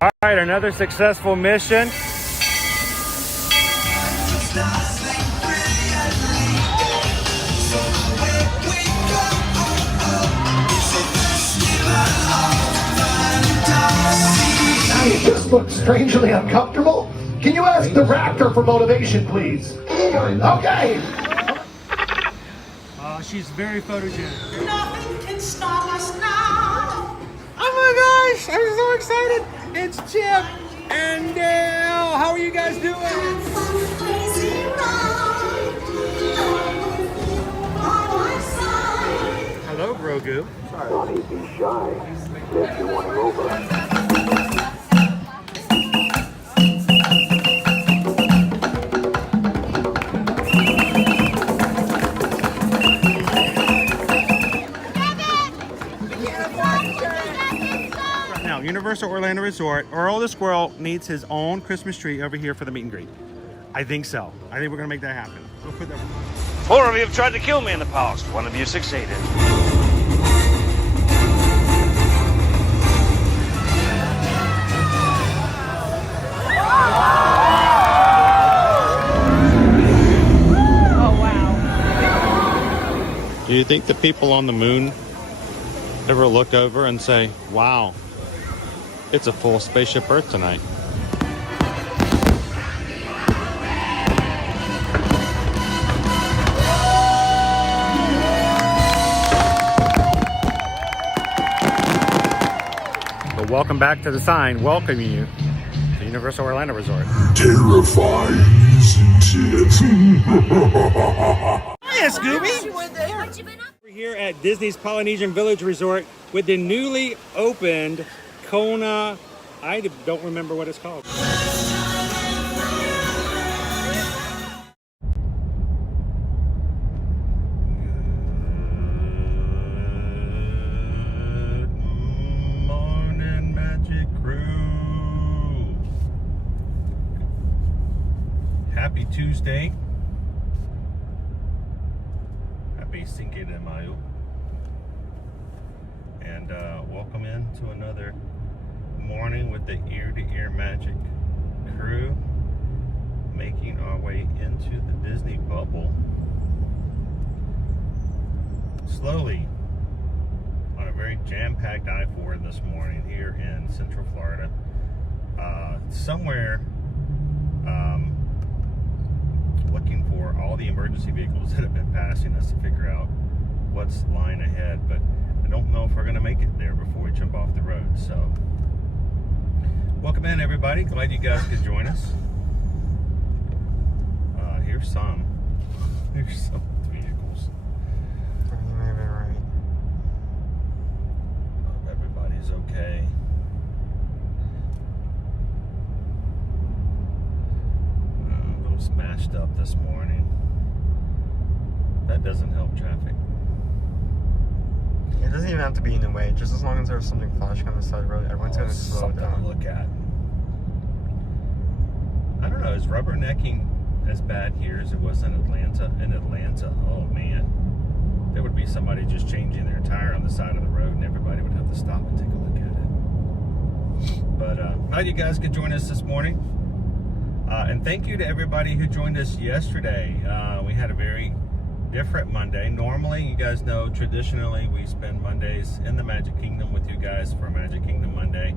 All right, another successful mission. You just look strangely uncomfortable. Can you ask the raptor for motivation, please? Okay. She's very photogenic. Nothing can stop us now. Oh my gosh, I'm so excited. It's Chip and Dale. How are you guys doing? Hello, Grogu. Don't be shy. If you want to over. Universal Orlando Resort, Earl the Squirrel needs his own Christmas tree over here for the meet and greet. I think so. I think we're gonna make that happen. We'll put that. 4 of you have tried to kill me in the past. 1 of you succeeded. Oh wow. Do you think the people on the moon ever look over and say, wow, it's a full Spaceship Earth tonight? But welcome back to the sign welcoming you to Universal Orlando Resort. Terrifying, isn't it? Hiya, Scooby! We're here at Disney's Polynesian Village Resort with the newly opened Kona, I don't remember what it's called. Good morning, Magic Crew. Happy Tuesday. Happy Cinco de Mayo. And welcome into another morning with the ear-to-ear magic crew, making our way into the Disney bubble slowly on a very jam-packed I-4 this morning here in Central Florida. Somewhere looking for all the emergency vehicles that have been passing us to figure out what's lying ahead, but I don't know if we're going to make it there before we jump off the road. So welcome in, everybody. Glad you guys could join us. Here's some vehicles. Right. Hope everybody's okay. A little smashed up this morning. That doesn't help traffic. It doesn't even have to be in the way. Just as long as there's something flashing on the side of the road, everyone's going to slow something down. to look at. I don't know, is rubbernecking as bad here as it was in Atlanta? Oh man. There would be somebody just changing their tire on the side of the road and everybody would have to stop and take a look at it. But glad you guys could join us this morning. And thank you to everybody who joined us yesterday. We had a very different Monday. Normally, you guys know, traditionally, we spend Mondays in the Magic Kingdom with you guys for Magic Kingdom Monday.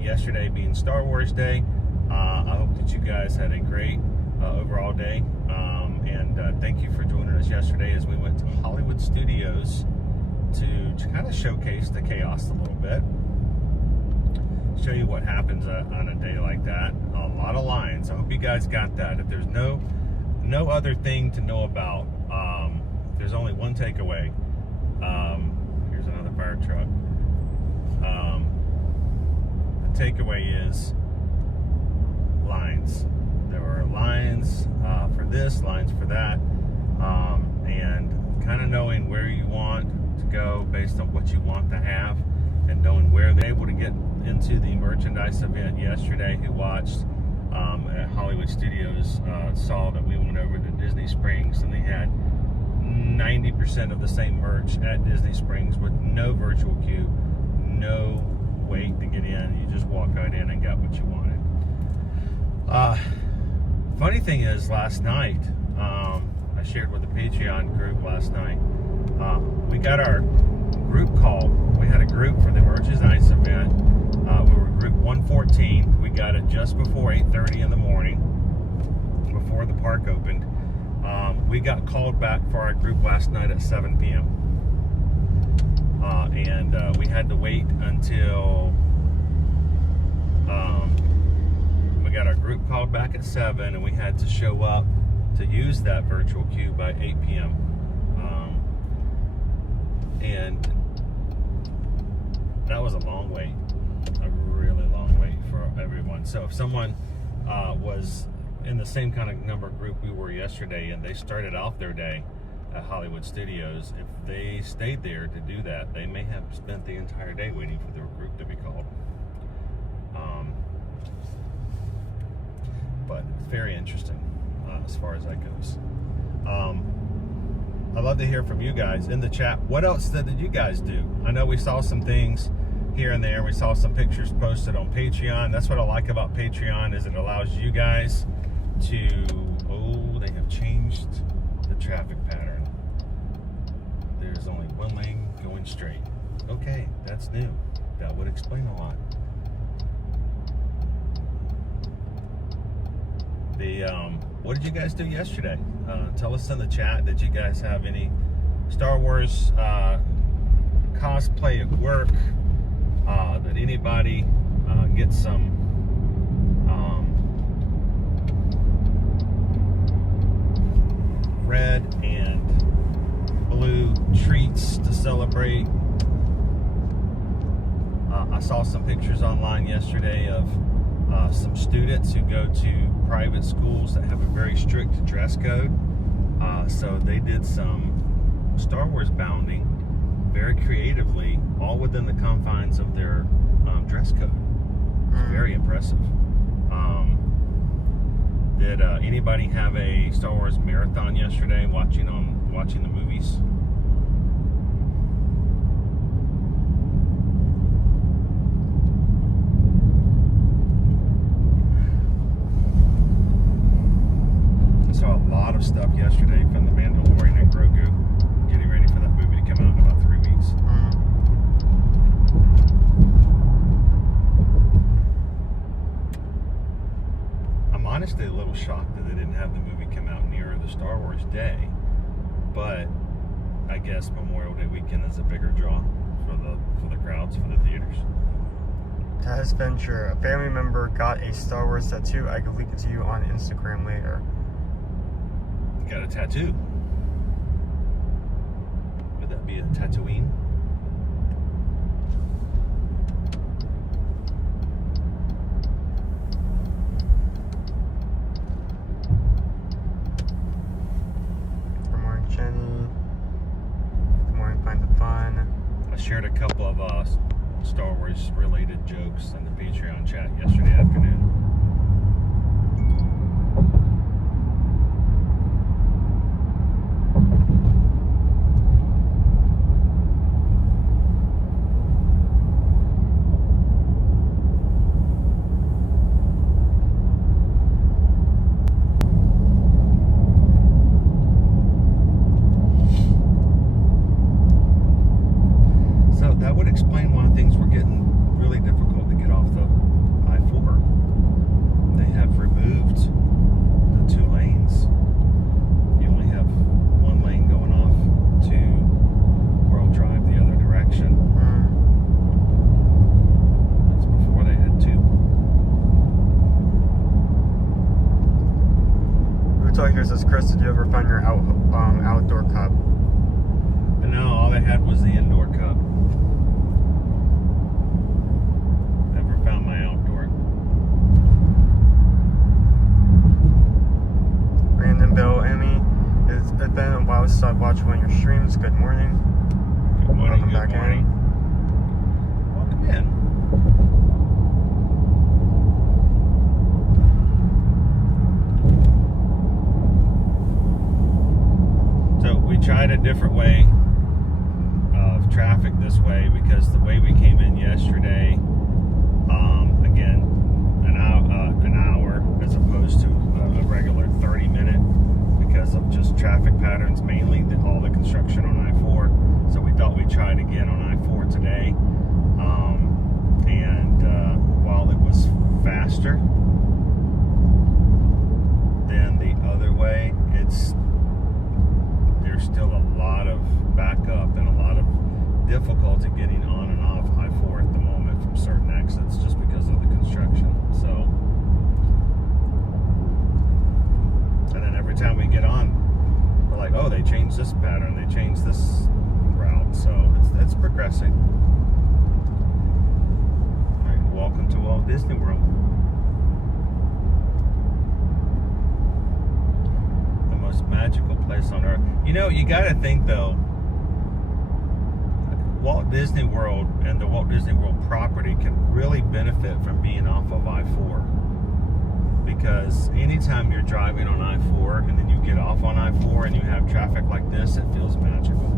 Yesterday being Star Wars Day. I hope that you guys had a great overall day. And thank you for joining us yesterday as we went to Hollywood Studios to kind of showcase the chaos a little bit. Show you what happens on a day like that. A lot of lines. I hope you guys got that. If there's no other thing to know about, there's only one takeaway. Here's another fire truck. The takeaway is lines. There were lines for this, lines for that, and kind of knowing where you want to go based on what you want to have, and knowing where they're able to get into the merchandise event yesterday. Who watched at Hollywood Studios saw that we went over to Disney Springs and they had 90% of the same merch at Disney Springs with no virtual queue, no wait to get in. You just walked right in and got what you wanted. Funny thing is, last night, I shared with the Patreon group last night, we got our group call. We had a group for the merchandise event. We were group 114. We got it just before 8:30 in the morning, before the park opened. We got called back for our group last night at 7 p.m. And we had to wait until we got our group called back at 7, and we had to show up to use that virtual queue by 8 p.m. And that was a long wait, a really long wait for everyone. So if someone was in the same kind of number group we were yesterday, and they started off their day at Hollywood Studios, if they stayed there to do that, they may have spent the entire day waiting for their group to be called. But it's very interesting as far as that goes. I'd love to hear from you guys in the chat. What else did you guys do? I know we saw some things here and there. We saw some pictures posted on Patreon. That's what I like about Patreon, is it allows you guys to, they have changed the traffic pattern. There's only one lane going straight. Okay, that's new. That would explain a lot. What did you guys do yesterday? Tell us in the chat. Did you guys have any Star Wars cosplay at work? Did anybody get some red and blue treats to celebrate? I saw some pictures online yesterday of some students who go to private schools that have a very strict dress code. So they did some Star Wars bounding very creatively, all within the confines of their dress code. It's very impressive. Did anybody have a Star Wars marathon yesterday, watching the movies? I saw a lot of stuff yesterday from The Mandalorian and Grogu, getting ready for that movie to come out in about 3 weeks. I'm honestly a little shocked that they didn't have the movie come out nearer the Star Wars day, but I guess Memorial Day weekend is a bigger draw for the crowds, for the theaters. Taz Venture, a family member got a Star Wars tattoo. I can link it to you on Instagram later. Got a tattoo. Would that be a Tatooine? Good morning, Jenny. Good morning, Find the Fun. I shared a couple of Star Wars related jokes in the Patreon chat yesterday afternoon. That would explain why things were getting really difficult to get off the I-4. They have removed the 2 lanes. You only have 1 lane going off to World Drive the other direction. That's before they had 2. Uto here says, Chris, did you ever find your outdoor cup? No, all they had was the indoor cup. Found my outdoor. Random Bill, Emmy, it's been a while since I've watched one of your streams. Good morning. Good morning. Welcome back, morning. Welcome in. So we tried a different way of traffic this way, because the way we came in yesterday, faster than the other way, there's still a lot of backup and a lot of difficulty getting on and off I-4 at the moment from certain exits just because of the construction. So, and then every time we get on, we're like, oh, they changed this pattern, they changed this route. So it's progressing. All right, welcome to Walt Disney World. The most magical place on earth. You know, you got to think though, Walt Disney World and the Walt Disney World property can really benefit from being off of I-4, because anytime you're driving on I-4 and then you get off on I-4 and you have traffic like this, it feels magical.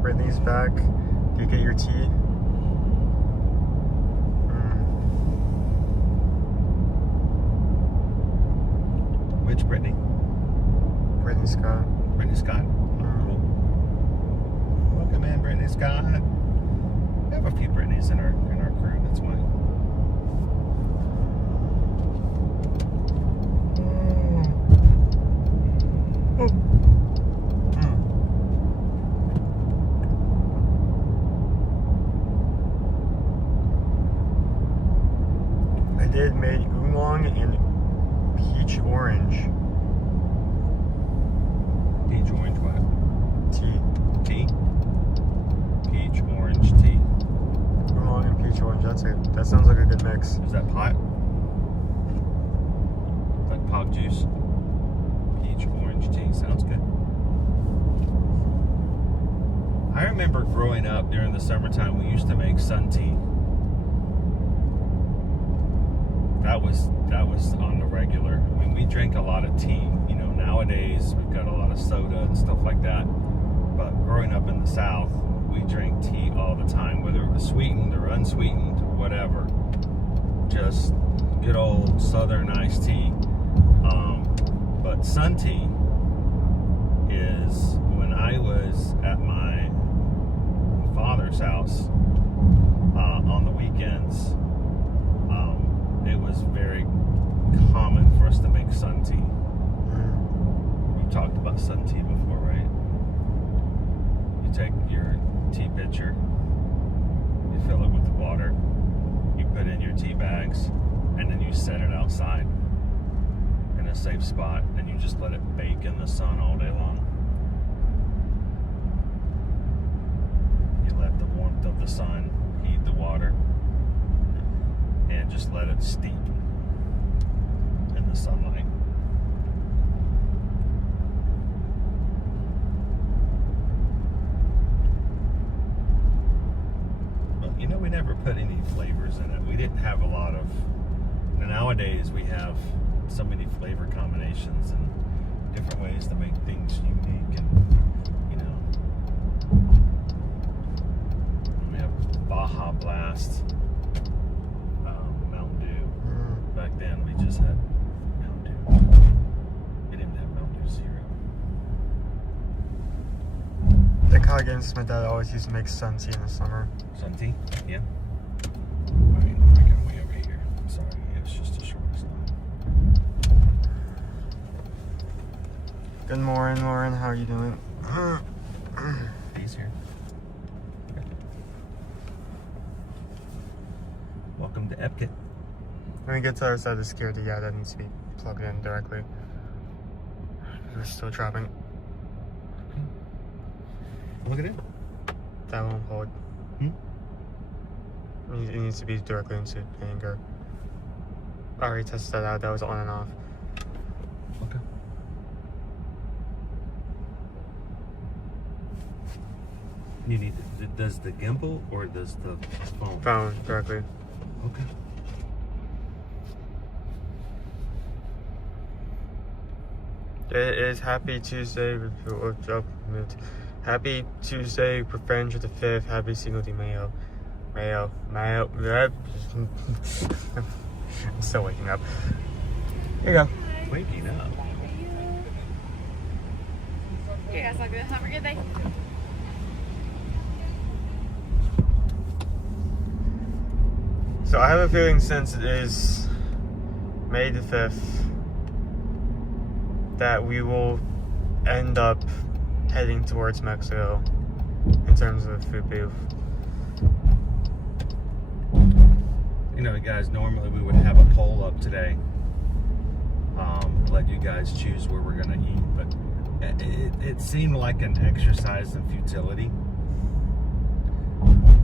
Brittany's back. Do you get your tea? Which Brittany? Brittany Scott. Brittany Scott? Cool. Welcome in, Brittany Scott. We have a few Brittany's in our crew, that's why. I did made oolong and peach orange. Peach orange what? Tea. Tea? Peach orange tea. Oolong and peach orange. That sounds like a good mix. Is that pot? Like pog juice? Peach orange tea. Sounds good. I remember growing up during the summertime, we used to make sun tea. That was on the regular. I mean, we drink a lot of tea. You know, nowadays we've got a lot of soda and stuff like that. But growing up in the South, we drank tea all the time, whether it was sweetened or unsweetened or whatever. Just good old Southern iced tea. But sun tea is when I was at my father's house on the weekends. It was very common for us to make sun tea. We've talked about sun tea before, right? You take your tea pitcher, you fill it with water, you put in your tea bags, and then you set it outside in a safe spot, and you just let it bake in the sun all day long. You let the warmth of the sun heat the water, and just let it steep in the sunlight. But you know, we never put any flavors in it. We didn't have a lot of. Nowadays, we have so many flavor combinations and different ways to make things unique, and you know, we have Baja Blast. Back then, we just had Mountain Dew. We didn't have Mountain Dew Zero. The card games my dad always used to make sun tea in the summer. Sun tea? Yeah. Alright, I got way over here. I'm sorry, it's just the shortest line. Good morning, Lauren. How are you doing? He's here. Okay. Welcome to Epcot. When we get to the other side of the security, yeah, that needs to be plugged in directly. We're still dropping. Look at it. That won't hold. It needs to be directly into anger. I already tested that out. That was on and off. Okay. You need does the gimbal or does the phone? Phone directly. Okay. It is Happy Tuesday. Happy Tuesday, Revenge of the 5th. Happy Cinco de Mayo. Mayo. I'm still waking up. Here you go. Waking up. You guys all good? Have a good day. So I have a feeling, since it is May the 5th, that we will end up heading towards Mexico in terms of the food booth. You know, guys, normally we would have a poll up today. Let you guys choose where we're going to eat, but it seemed like an exercise in futility.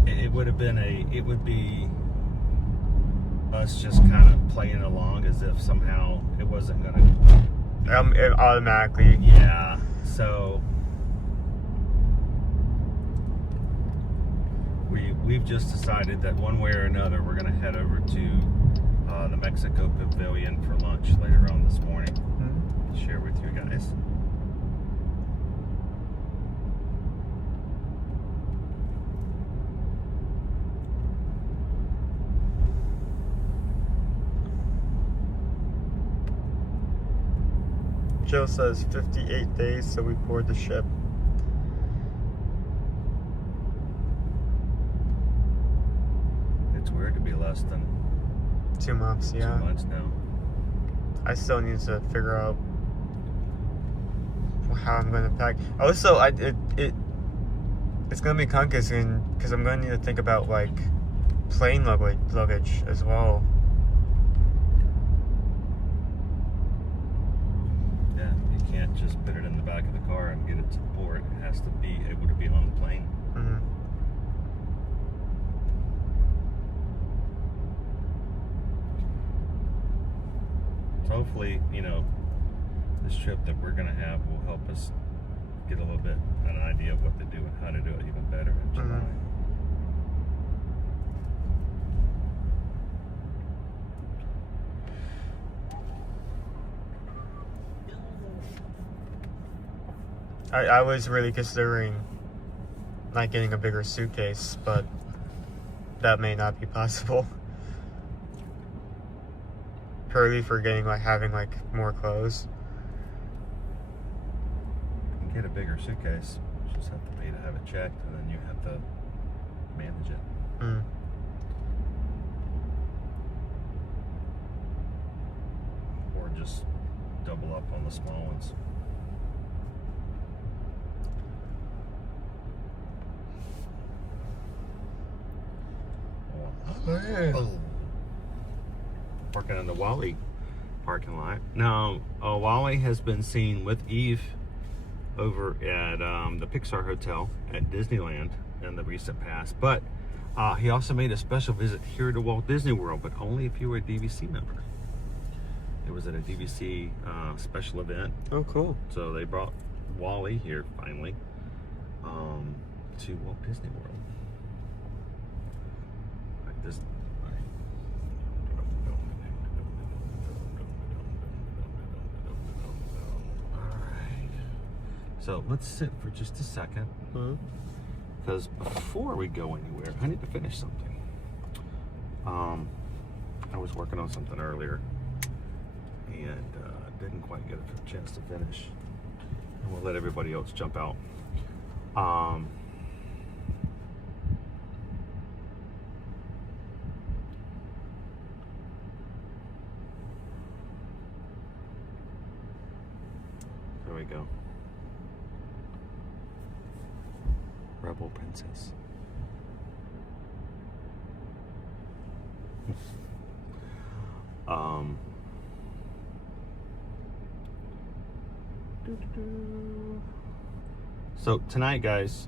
It would be us just kind of playing along as if somehow it wasn't going to... It automatically... Yeah, so... We've just decided that one way or another we're going to head over to the Mexico Pavilion for lunch later on this morning. Mm-hmm. Share with you guys. Joe says 58 days, so we board the ship. It's weird to be less than 2 months, yeah. 2 months now. I still need to figure out how I'm going to pack. Also, it's going to be confusing because I'm going to need to think about like plane luggage as well. Yeah, you can't just put it in the back of the car and get it to the port. It has to be able to be on the plane. Mm-hmm. So hopefully, you know, this trip that we're going to have will help us get a little bit an idea of what to do and how to do it even better in July. Mm-hmm. I was really considering not getting a bigger suitcase, but that may not be possible. Purely for getting having more clothes. You can get a bigger suitcase. You just have to pay to have it checked, and then you have to manage it. Mm. Or just double up on the small ones. Oh. Parking in the Wally parking lot. Now, Wally has been seen with Eve over at the Pixar Hotel at Disneyland in the recent past, but he also made a special visit here to Walt Disney World, but only if you were a DVC member. It was at a DVC special event. Oh, cool. So they brought Wally here finally to Walt Disney World. Like this. So let's sit for just a second, because before we go anywhere, I need to finish something. I was working on something earlier and didn't quite get a chance to finish. And we'll let everybody else jump out. There we go. Rebel Princess. So tonight, guys,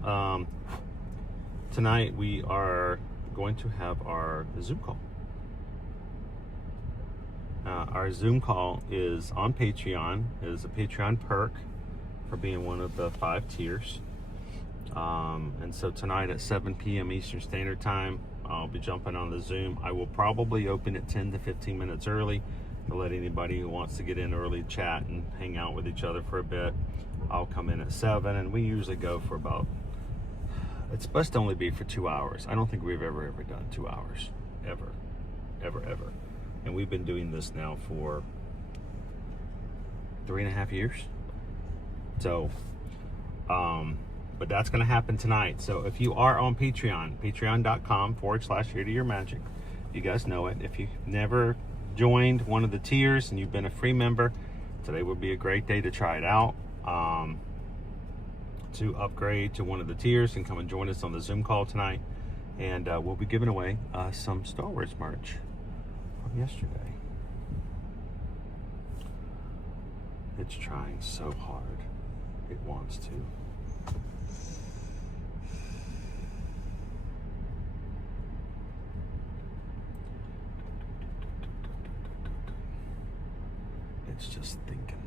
tonight we are going to have our Zoom call. Our Zoom call is on Patreon. It is a Patreon perk for being one of the 5 tiers. And so tonight at 7 p.m. Eastern Standard Time, I'll be jumping on the Zoom. I will probably open it 10 to 15 minutes early to let anybody who wants to get in early chat and hang out with each other for a bit. I'll come in at 7, and we usually go for about It's supposed to only be for 2 hours. I don't think we've ever done 2 hours. Ever. And we've been doing this now for 3.5 years. So, but that's going to happen tonight. So if you are on Patreon, patreon.com/Here to Your Magic, you guys know it. If you've never joined one of the tiers and you've been a free member, today would be a great day to try it out. To upgrade to one of the tiers and come and join us on the Zoom call tonight. And we'll be giving away some Star Wars merch from yesterday. It's trying so hard. It wants to. It's just thinking.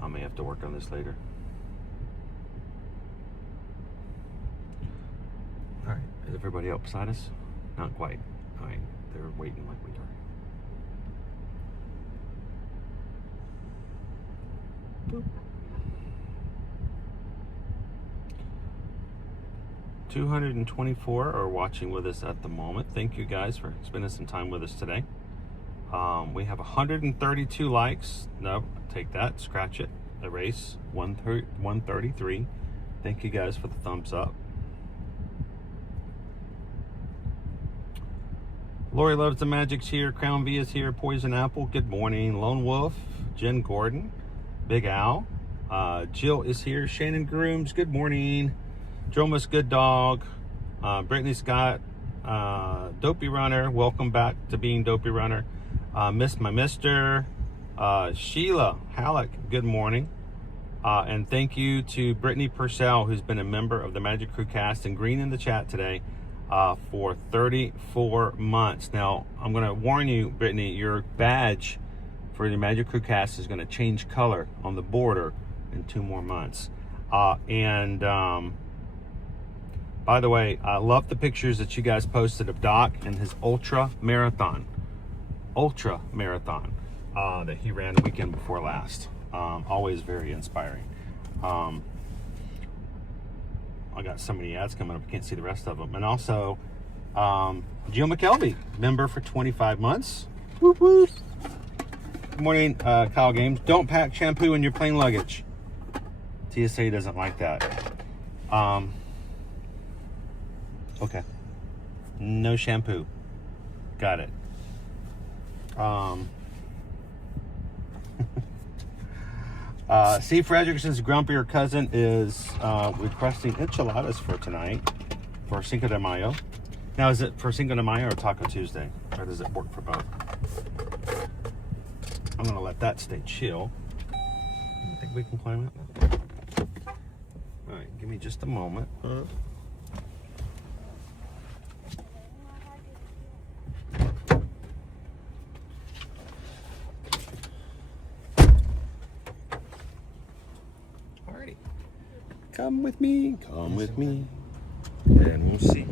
I may have to work on this later. All right, is everybody up beside us? Not quite. All right, they're waiting like we are. Boop. 224 are watching with us at the moment. Thank you guys for spending some time with us today. We have 132 likes. No, take that, scratch it, erase. 133. Thank you guys for the thumbs up. Lori Loves the Magic's here. Crown V is here. Poison Apple, good morning. Lone Wolf, Jen Gordon, Big Al, Jill is here. Shannon Grooms, good morning. Droma's Good Dog, Brittany Scott, Dopey Runner, welcome back to being Dopey Runner. Miss My Mister, Sheila Halleck, good morning. And thank you to Brittany Purcell, who's been a member of the Magic Crew cast and green in the chat today. For 34 months. Now, I'm going to warn you, Brittany, your badge for the Magic Crew cast is going to change color on the border in 2 more months. By the way, I love the pictures that you guys posted of Doc and his ultra marathon that he ran the weekend before last. Always very inspiring. I got so many ads coming up, I can't see the rest of them. And also, Jill McKelvey, member for 25 months. Whoop, whoop. Good morning, Kyle Games. Don't pack shampoo in your plane luggage. TSA doesn't like that. Okay. No shampoo. Got it. C. Frederickson's grumpier cousin is requesting enchiladas for tonight for Cinco de Mayo. Now, is it for Cinco de Mayo or Taco Tuesday? Or does it work for both? I'm going to let that stay chill. I think we can climb it. All right, give me just a moment. Come with me, and we'll see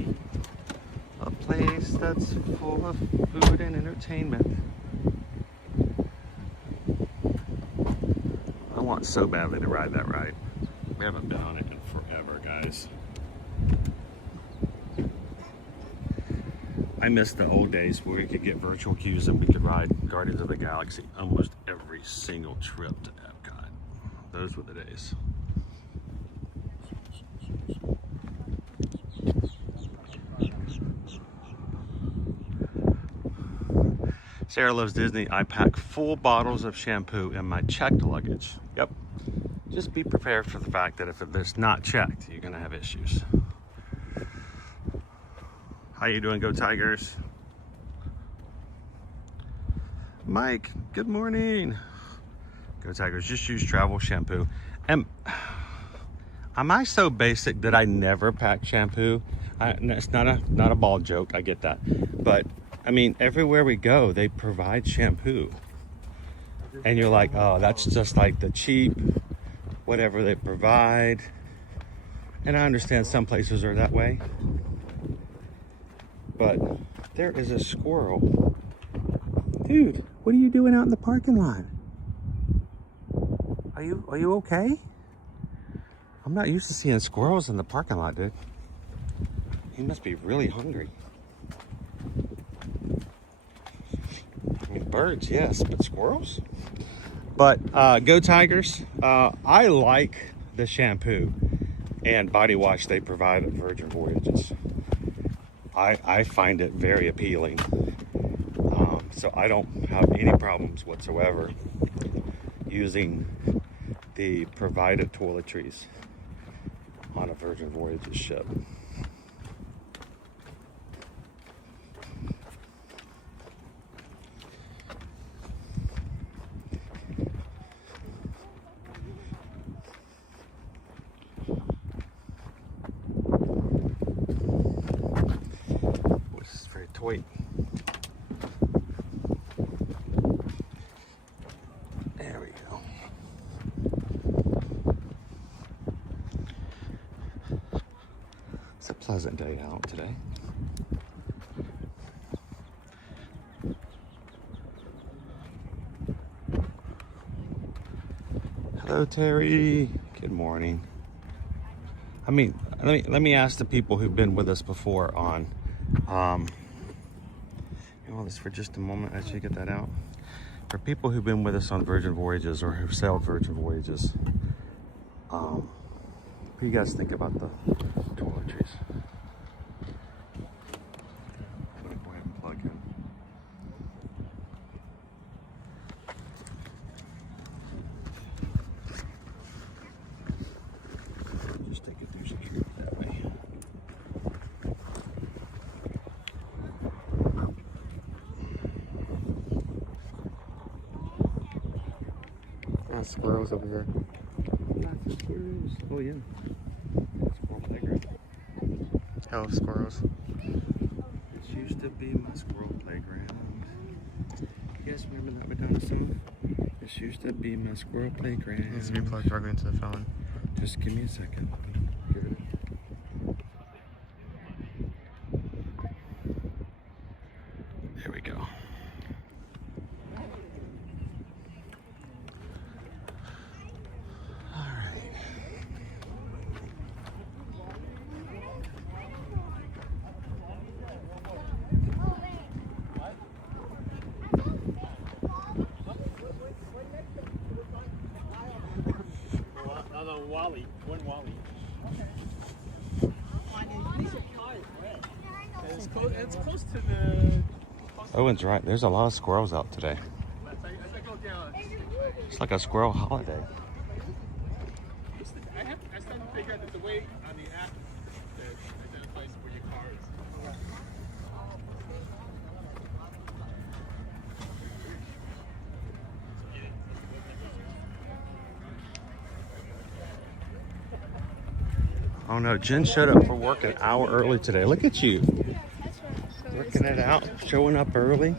a place that's full of food and entertainment. I want so badly to ride that ride. We haven't been on it in forever, guys. I miss the old days where we could get virtual queues and we could ride Guardians of the Galaxy almost every single trip to Epcot. Those were the days. Sarah Loves Disney. I pack full bottles of shampoo in my checked luggage. Yep. Just be prepared for the fact that if it's not checked, you're gonna have issues. How you doing, Go Tigers? Mike, good morning. Go Tigers, just use travel shampoo. And am I so basic that I never pack shampoo? It's not a ball joke, I get that. But I mean, everywhere we go, they provide shampoo. And you're like, oh, that's just like the cheap, whatever they provide. And I understand some places are that way. But there is a squirrel. Dude, what are you doing out in the parking lot? Are you okay? I'm not used to seeing squirrels in the parking lot, dude. He must be really hungry. I mean, birds, yes, but squirrels? But go Tigers. I like the shampoo and body wash they provide at Virgin Voyages. I find it very appealing. So I don't have any problems whatsoever using the provided toiletries on a Virgin Voyages ship. This is very tight. There we go. It's a pleasant day out today. Hello, Terry. Good morning. I mean, let me ask the people who've been with us before on, hold this for just a moment as you get that out. For people who've been with us on Virgin Voyages or who've sailed Virgin Voyages, what do you guys think about the toiletries? I'm gonna go ahead and plug in. Just take it through security that way. Squirrels over here. Lots of squirrels. Oh yeah. Squirrel playground. Hell, squirrels. This used to be my squirrel playground. You guys remember that Madonna song? This used to be my squirrel playground. It needs to be plugged directly into the phone. Just give me a second. Give it a... There we go. It's close to the. Owen's right. There's a lot of squirrels out today. It's like a squirrel holiday. I started to figure out that the way on the app that identifies where your car is. Oh no, Jen showed up for work an hour early today. Look at you. Working it out, showing up early.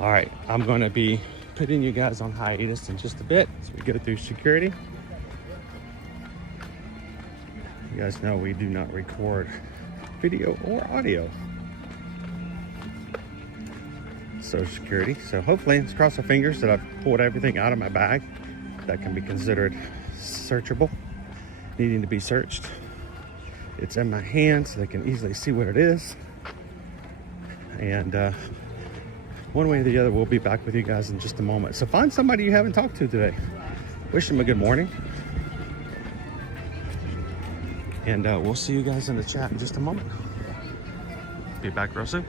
All right, I'm going to be putting you guys on hiatus in just a bit as we go through security. You guys know we do not record video or audio. Social security. So hopefully, let's cross our fingers that I've pulled everything out of my bag that can be considered searchable, needing to be searched. It's in my hand so they can easily see what it is. And one way or the other, we'll be back with you guys in just a moment. So find somebody you haven't talked to today. Wish them a good morning. And we'll see you guys in the chat in just a moment. Be back real soon.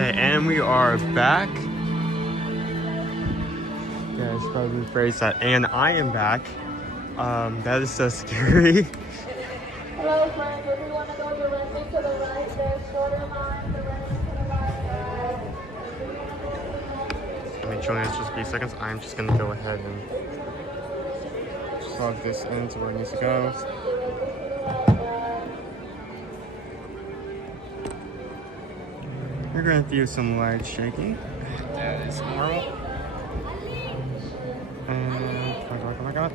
Okay, and we are back. Yeah, I should probably rephrase that. And I am back. That is so scary. Hello friends, if you want to go directly to the right, there's shorter lines directly to the right. I mean, showing us just a few seconds. I'm just gonna go ahead and plug this into where it needs to go. We're gonna do some light shaking. That is normal. And oh my god.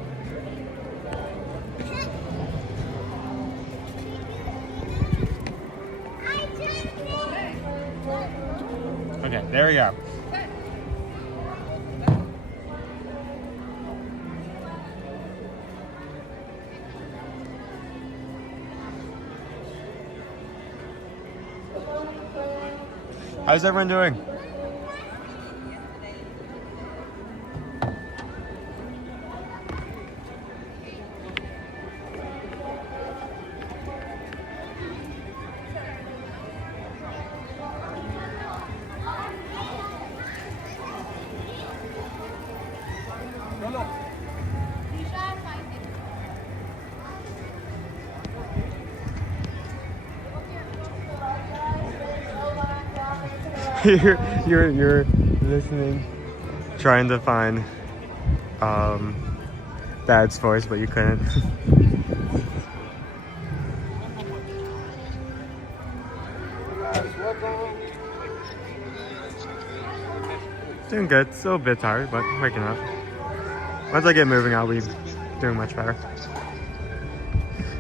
Okay, there we go. How's everyone doing? you're listening, trying to find Dad's voice, but you couldn't. Doing good, still a bit tired, but waking up. Once I get moving, I'll be doing much better.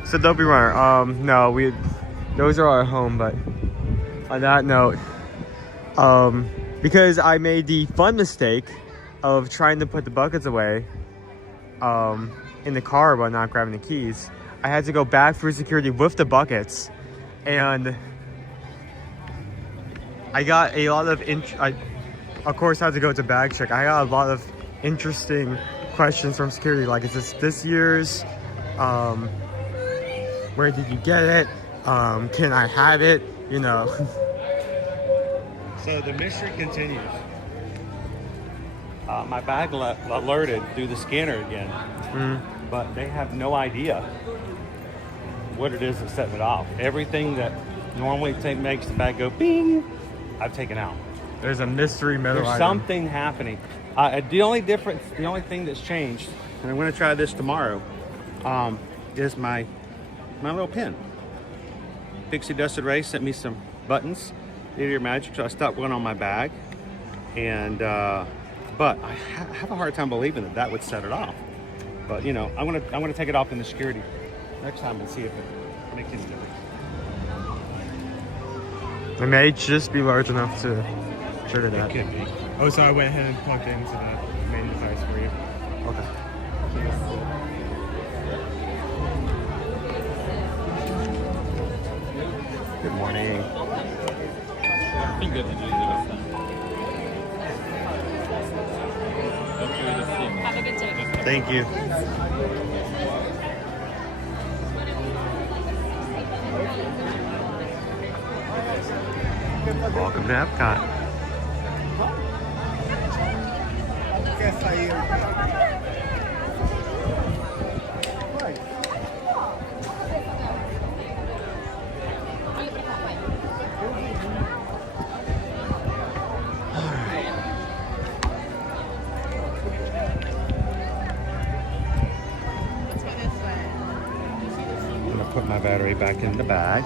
So don't be wrong. No, those are our home, but on that note, because I made the fun mistake of trying to put the buckets away in the car while not grabbing the keys, I had to go back through security with the buckets, and I got a lot of of course had to go to bag check. I got a lot of interesting questions from security, like, is this year's? Where did you get it? Can I have it? You know. So the mystery continues. My bag alerted through the scanner again, but they have no idea what it is that's setting it off. Everything that normally makes the bag go bing, I've taken out. There's a mystery metal item. There's something happening. The only thing that's changed, and I'm going to try this tomorrow, is my little pin. Pixie Dusted Ray sent me some buttons. Your magic, so I stopped one on my bag, and but I have a hard time believing that would set it off. But you know, I'm gonna take it off in the security next time and see if it makes any difference. It may just be large enough to trigger that. It could be. Oh, so I went ahead and plugged it into the main device for you. Okay. Good morning. Have a good day. Thank you. Welcome to Epcot. Put my battery back in the bag.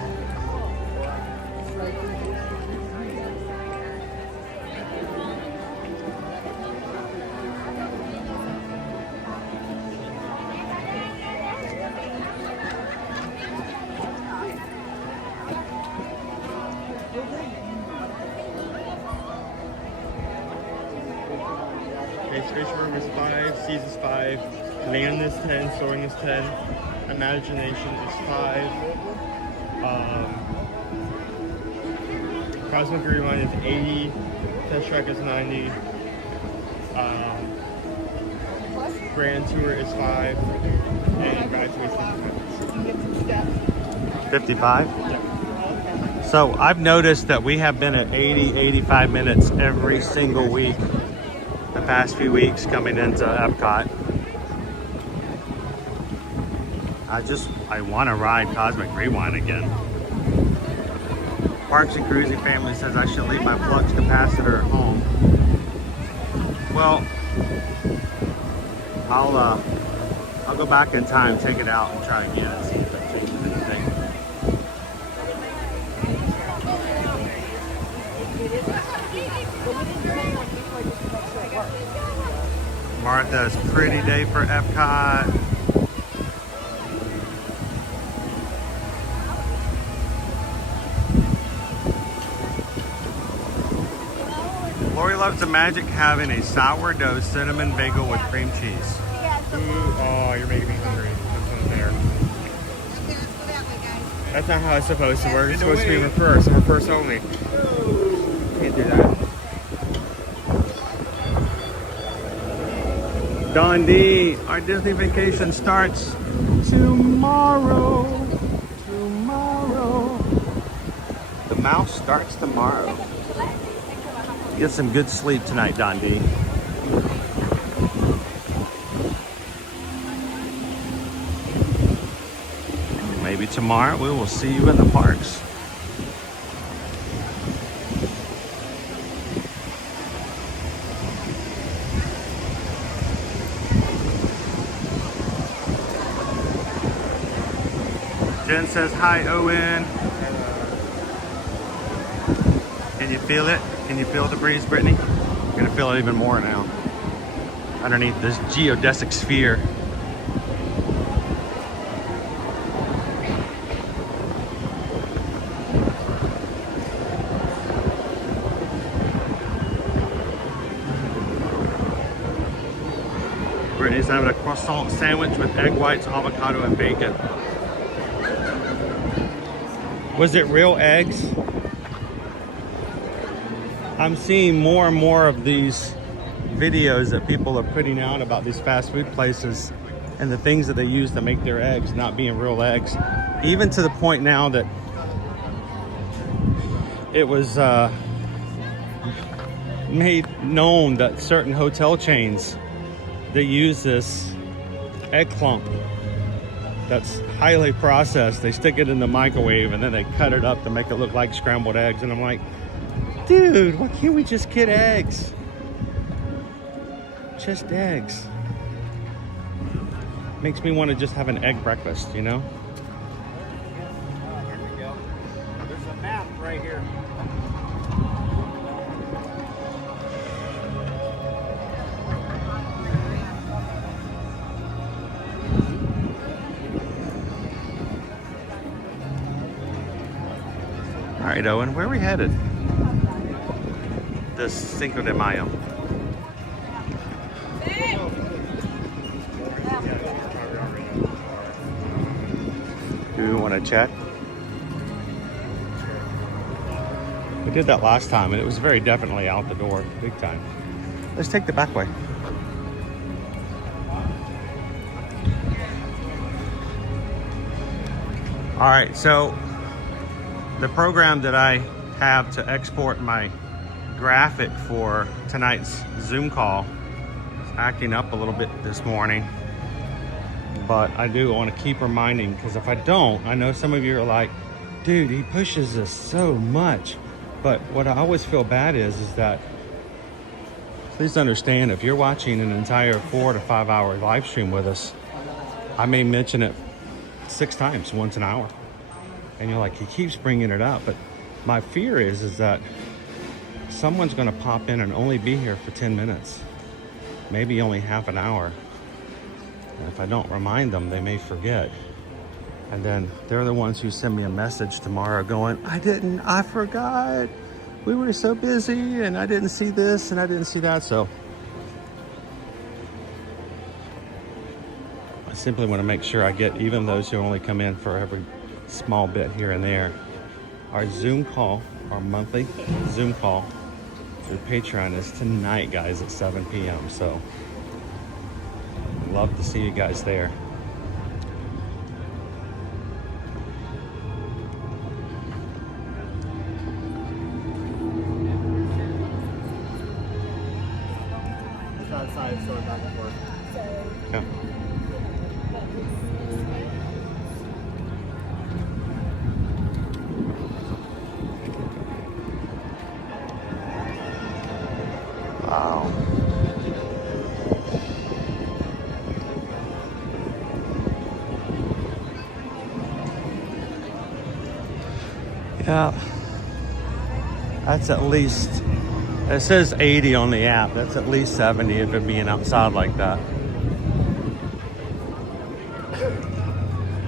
Okay, Spaceship Earth is 5, Seas is 5, Land is 10, Soaring is 10. Imagination is 5. Cosmic Rewind is 80. Test Track is 90. Grand Tour is 5. And Graduation is 55. Yeah. So I've noticed that we have been at 80, 85 minutes every single week the past few weeks coming into Epcot. I want to ride Cosmic Rewind again. Parks and Cruising Family says I should leave my flux capacitor at home. Well, I'll go back in time, take it out, and try again and see if that changes anything. Martha's pretty day for Epcot. Lori loves the magic having a sourdough cinnamon bagel with cream cheese. Ooh, oh, you're making me hungry. That's not there. That's not how it's supposed to work. It's supposed to be reverse. Reverse only. Can't do that. Don D, our Disney vacation starts tomorrow. Tomorrow. The mouse starts tomorrow. Get some good sleep tonight, Don D. Maybe tomorrow we will see you in the parks. Jen says, hi, Owen. Can you feel it? Can you feel the breeze, Brittany? You're gonna feel it even more now. Underneath this geodesic sphere. Brittany's having a croissant sandwich with egg whites, avocado, and bacon. Was it real eggs? I'm seeing more and more of these videos that people are putting out about these fast food places and the things that they use to make their eggs not being real eggs. Even to the point now that it was made known that certain hotel chains, they use this egg clump that's highly processed. They stick it in the microwave and then they cut it up to make it look like scrambled eggs. And I'm like, dude, why can't we just get eggs? Just eggs. Makes me want to just have an egg breakfast, you know? Here we go. There's a map right here. All right, Owen, where are we headed? This Cinco de Mayo. Do you want to check? We did that last time and it was very definitely out the door, big time. Let's take the back way. All right, so the program that I have to export my graphic for tonight's Zoom call is acting up a little bit this morning, but I do want to keep reminding, because if I don't, I know some of you are like, dude, he pushes us so much. But what I always feel bad is that, please understand, if you're watching an entire 4 to 5 hour live stream with us, I may mention it 6 times, once an hour. And you're like, he keeps bringing it up. But my fear is that someone's going to pop in and only be here for 10 minutes, maybe only half an hour. And if I don't remind them, they may forget. And then they're the ones who send me a message tomorrow going, I forgot. We were so busy and I didn't see this and I didn't see that. So I simply want to make sure I get even those who only come in for every small bit here and there. Our Zoom call, our monthly Zoom call through Patreon is tonight, guys, at 7 p.m. So love to see you guys there. Yeah. Wow. Yeah. That's at least, it says 80 on the app. That's at least 70 if it being outside like that.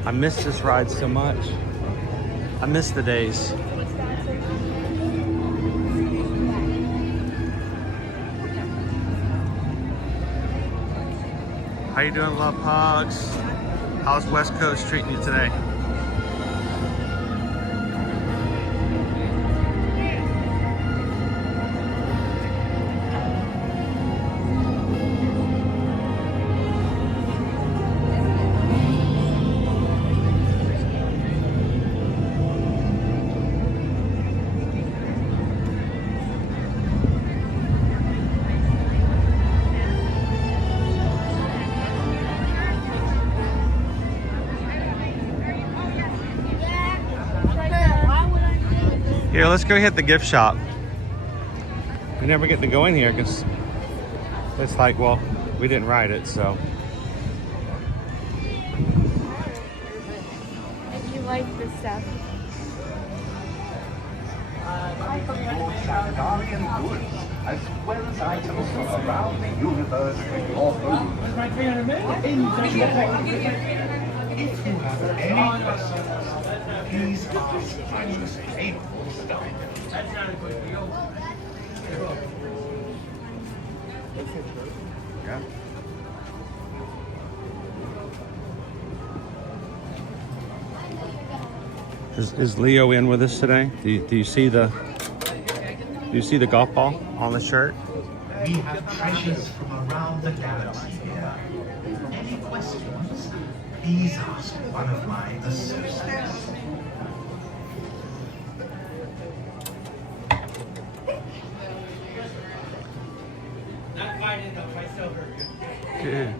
I miss this ride so much. I miss the days. How you doing, Love Hogs? How's West Coast treating you today? Here, let's go hit the gift shop. We never get to go in here because it's like, well, we didn't ride it, so. If you like this stuff. Sandarian goods, as well as items from around the universe with your home. If you have any questions, please ask Angus Painful Stuff. Yeah. Is Leo in with us today? Do you see the golf ball on the shirt? We have treasures from around the galaxy here. Any questions, please ask one of my associates. Good.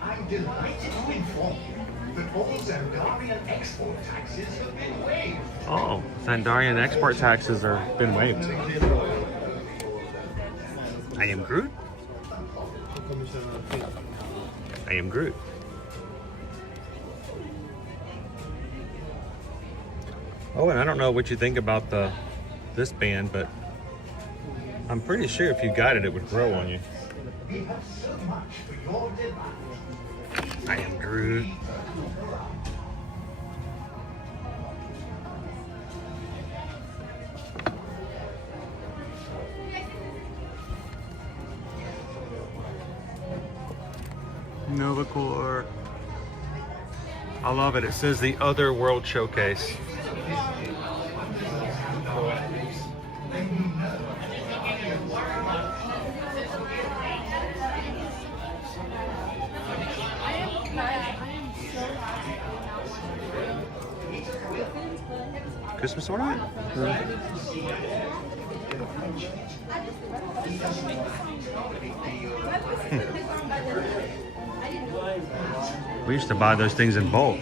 I'm delighted to inform you that all Zandarian export taxes have been waived. Oh, Zandarian export taxes are been waived. I am Groot. I am Groot. Oh, and I don't know what you think about this band, but I'm pretty sure if you got it, it would grow on you. We have so much for your delight. I am Groot. Novacore. I love it. It says the Other World Showcase. Christmas ornament? We used to buy those things in bulk.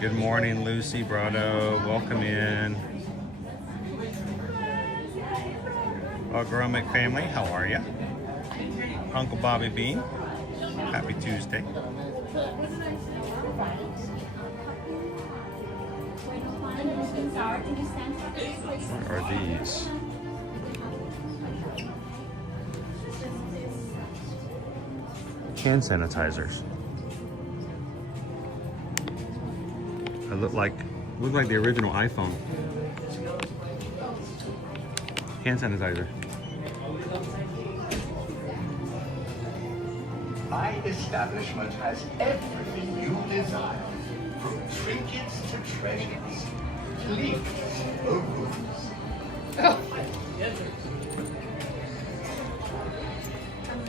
Good morning, Lucy Brado. Welcome in. Agromic family, how are you? Uncle Bobby Bean, happy Tuesday. What are these? Hand sanitizers. They look like the original iPhone. Hand sanitizer. My establishment has everything you desire, from trinkets to treasures. Please,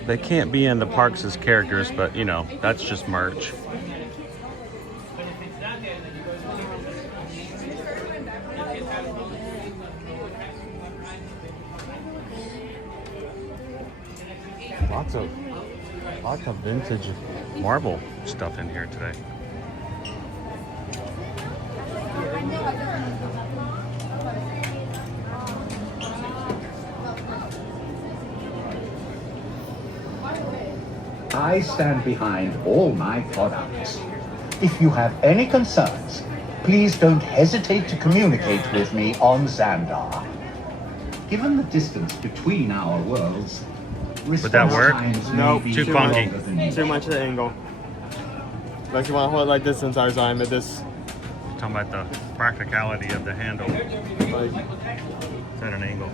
They can't be in the parks as characters, but you know, that's just merch. Lots of vintage marble stuff in here today. I stand behind all my products. If you have any concerns, please don't hesitate to communicate with me on Xandar. Given the distance between our worlds, would that work? Nope. Too funky. Too much of the angle. Like you want to hold it like this entire time, but this. Talking about the practicality of the handle. Like, it's at an angle.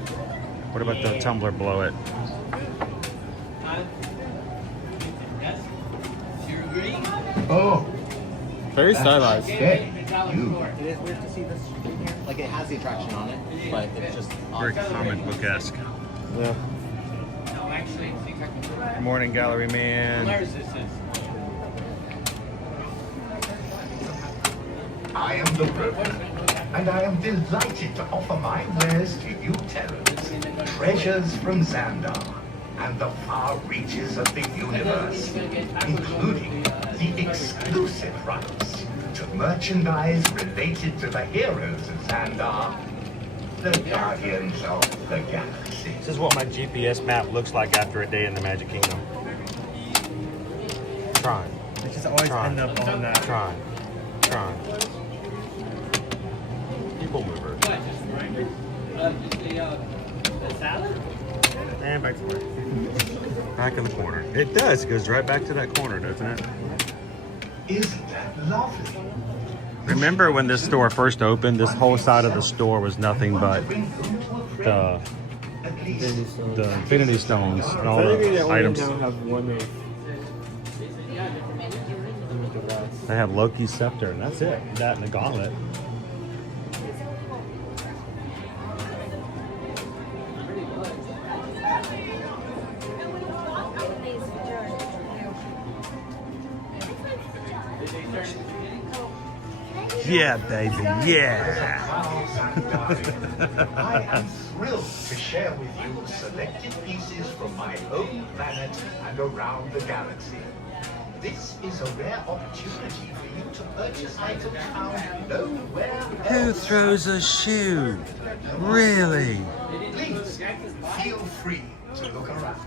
What about the tumbler below it? Oh, very stylized. Okay. It is weird to see this in here. Like it has the attraction on it, but it's just Very comic book-esque. Yeah. Good morning, gallery man. I am the broker, and I am delighted to offer my wares to you terrors. Treasures from Xandar and the far reaches of the universe, including the exclusive rights to merchandise related to the heroes of Xandar, the guardians of the galaxy. This is what my GPS map looks like after a day in the Magic Kingdom. Trying. It just always end up on that. Trying. People mover. And back to work. Back in the corner. It does. It goes right back to that corner, doesn't it? Isn't that lovely? Remember when this store first opened, this whole side of the store was nothing but the Infinity Stones and all the items. Have one of They have Loki's scepter, and that's it. That and the gauntlet. Yeah, baby, yeah. I am thrilled to share with you selected pieces from my home planet and around the galaxy. This is a rare opportunity for you to purchase items found nowhere else. Who throws a shoe? Really? Please, feel free to look around.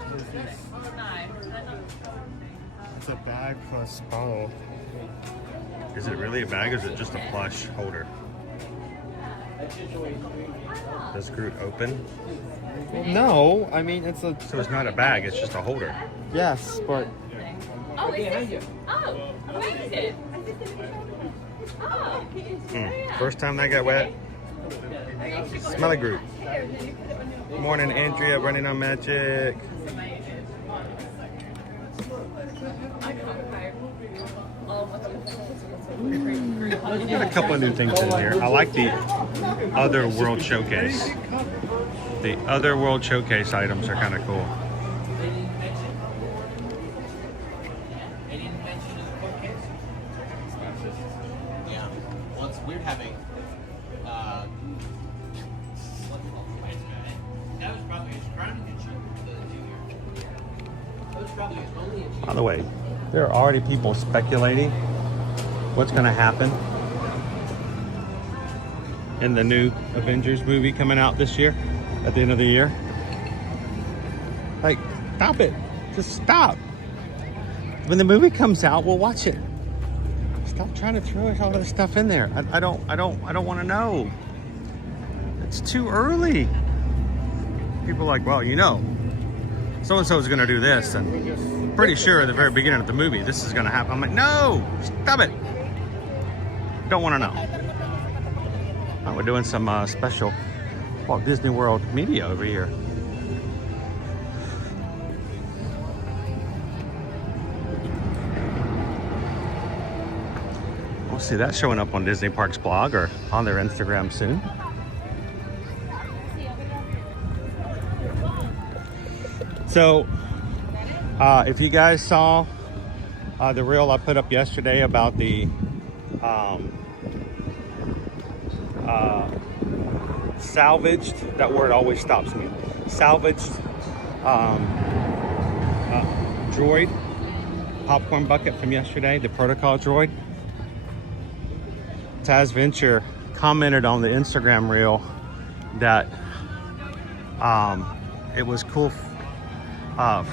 it's a bag plus bottle. Is it really a bag or is it just a plush holder? Does Groot open? Well, no, I mean it's a. So it's not a bag, it's just a holder. Yes, but. Oh, is this? Oh, amazing. Oh. First time that got wet. Smelly Groot. Morning, Andrea, running on magic. Got a couple of new things in here. I like the Other World Showcase. The Other World Showcase items are kind of cool. yeah. Well, it's weird having. By the way, there are already people speculating what's going to happen in the new Avengers movie coming out this year, at the end of the year. Like, stop it. Just stop. When the movie comes out, we'll watch it. Stop trying to throw all this stuff in there. I don't want to know. It's too early. People are like, well, you know, so-and-so is going to do this, and pretty sure at the very beginning of the movie this is going to happen. I'm like, no, stop it. Don't want to know. Oh, we're doing some special Walt Disney World media over here. We'll see that showing up on Disney Parks blog or on their Instagram soon. So If you guys saw the reel I put up yesterday about the salvaged, that word always stops me, salvaged droid popcorn bucket from yesterday, the protocol droid, Taz Venture commented on the Instagram reel that it was cool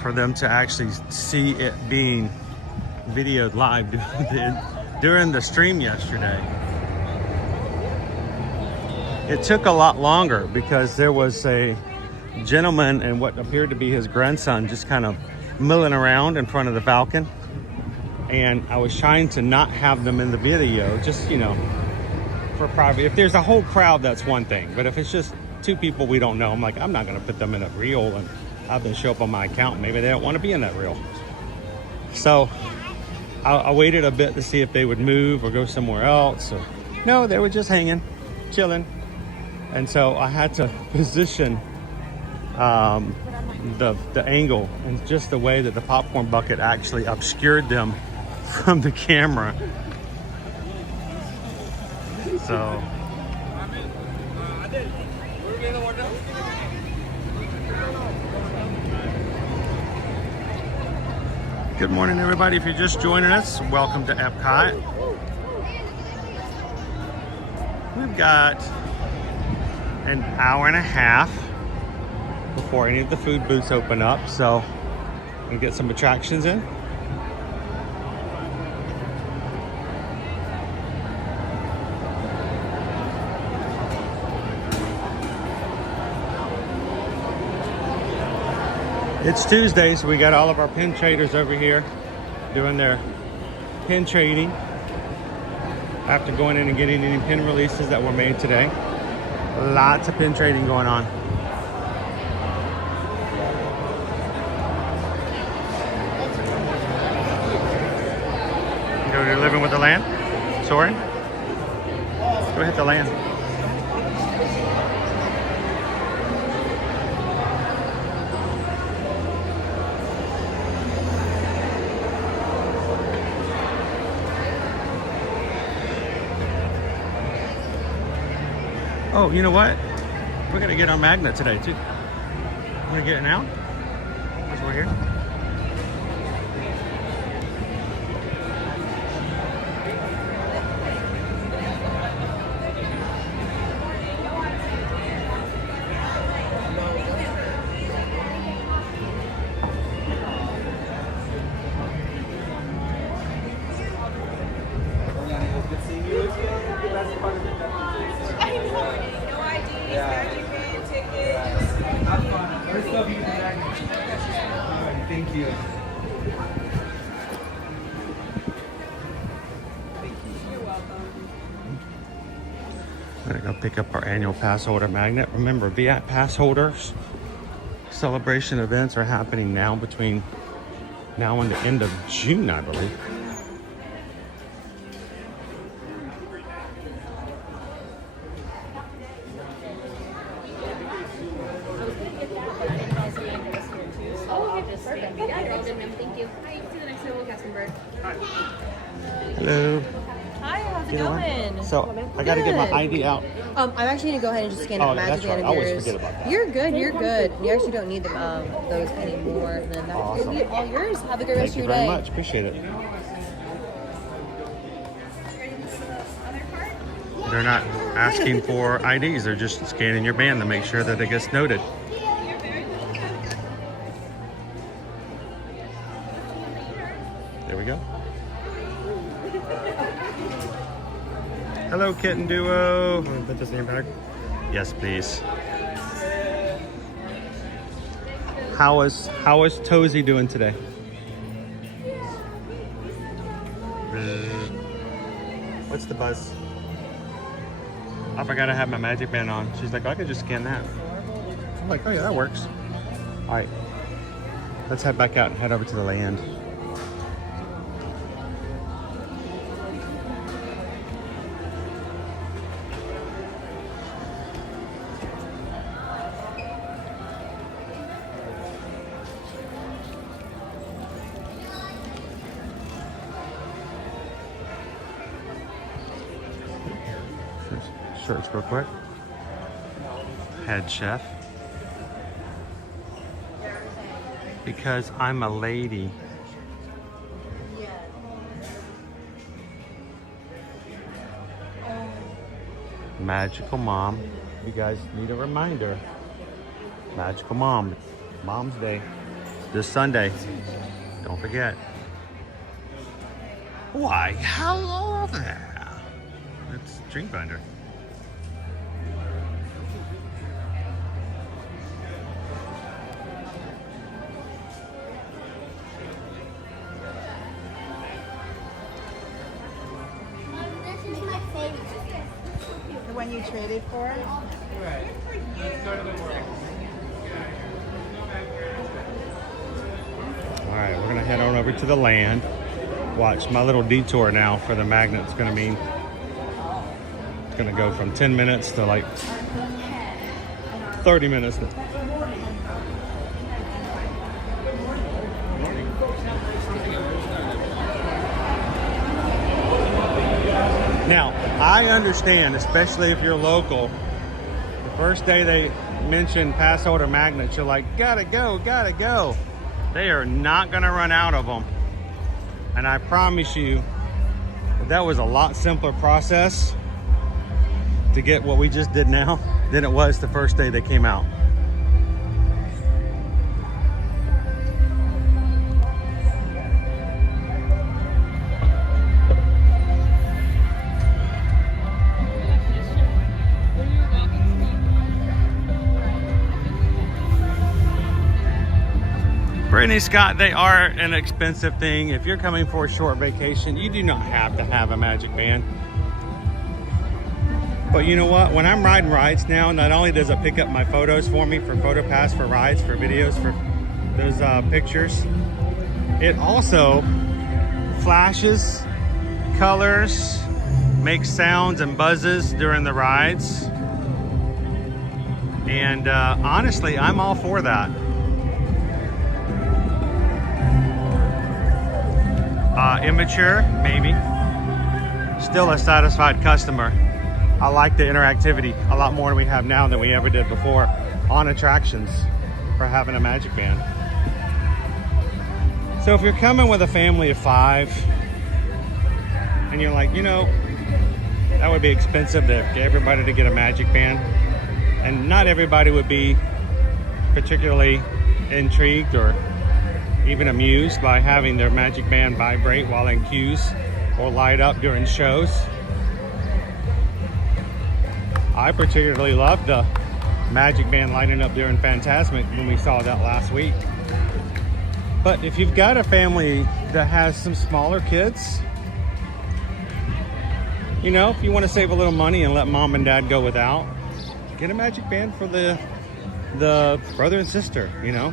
for them to actually see it being videoed live during the stream yesterday. It took a lot longer because there was a gentleman and what appeared to be his grandson just kind of milling around in front of the Falcon, and I was trying to not have them in the video, just, you know, for private. If there's a whole crowd, that's one thing, but if it's just two people we don't know, I'm like, I'm not going to put them in a reel and have them show up on my account. Maybe they don't want to be in that reel. So I waited a bit to see if they would move or go somewhere else. Or, no, they were just hanging, chilling. And so I had to position the angle and just the way that the popcorn bucket actually obscured them from the camera. So good morning, everybody. If you're just joining us, welcome to Epcot. We've got an hour and a half before any of the food booths open up, so we'll get some attractions in. It's Tuesday, so we got all of our pin traders over here doing their pin trading after going in and getting any pin releases that were made today. Lots of pin trading going on. You know, you're living with the land? Soaring? Go hit the land. Oh, you know what? We're gonna get on Magnet today too. We're gonna get it now because we're here. Thank you. You're welcome. We're gonna go pick up our annual pass holder magnet. Remember, VIP pass holders celebration events are happening now between now and the end of June, I believe. Hello. Hi, how's it going? So I got to get my ID out. I'm actually gonna go ahead and just scan it magically out of I always yours. forget about that. You're good. You're good. You actually don't need them those anymore. And then that's Awesome. gonna be all yours. Have a good rest Thank you of your very day. much. Appreciate it. They're not asking for IDs. They're just scanning your band to make sure that it gets noted. There we go. Hello, Kitten Duo. Want to put this in your bag? Yes, please. How is Tozy doing today? What's the buzz? I forgot I have my magic band on. She's like, I could just scan that. I'm like, oh yeah, that works. All right, let's head back out and head over to the land. shirts real quick. Head chef. Because I'm a lady. Magical Mom. You guys need a reminder. Magical Mom. Mom's Day. This Sunday. Don't forget. Why, hello there. It's Drink Binder. This is my favorite. The one you traded for? Right. Let's go to the world. All right, we're gonna head on over to the land. Watch my little detour now for the magnet's gonna mean it's gonna go from 10 minutes to like 30 minutes. Now, I understand, especially if you're local, the first day they mention passholder magnets, you're like, gotta go, gotta go. They are not gonna run out of them. And I promise you, that was a lot simpler process to get what we just did now than it was the first day they came out. Brittany, Scott, they are an expensive thing. If you're coming for a short vacation, you do not have to have a Magic Band. But you know what? When I'm riding rides now, not only does it pick up my photos for me for PhotoPass, for rides, for videos, for those pictures, it also flashes, colors, makes sounds and buzzes during the rides. And honestly, I'm all for that. Immature, maybe. Still a satisfied customer. I like the interactivity a lot more than we have now than we ever did before on attractions for having a Magic Band. So if you're coming with a family of 5 and you're like, you know, that would be expensive to get everybody to get a Magic Band, and not everybody would be particularly intrigued or even amused by having their Magic Band vibrate while in queues or light up during shows. I particularly love the Magic Band lighting up during Fantasmic when we saw that last week. But if you've got a family that has some smaller kids, you know, if you want to save a little money and let mom and dad go without, get a Magic Band for the brother and sister, you know.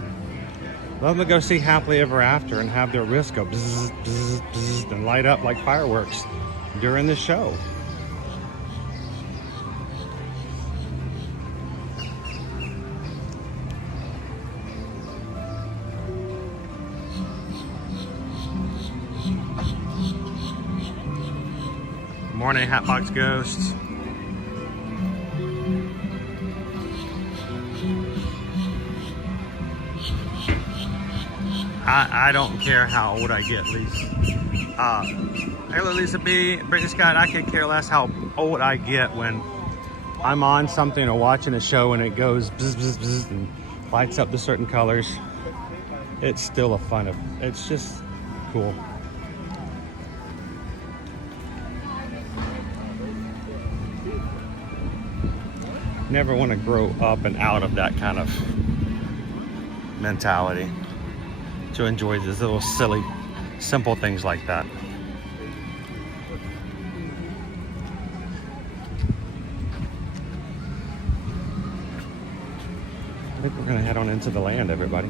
Let them go see Happily Ever After and have their wrist go bzz, bzz, bzz, and light up like fireworks during the show. Morning, Hatbox Ghosts. I don't care how old I get, Lisa. Hello, Lisa B. Brittany Scott, I could care less how old I get when I'm on something or watching a show and it goes bzz, bzz, bzz, and lights up the certain colors. It's still it's just cool. Never want to grow up and out of that kind of mentality. To enjoy these little silly, simple things like that. I think we're gonna head on into the land, everybody.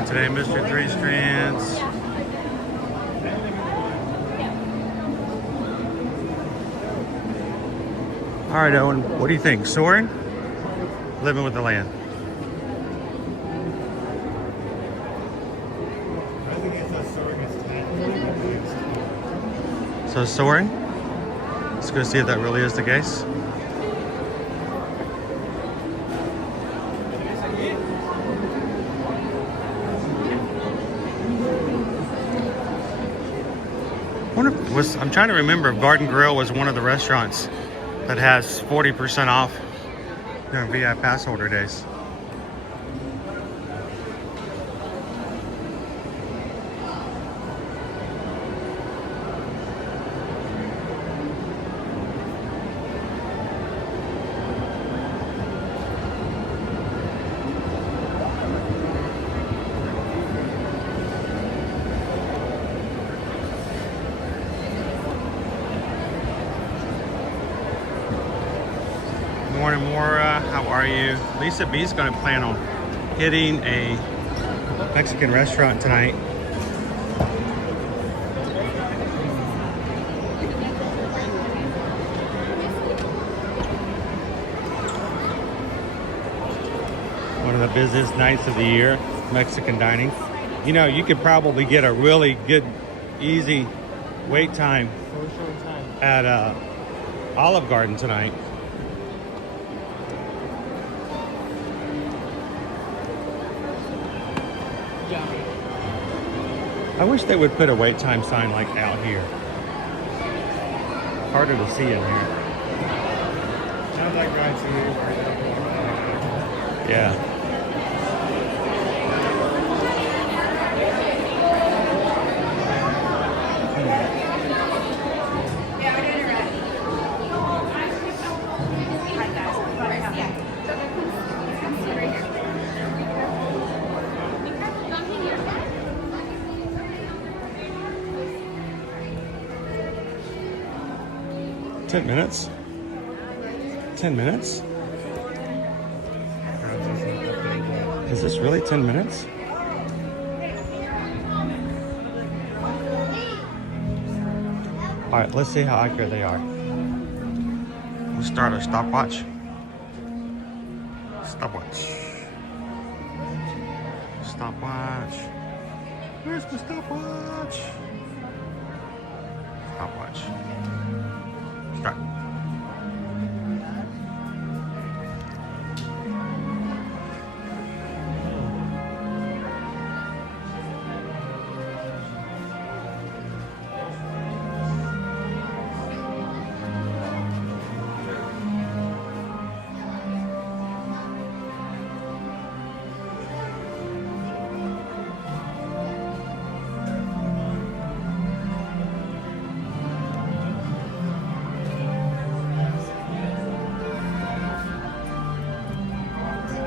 open today, Mr. Three Strands. All right, Owen, what do you think? Soaring? Living with the land. I think it's a Soaring is 10. So Soaring? Let's go see if that really is the case. I'm trying to remember if Garden Grill was one of the restaurants that has 40% off during VI pass holder days. Morning, Maura. How are you? Lisa B's going to plan on hitting a Mexican restaurant tonight. One of the busiest nights of the year, Mexican dining. You know, you could probably get a really good, easy wait time at Olive Garden tonight. I wish they would put a wait time sign like out here. Harder to see in here. Sounds like drive through. Yeah. $10 minutes? 10 minutes? Is this really 10 minutes? All right, let's see how accurate they are. We'll start our stopwatch. Stopwatch. Stopwatch. Where's the stopwatch? Stopwatch. Start.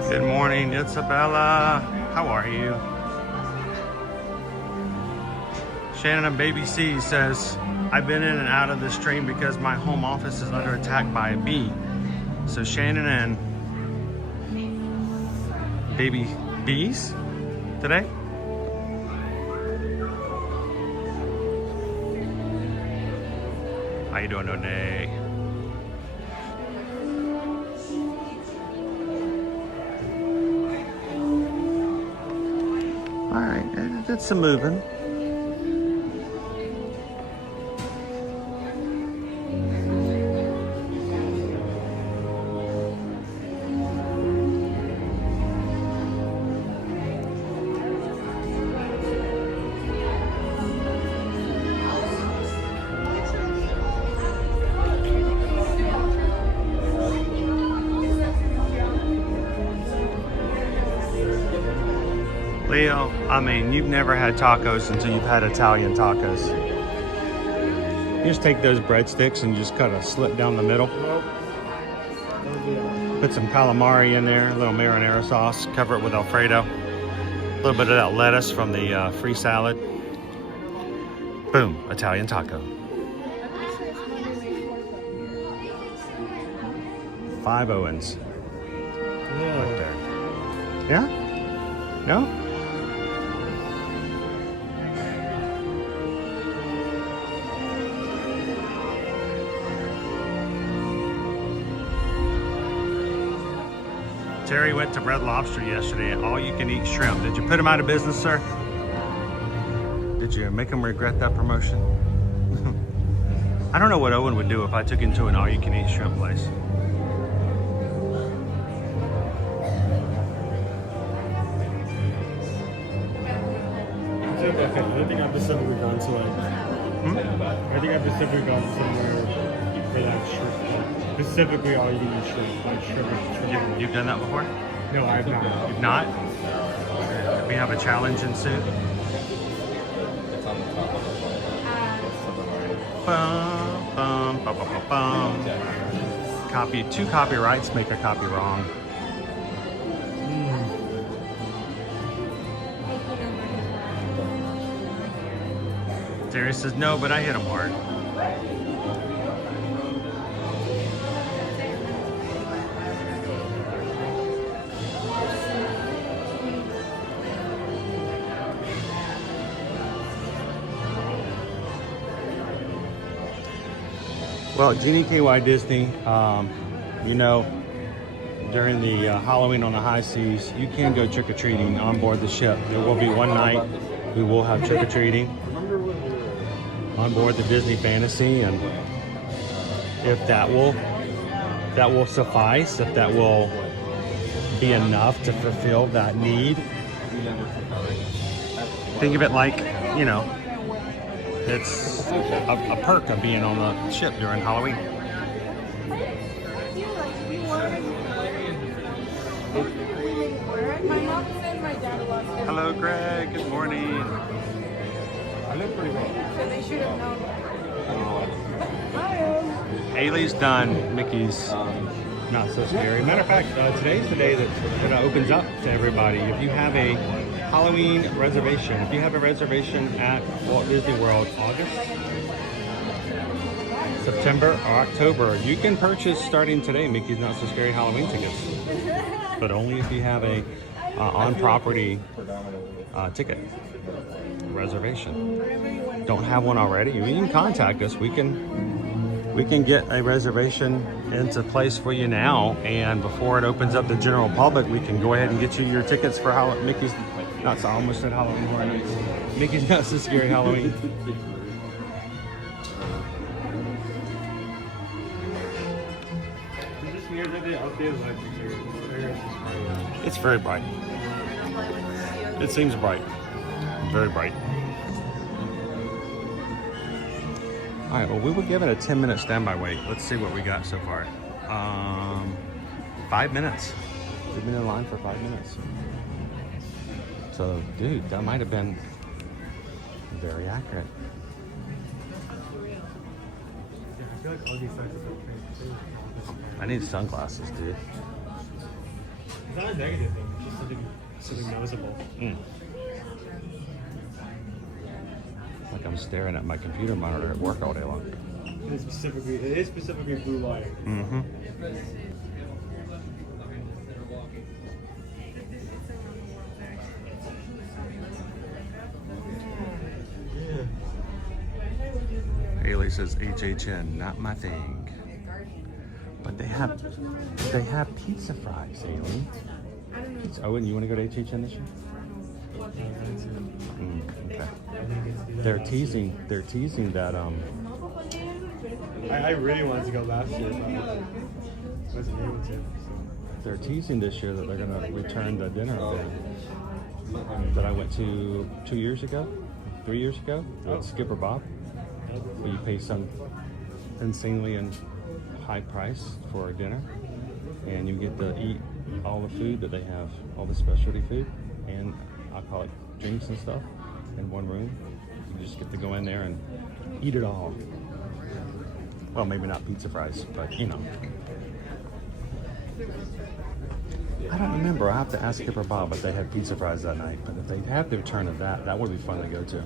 Good morning, Isabella. How are you? Shannon and Baby C says, I've been in and out of this train because my home office is under attack by a bee. So Shannon and Baby Bees today? How you doing, O'Nay? All right, it did some moving. Leo, I mean, you've never had tacos until you've had Italian tacos. You just take those breadsticks and just cut a slit down the middle. Put some calamari in there, a little marinara sauce, cover it with Alfredo. A little bit of that lettuce from the free salad. Boom, Italian taco. 5 Owens. Yeah. Right there. Yeah? No? Terry went to Red Lobster yesterday and all you can eat shrimp. Did you put him out of business, sir? Did you make him regret that promotion? I don't know what Owen would do if I took him to an all you can eat shrimp place. I think I've specifically gone to like. I think I've specifically gone somewhere for that shrimp. Specifically, all you can eat shrimp, like shrimp. You've done that before? No, I have not. You've not? Okay. We have a challenge ensued. Bum, bum, bum, bum, bum. Two copyrights make a copy wrong. Terry says, no, but I hit him hard. Well, Genie KY Disney, you know, during the Halloween on the high seas, you can go trick-or-treating on board the ship. There will be one night we will have trick-or-treating on board the Disney Fantasy, and if that will suffice, if that will be enough to fulfill that need, think of it like, you know, it's a perk of being on the ship during Halloween. Hello, Greg. Good morning. I look pretty well. So they should have known. Haley's done Mickey's Not So Scary. Matter of fact, today's the day that it opens up to everybody. If you have a Halloween reservation, if you have a reservation at Walt Disney World, August, September, or October, you can purchase starting today Mickey's Not So Scary Halloween tickets, but only if you have a on-property ticket reservation. Don't have one already? You can contact us. We can get a reservation into place for you now, and before it opens up to the general public, we can go ahead and get you your tickets for Mickey's Not So, I almost said Halloween Horror Nights. Mickey's Not So Scary Halloween. It's very bright. It seems bright. Very bright. All right, well, we were given a 10-minute standby wait. Let's see what we got so far. 5 minutes. We've been in line for 5 minutes. So, dude, that might have been very accurate. I need sunglasses, dude. It's not a negative thing, it's just something noticeable. Like I'm staring at my computer monitor at work all day long. It is specifically blue light. Mm-hmm. Haley says HHN, not my thing. But they have pizza fries, Haley. Owen, you want to go to HHN this year? Okay. They're teasing that I really wanted to go last year, but I wasn't able to. So. They're teasing this year that they're going to return the dinner that I went to 3 years ago, with Skipper Bob, where you pay some insanely and high price for a dinner, and you get to eat all the food that they have, all the specialty food, and alcoholic drinks and stuff in one room. You just get to go in there and eat it all. Well, maybe not pizza fries, but you know. I don't remember. I have to ask Skipper Bob if they had pizza fries that night. But if they had the return of that would be fun to go to.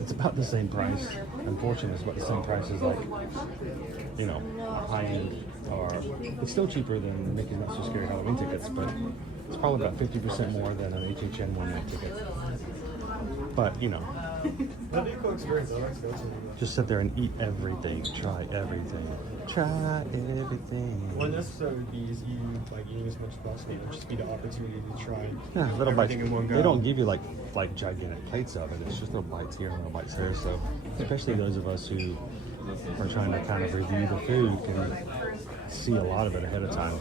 It's about the same price. Unfortunately, it's about the same price as, like, you know, high-end, or it's still cheaper than Mickey's Not So Scary Halloween tickets, but it's probably about 50% more than an HHN one-night ticket. But, you know, That vehicle experience, I like to go to. Just sit there and eat everything. Try everything. Try everything. One necessary would be is eating as much as possible. It'd just be the opportunity to try Yeah, little bites. everything in one go. They don't give you like gigantic plates of it. It's just little bites here and little bites there. So, especially those of us who are trying to kind of review the food can see a lot of it ahead of time.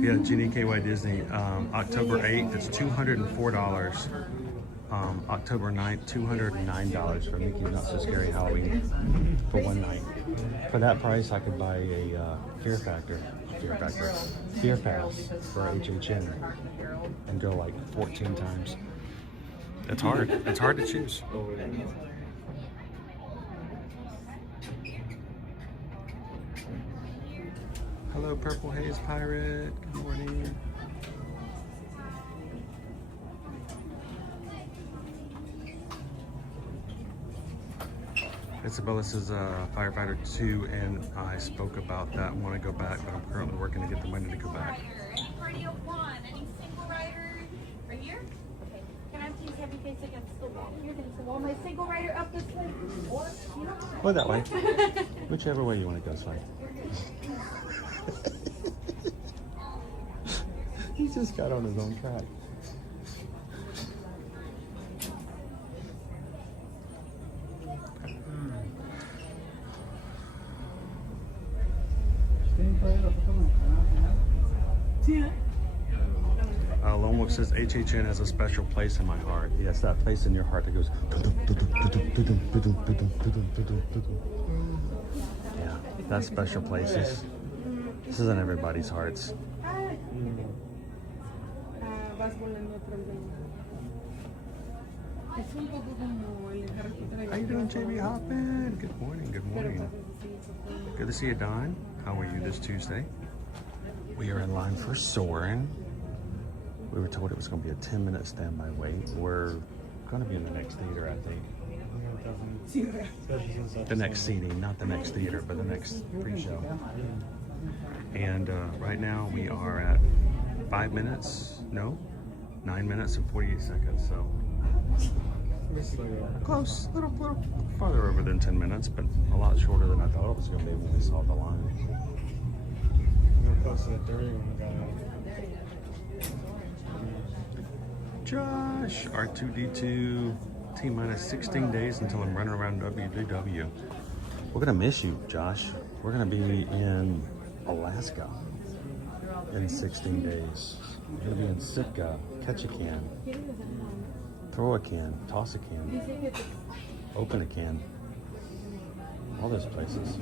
Yeah, Genie KY Disney. October 8th, it's $204. October 9th, $209 for Mickey's Not So Scary Halloween for one night. For that price, I could buy a Fear Pass for HHN and go like 14 times. It's hard. It's hard to choose. Hello, Purple Haze Pirate. Good morning. Isabella says Firefighter 2, and I spoke about that and want to go back, but I'm currently working to get the money to go back. Party of one. Any single rider right here? Okay. Can I please have you face against the wall? Here against the wall. My single rider up this way. Or, you know? Or that way. Whichever way you want to go, fine. He just got on his own track. Lone says HHN has a special place in my heart. Yes, that place in your heart that goes. Yeah, that special place is. This is in everybody's hearts. How you doing, JB Hoffman? Good morning, good morning. Good to see you, Don. How are you this Tuesday? We are in line for Soaring. We were told it was going to be a 10-minute standby wait. We're going to be in the next theater, I think. The next seating, not the next theater, but the next pre-show. And right now we are at 9 minutes and 48 seconds. So close, little farther over than 10 minutes, but a lot shorter than I thought it was going to be when we saw the line. We're close to the 30 when we got out. Josh, R2D2, T-minus 16 days until I'm running around WDW. We're gonna miss you, Josh. We're gonna be in Alaska in 16 days. We're gonna be in Sitka, catch a can, throw a can, toss a can, open a can, all those places.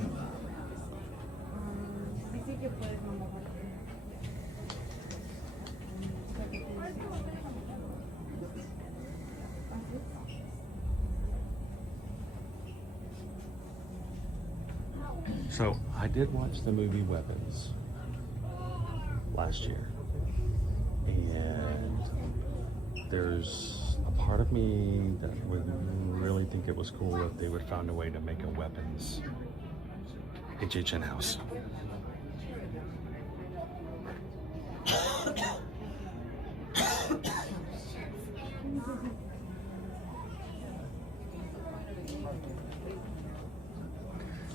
So I did watch the movie Weapons last year, and there's a part of me that would really think it was cool if they would find a way to make a Weapons HHN house.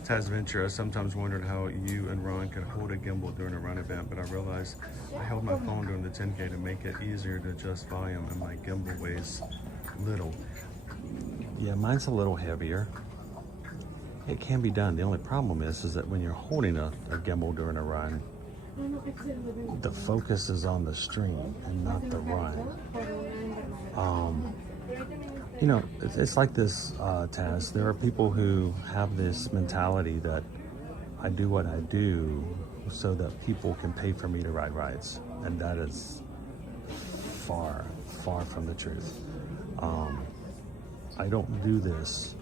Taz Venture, I sometimes wondered how you and Ron could hold a gimbal during a run event, but I realized I held my phone during the 10K to make it easier to adjust volume, and my gimbal weighs little. Yeah, mine's a little heavier. It can be done. The only problem is that when you're holding a gimbal during a run, the focus is on the stream and not the run. You know, it's like this, Taz. There are people who have this mentality that I do what I do so that people can pay for me to ride rides. And that is far, far from the truth. I don't do this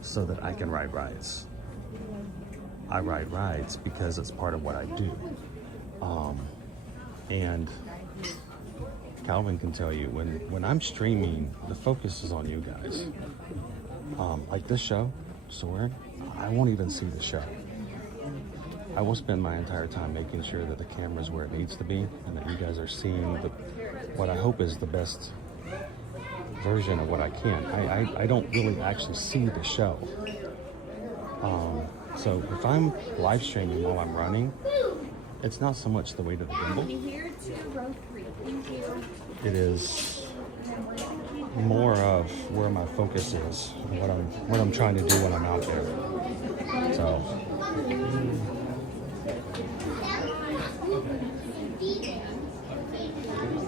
so that I can ride rides. I ride rides because it's part of what I do. And Calvin can tell you, when I'm streaming, the focus is on you guys. Like this show, Soaring, I won't even see the show. I will spend my entire time making sure that the camera's where it needs to be and that you guys are seeing what I hope is the best version of what I can. I don't really actually see the show. So if I'm live streaming while I'm running, it's not so much the weight of the gimbal. Here to row 3. Thank you. It is more of where my focus is and what I'm trying to do when I'm out there. So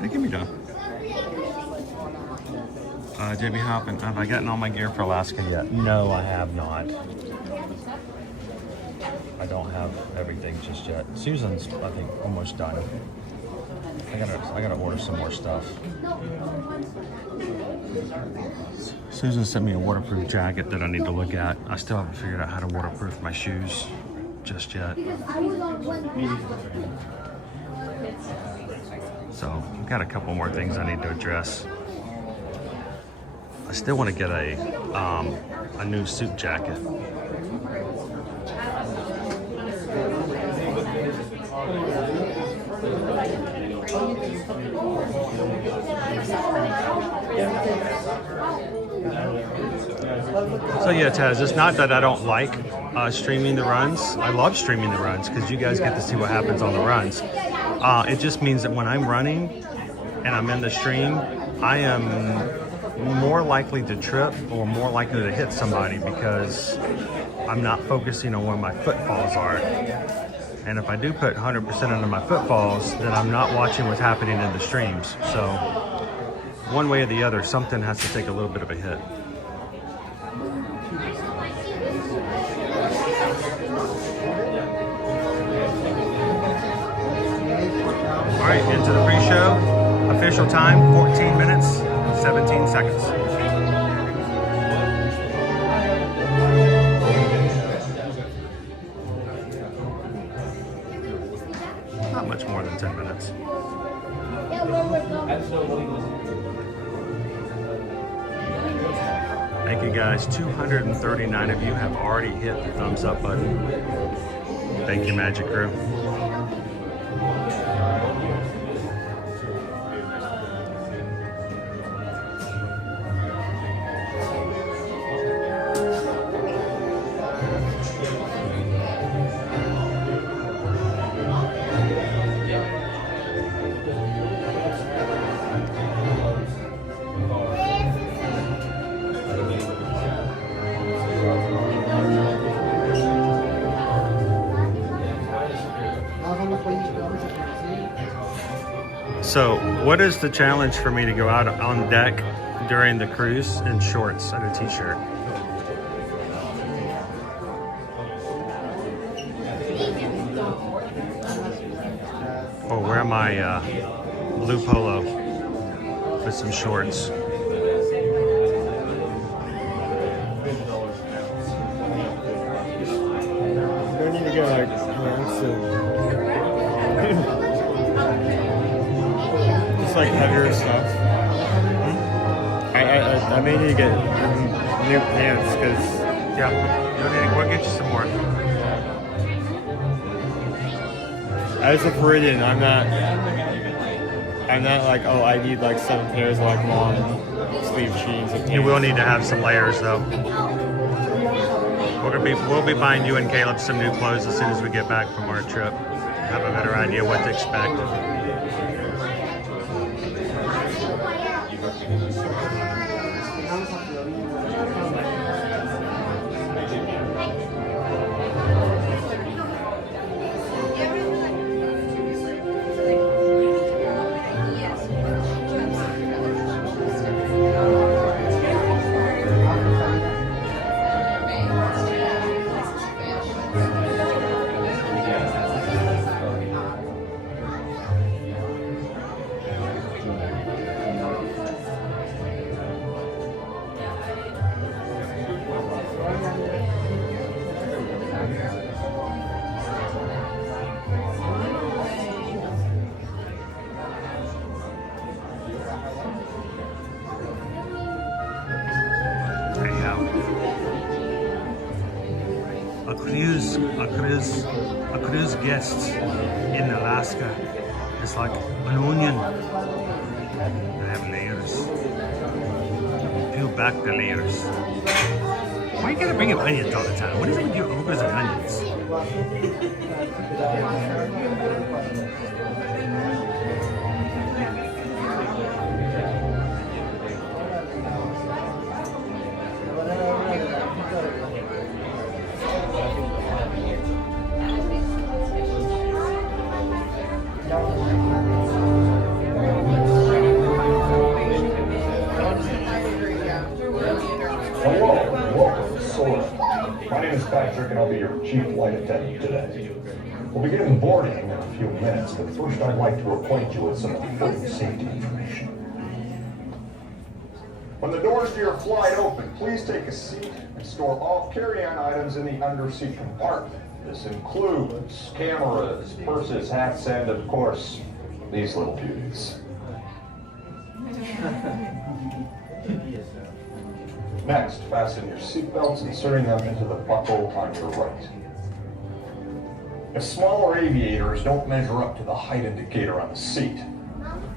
they can be done. JB Hoppin, have I gotten all my gear for Alaska yet? No, I have not. I don't have everything just yet. Susan's, I think, almost done. I gotta order some more stuff. Susan sent me a waterproof jacket that I need to look at. I still haven't figured out how to waterproof my shoes just yet. So I've got a couple more things I need to address. I still want to get a new suit jacket. So yeah, Taz, it's not that I don't like streaming the runs. I love streaming the runs because you guys get to see what happens on the runs. It just means that when I'm running and I'm in the stream, I am more likely to trip or more likely to hit somebody because I'm not focusing on where my footfalls are. And if I do put 100% into my footfalls, then I'm not watching what's happening in the streams. So one way or the other, something has to take a little bit of a hit. All right, into the pre-show. Official time, 14 minutes, 17 seconds. Not much more than 10 minutes. Thank you guys. 239 of you have already hit the thumbs up button. Thank you, Magic Crew. So, what is the challenge for me to go out on deck during the cruise in shorts and a t-shirt? Or wear my blue polo with some shorts. I need to go like just like heavier stuff. I may need to get new pants because yeah, you'll need to go get you some more. As a Floridian, I'm not like, oh, I need like 7 pairs of like long sleeve jeans. You will need to have some layers though. We'll be buying you and Caleb some new clothes as soon as we get back from our trip. Have a better idea what to expect. cruise guest in Alaska is like an onion. They have layers. Peel back the layers. Why you gotta bring up onions all the time? What is it with your ogres and onions? Hello, and welcome to Soaring. My name is Patrick, and I'll be your chief flight attendant today. We'll begin boarding in a few minutes, but first I'd like to acquaint you with some important safety information. When the doors to your flight open, please take a seat and store all carry-on items in the underseat compartment. This includes cameras, purses, hats, and, of course, these little beauties. Next, fasten your seatbelts, inserting them into the buckle on your right. If smaller aviators don't measure up to the height indicator on the seat,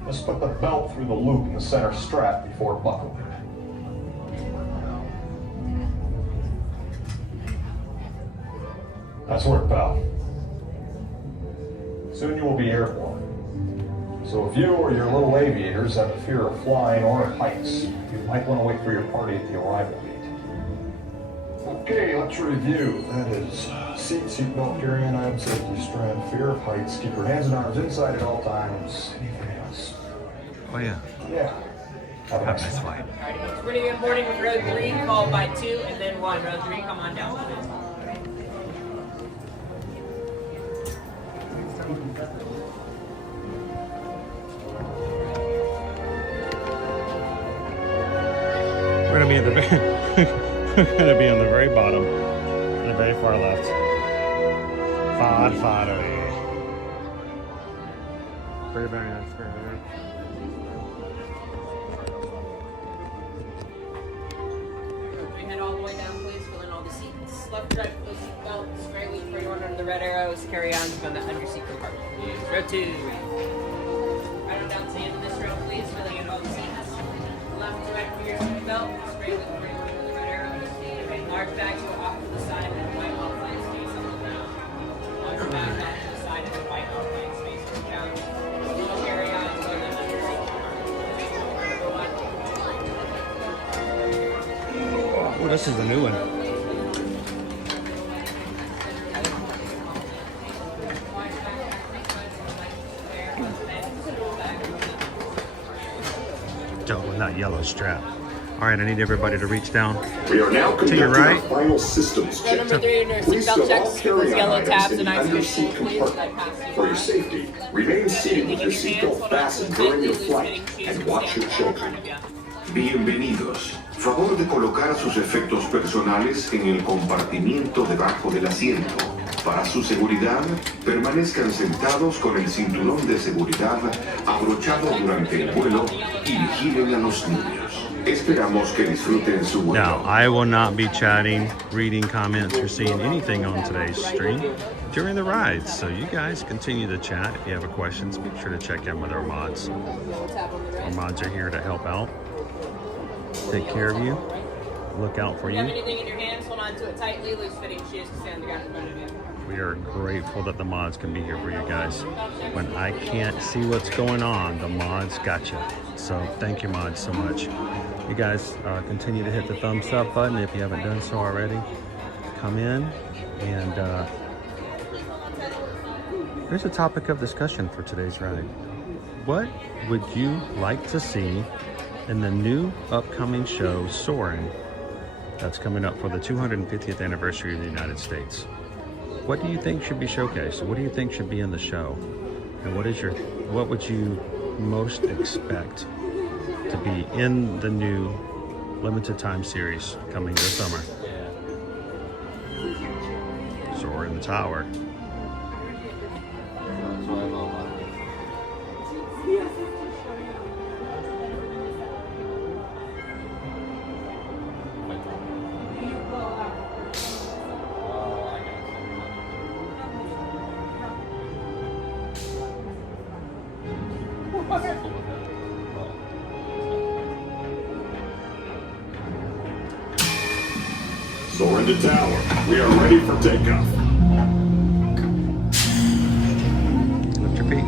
just put the belt through the loop in the center strap before buckling. Nice work, pal. Soon you will be airborne. So if you or your little aviators have a fear of flying or of heights, you might want to wait for your party at the arrival gate. Okay, let's review. That is seatbelt, carry-on item, safety strand, fear of heights, keep your hands and arms inside at all times. Anything else? Oh yeah. Yeah. Have a nice flight. Alright, we're going to get boarding with row 3, followed by 2, and then 1. Row 3, come on down. We're gonna be at the very we're gonna be on the very bottom, the very far left. Far away. Very nice, very nice. We head all the way down, please. Fill in all the seats. Left, right, full seat belt. Square wheel for your order under the red arrows. Carry on from the underseat compartment. Row 2. Right on down to the end of this row, please. Filling in all the seats. Left to right for your seat belt. Square wheel for your order under the red arrows. Large bags go off to the side and white outline space on the ground. Large bags off to the side and white outline space on the ground. Little carry on for the underseat compartment. Oh, this is the new one. Oh, not yellow strap. All right, I need everybody to reach down. We are now to your right. Final systems Row number 3 under seatbelt checks. Those yellow tabs and isolation, please. For your safety, remain seated with your seatbelt fastened during your flight and watch your children. Bienvenidos. Favor de colocar sus efectos personales en el compartimiento debajo del asiento. Para su seguridad, permanezcan sentados con el cinturón de seguridad abrochado durante el vuelo y vigilen a los niños. Esperamos que disfruten su vuelo. Now, I will not be chatting, reading comments, or seeing anything on today's stream during the rides. So you guys continue to chat. If you have questions, make sure to check in with our mods. Our mods are here to help out, take care of you, look out for If you have you. anything in your hands, hold on to it tightly. Loose fitting shoes to stand on the ground in front of you. We are grateful that the mods can be here for you guys. When I can't see what's going on, the mods got you. So thank you, mods, so much. You guys continue to hit the thumbs up button if you haven't done so already. Come in, and here's a topic of discussion for today's ride. What would you like to see in the new upcoming show, Soaring, that's coming up for the 250th anniversary of the United States? What do you think should be showcased? What do you think should be in the show? And what would you most expect to be in the new limited time series coming this summer? Soaring the Tower. Soaring to tower. We are ready for takeoff. Lift your feet.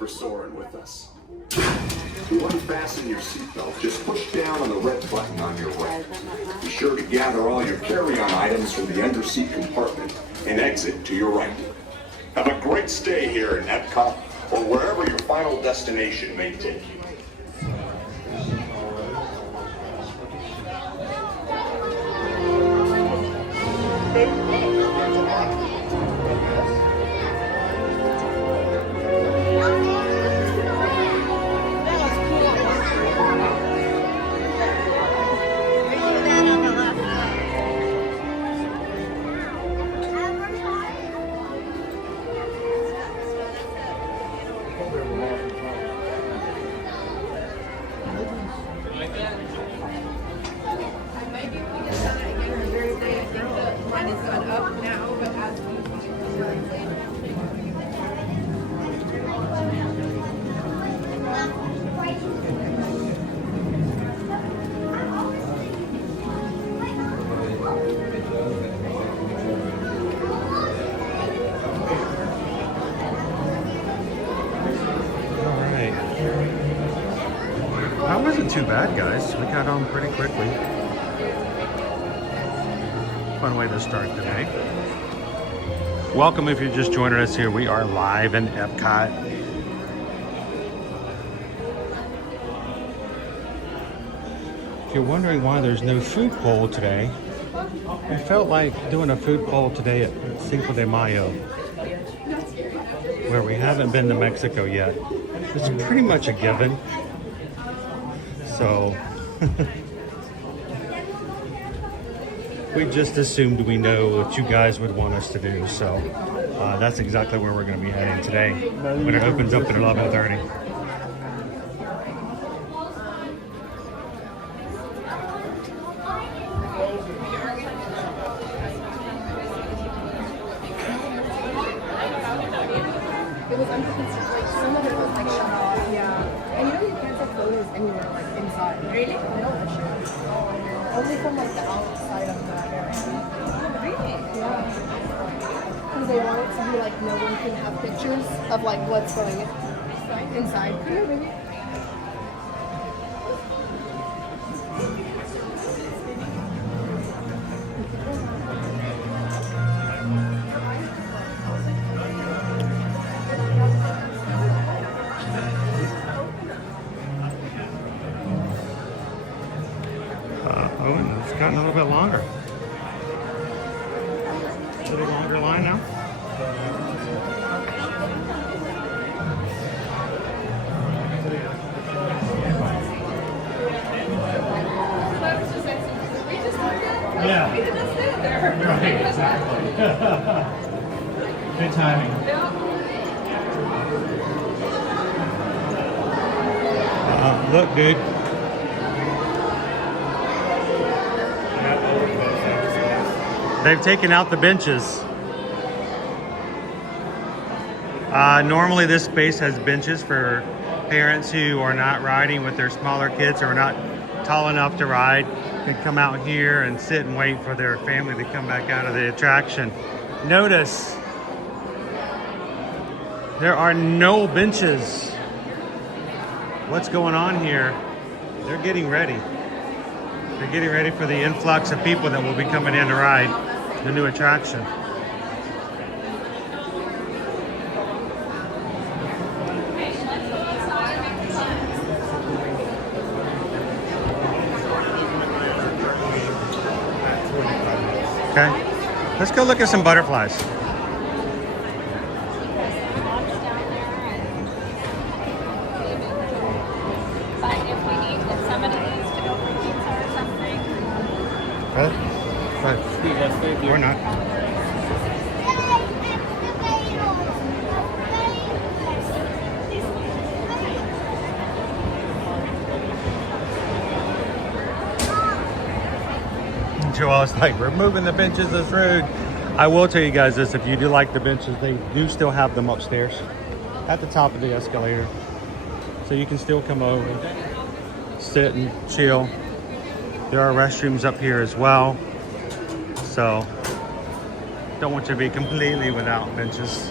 for soaring with us. To unfasten your seatbelt, just push down on the red button on your right. Be sure to gather all your carry-on items from the underseat compartment and exit to your right. Have a great stay here in Epcot or wherever you're destination may take you. That wasn't too bad, guys. We got on pretty quickly. Fun way to start today. Welcome if you're just joining us here. We are live in Epcot. If you're wondering why there's no food poll today, we felt like doing a food poll today at Cinco de Mayo, where we haven't been to Mexico yet. It's pretty much a given. So we just assumed we know what you guys would want us to do. So that's exactly where we're going to be heading today when it opens up at 11:30. It was unconstitutional. Like some of it was like shut off. Yeah. And you know you can't take photos anywhere like inside. Really? They don't let you. Only from like the outside of the area. Really? Yeah. Because they want it to be like no one can have pictures of like what's going inside. Come here, baby. It's gotten a little bit longer. A little longer line now. Yeah. Right, exactly. Good timing. Look, dude. They've taken out the benches. Normally this space has benches for parents who are not riding with their smaller kids or are not tall enough to ride, can come out here and sit and wait for their family to come back out of the attraction. Notice there are no benches. What's going on here? They're getting ready. They're getting ready for the influx of people that will be coming in to ride the new attraction. Okay, let's go look at some butterflies. Or not. Joel's like, removing the benches is rude. I will tell you guys this, if you do like the benches, they do still have them upstairs at the top of the escalator. So you can still come over, sit and chill. There are restrooms up here as well. So don't want you to be completely without benches.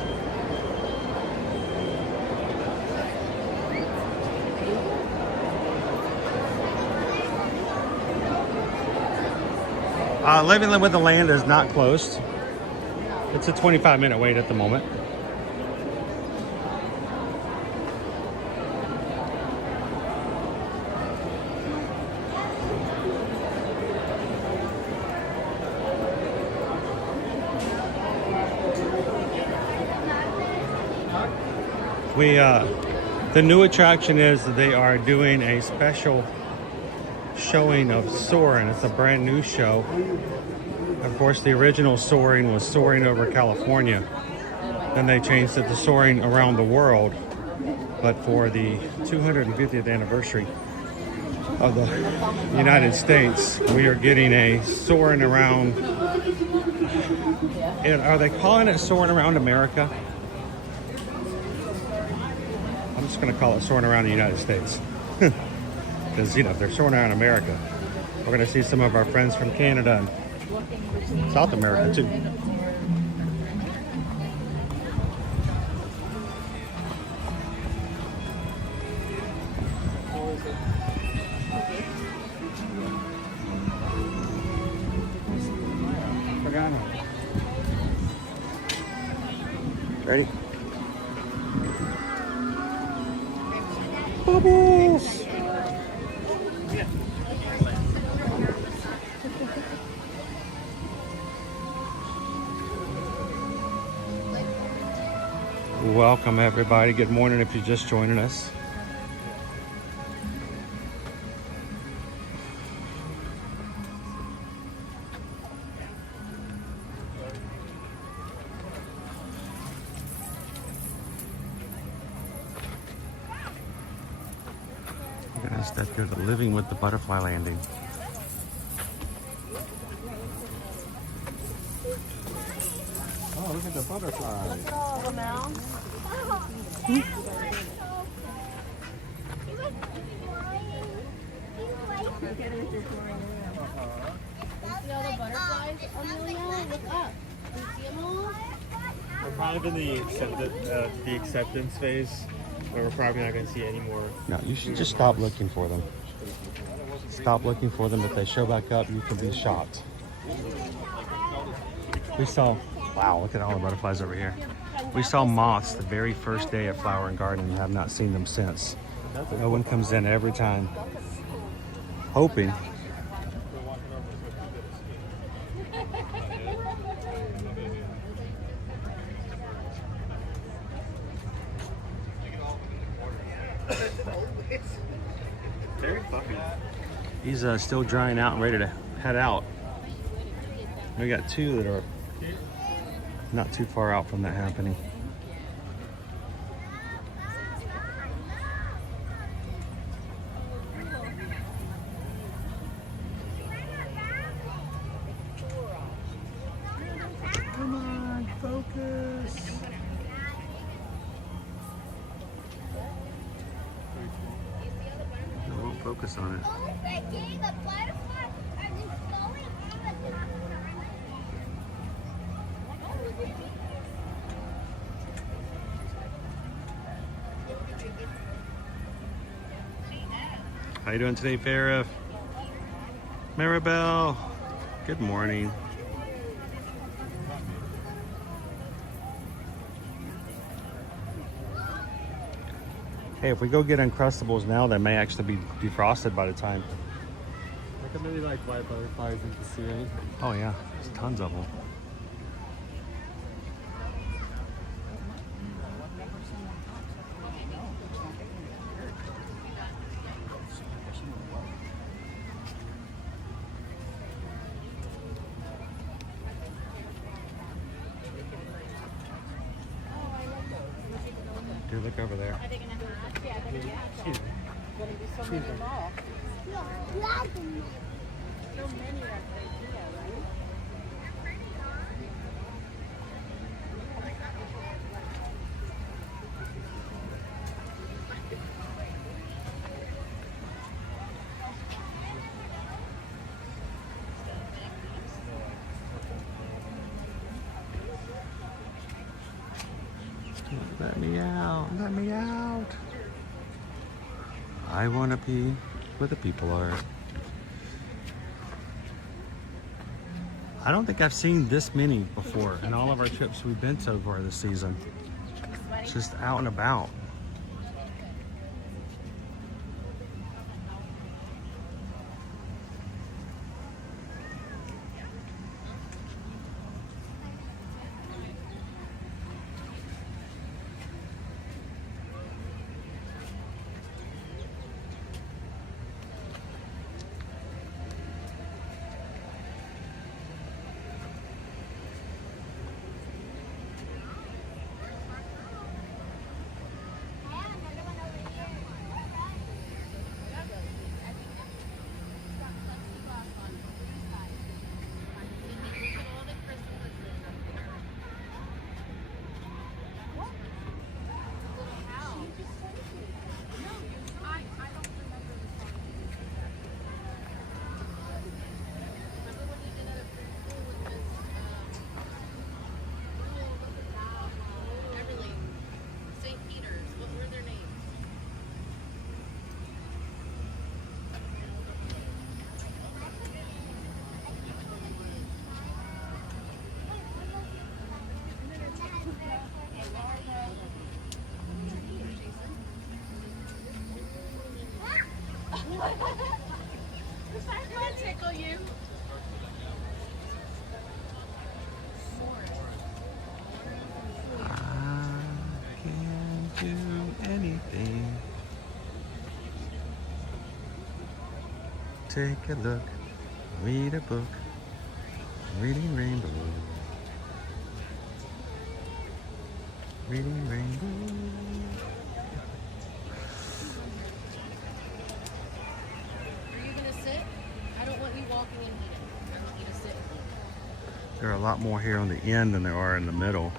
Living with the Land is not closed. It's a 25-minute wait at the moment. The new attraction is they are doing a special showing of Soaring. It's a brand new show. Of course, the original Soaring was Soaring over California. Then they changed it to Soaring around the world. But for the 250th anniversary of the United States, we are getting a Soaring around. Are they calling it Soaring around America? I'm just going to call it Soaring around the United States. Because, you know, if they're soaring around America, we're going to see some of our friends from Canada and South America, too. Ready? Bubbles! Welcome everybody. Good morning if you're just joining us. We're gonna step here to Living with the Butterfly Landing. Oh, look at the butterflies. Oh, now. We're kind of in the acceptance phase, but we're probably not going to see any more. No, you should just stop looking for them. Stop looking for them. If they show back up, you can be shocked. We saw, wow, look at all the butterflies over here. We saw moths the very first day at Flower and Garden and have not seen them since. Owen comes in every time, hoping. He's still drying out and ready to head out. We got two that are not too far out from that happening. Come on, focus. I won't focus on it. How you doing today, Farah? Maribel, good morning. Hey, if we go get Uncrustables now, they may actually be defrosted by the time. I could really like white butterflies into seeing. Oh yeah, there's tons of them. Dude, look over there. Let me out, let me out. I want to be where the people are. I don't think I've seen this many before in all of our trips we've been so far this season. It's just out and about. I'll tickle you. I can't do anything. Take a look, read a book, reading rainbow. Reading rainbow. Are you gonna sit? I don't want you walking and eating. I want you to sit. There are a lot more here on the end than there are in the middle.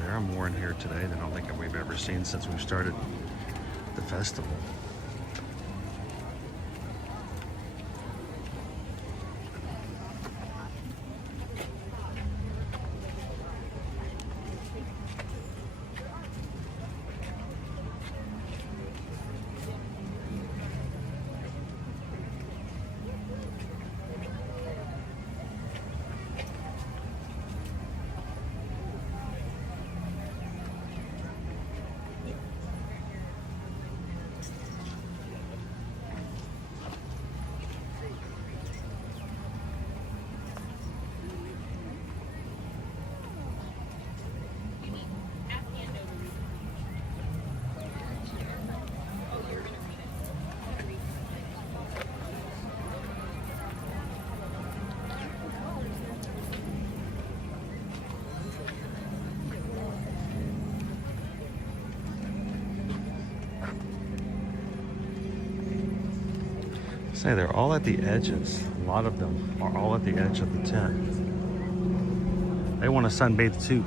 There are more in here today than I don't think we've ever seen since we started the festival. Say they're all at the edges. A lot of them are all at the edge of the tent. They want to sunbathe too.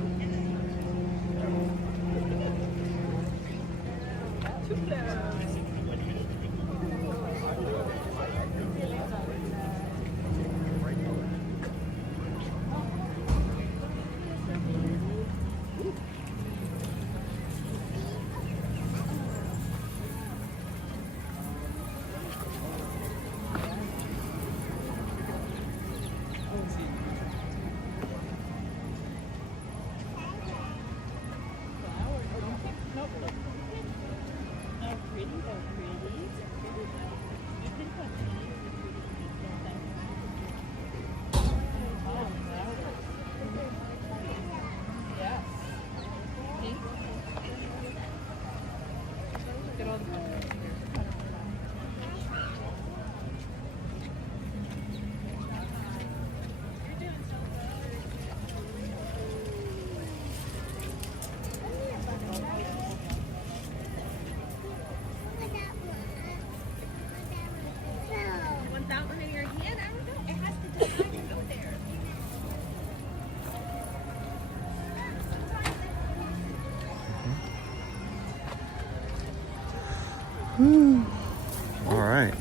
All right.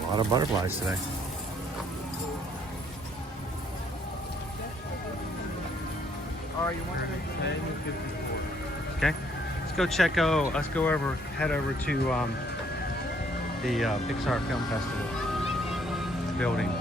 A lot of butterflies today. Okay. Let's go check. Let's go over. Head over to the Pixar Film Festival building.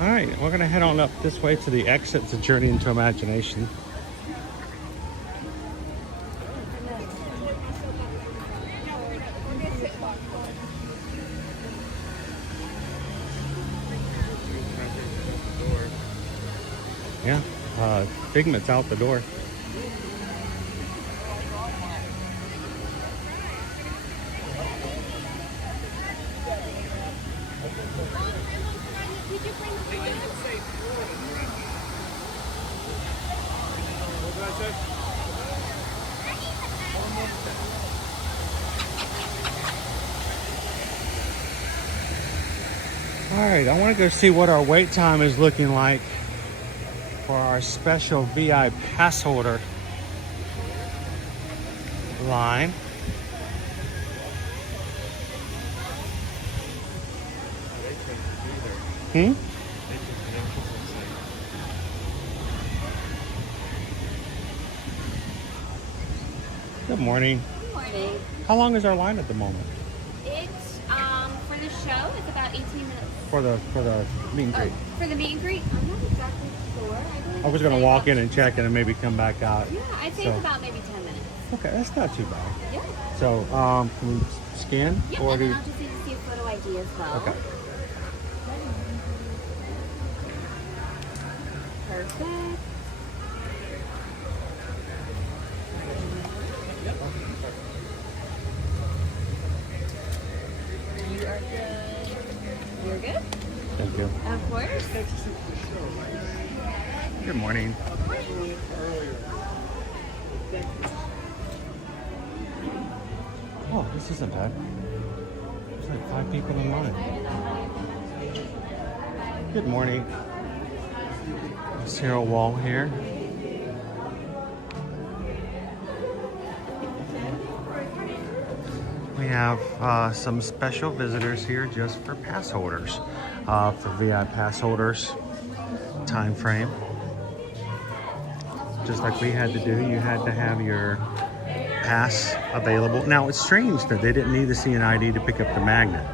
All right, we're gonna head on up this way to the exit to Journey into Imagination. Figment's out the door. All right, I want to go see what our wait time is looking like for our special VI pass holder line. Hmm? Good morning. Good morning. How long is our line at the moment? It's for the show, it's about 18 minutes. For the meet and greet. For the meet and greet, I'm not exactly sure. I was gonna walk in and check it and maybe come back out. Yeah, I'd say So- it's about maybe 10 minutes. Okay, that's not too bad. Yeah. So, can we scan Yeah, or and do? then I'll just need to see a photo ID as well. Okay. Perfect. You are good. You're good? Thank you. Of course. Good morning. Oh, this isn't bad. There's like 5 people in line. Good morning. Sarah Wall here. We have some special visitors here just for pass holders. For VI pass holders, time frame. Just like we had to do, you had to have your pass available. Now it's strange that they didn't need to see an ID to pick up the magnet,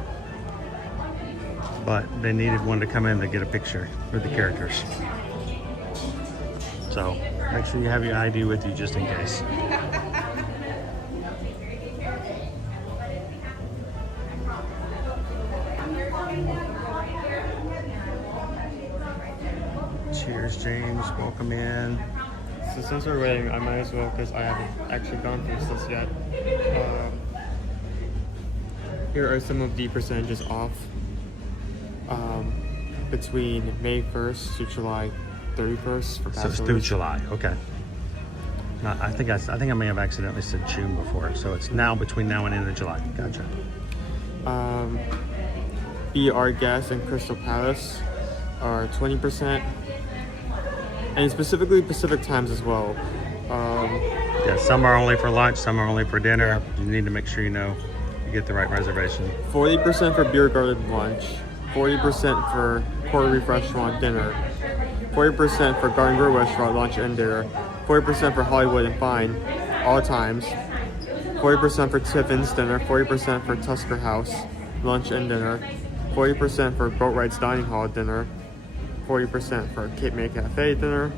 but they needed one to come in to get a picture with the characters. So make sure you have your ID with you just in case. Cheers, James. Welcome in. So since we're waiting, I might as well, because I haven't actually gone through this yet. Here are some of the percentages off between May 1st to July 31st for pass So it's through holders. July. Okay. No, I think I may have accidentally said June before. So it's now between now and end of July. Gotcha. BR Gas and Crystal Palace are 20%, and specifically Pacific times as well. Yeah, some are only for lunch, some are only for dinner. You need to make sure you know you get the right reservation. 40% for Beer Garden lunch, 40% for Coral Reef Restaurant dinner, 40% for Garden Grill Restaurant lunch and dinner, 40% for Hollywood and Fine all times, 40% for Tiffin's dinner, 40% for Tusker House lunch and dinner, 40% for Boat Rides Dining Hall dinner, 40% for Cape May Cafe dinner,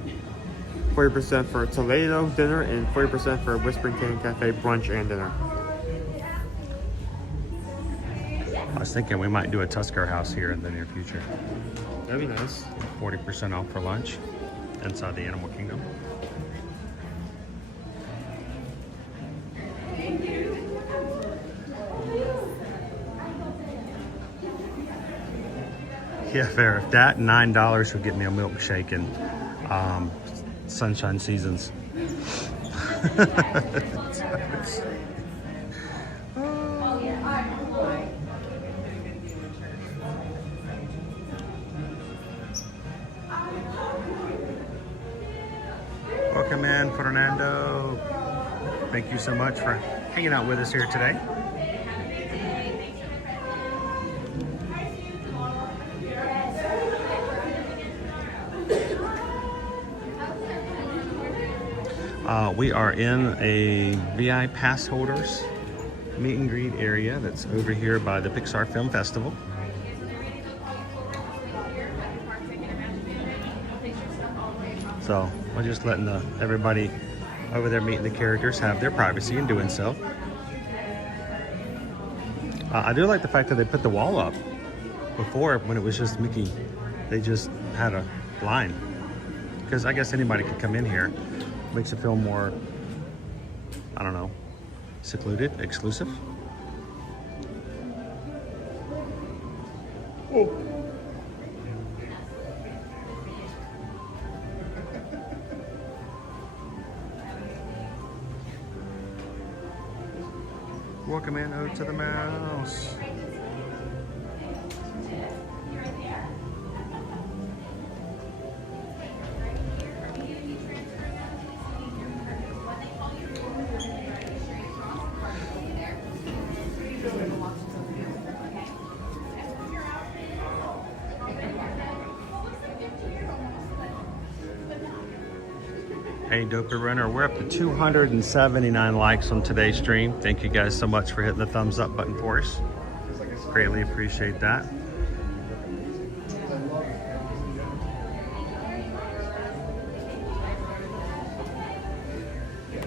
40% for Toledo dinner, and 40% for Whispering Canyon Cafe brunch and dinner. I was thinking we might do a Tusker House here in the near future. That'd be nice. 40% off for lunch inside the Animal Kingdom. Yeah, fair. If that $9 would get me a milkshake in Sunshine Seasons. Welcome in, Fernando. Thank you so much for hanging out with us here today. We are in a VI pass holders meet and greet area that's over here by the Pixar Film Festival. So we're just letting everybody over there meeting the characters have their privacy in doing so. I do like the fact that they put the wall up. Before, when it was just Mickey, they just had a line. because I guess anybody can come in here. Makes it feel more, I don't know, secluded, exclusive. Oh. Welcome in, Ode to the Mouse. Hey Dopey Runner, we're up to 279 likes on today's stream. Thank you guys so much for hitting the thumbs up button for us. Greatly appreciate that.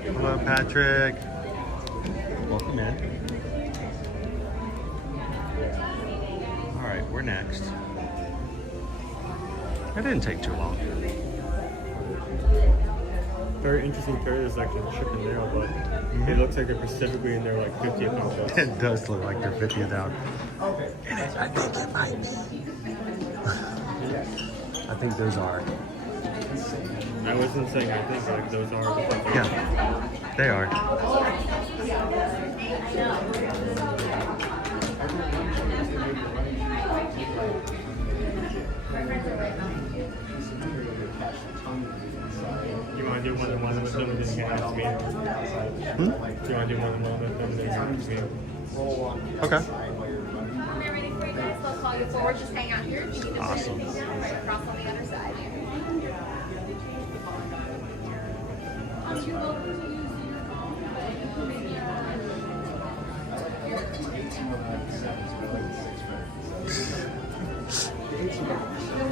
Hello Patrick. Welcome in. All right, we're next. That didn't take too long. Very interesting carrier section, shipping there, but it looks like they're specifically in their like 50th outlet. It does look like they're 50th out. And I think it might be. I think those are. I wasn't saying I think, like those are. Yeah, they are. You want to do one with them and then you can ask me? Do you want to do one with them and then you can ask me? Okay. When we're ready for you guys, they'll call you forward. Just hang out here. You can just Awesome. sit down right across on the other side here.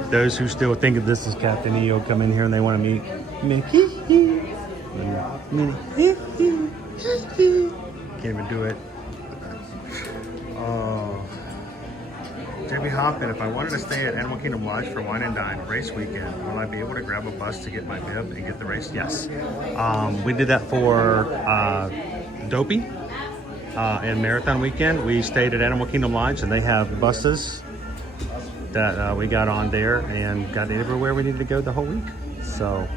Those who still think of this as Captain EO come in here and they want to meet Mickey. Can't even do it. Oh. JB Hoppin, if I wanted to stay at Animal Kingdom Lodge for Wine and Dine race weekend, will I be able to grab a bus to get my bib and get the race? Yes. We did that for Dopey and Marathon weekend. We stayed at Animal Kingdom Lodge and they have buses that we got on there and got everywhere we needed to go the whole week. So.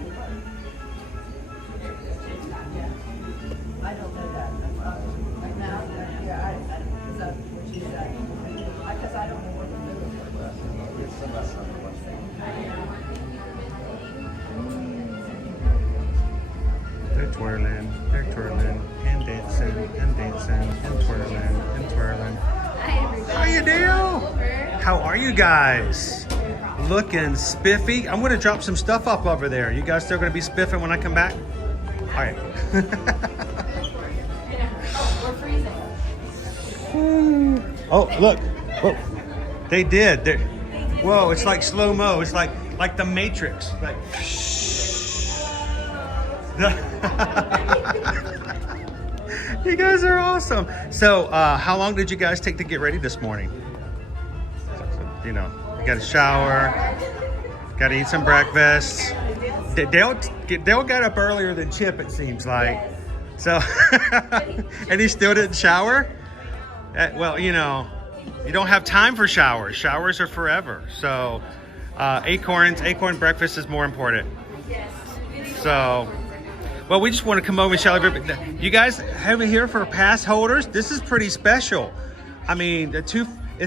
They're twirling, and dancing, and dancing, and twirling, and twirling. Hi, everybody. How you doing? How are you guys? Looking spiffy. I'm gonna drop some stuff up over there. You guys still gonna be spiffing when I come back? All right. We're freezing. Oh, look. Whoa. They did. Whoa, it's like slow-mo. It's like the Matrix. Like, you guys are awesome. So, how long did you guys take to get ready this morning? You know, you got to shower, got to eat some breakfast. Dale got up earlier than Chip, it seems like. So, and he still didn't shower? Well, you know, you don't have time for showers. Showers are forever. So, acorn breakfast is more important. So, well, we just want to come over and show everybody. You guys have it here for pass holders. This is pretty special. I mean, it's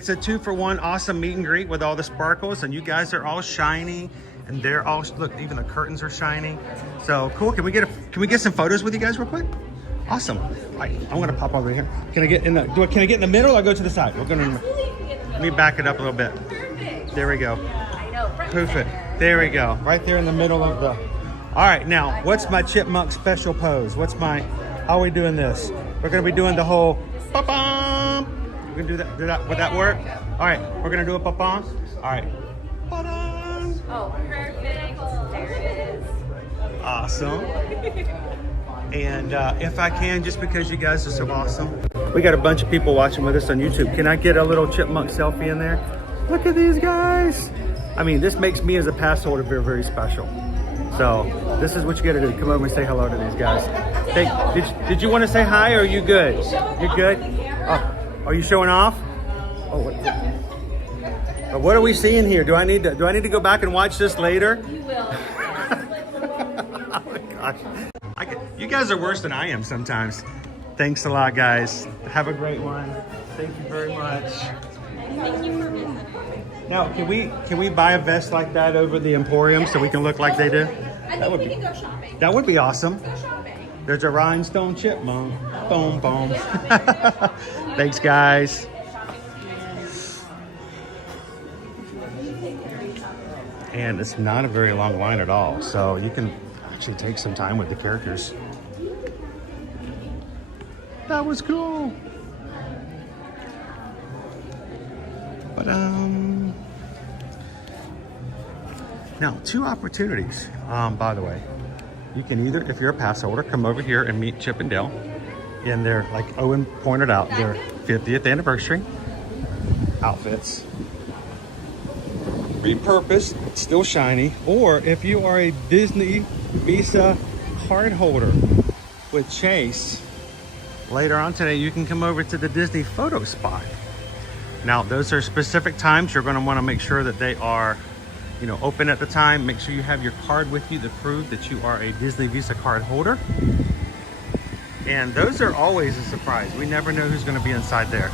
a 2-for-1 awesome meet and greet with all the sparkles, and you guys are all shiny, and they're all, look, even the curtains are shiny. So cool. Can we get some photos with you guys real quick? Awesome. All right, I'm gonna pop over here. Can I get in the middle or go to the side? We're gonna, let me back it up a little bit. Perfect. There we go. I know. Perfect. There we go. Right there in the middle of the. All right, now what's my chipmunk special pose? How are we doing this? We're gonna be doing the whole ba-bum. We're gonna do that. Would that work? All right, we're gonna do a ba-bum. All right. Ba-dum. Oh, perfect. There it is. Awesome. And if I can, just because you guys are so awesome, we got a bunch of people watching with us on YouTube. Can I get a little chipmunk selfie in there? Look at these guys. I mean, this makes me as a pass holder very, very special. So this is what you gotta do. Come over and say hello to these guys. Hey, did you want to say hi or are you good? You're good? Oh, are you showing off? Oh, what are we seeing here? Do I need to go back and watch this later? You will. Oh my gosh. You guys are worse than I am sometimes. Thanks a lot, guys. Have a great one. Thank you very much. Thank you for visiting. Now, can we buy a vest like that over the Emporium so we can look like they do? I think we can go shopping. That would be awesome. Let's go shopping. There's a rhinestone chipmunk. Boom, boom. Thanks, guys. And it's not a very long line at all, so you can actually take some time with the characters. That was cool. But now 2 opportunities. By the way, you can either, if you're a pass holder, come over here and meet Chip and Dale in their, like Owen pointed out, their 50th anniversary outfits. Repurposed, still shiny. Or if you are a Disney Visa card holder with Chase, later on today you can come over to the Disney photo spot. Now those are specific times. You're going to want to make sure that they are, you know, open at the time. Make sure you have your card with you to prove that you are a Disney Visa card holder. And those are always a surprise. We never know who's going to be inside there.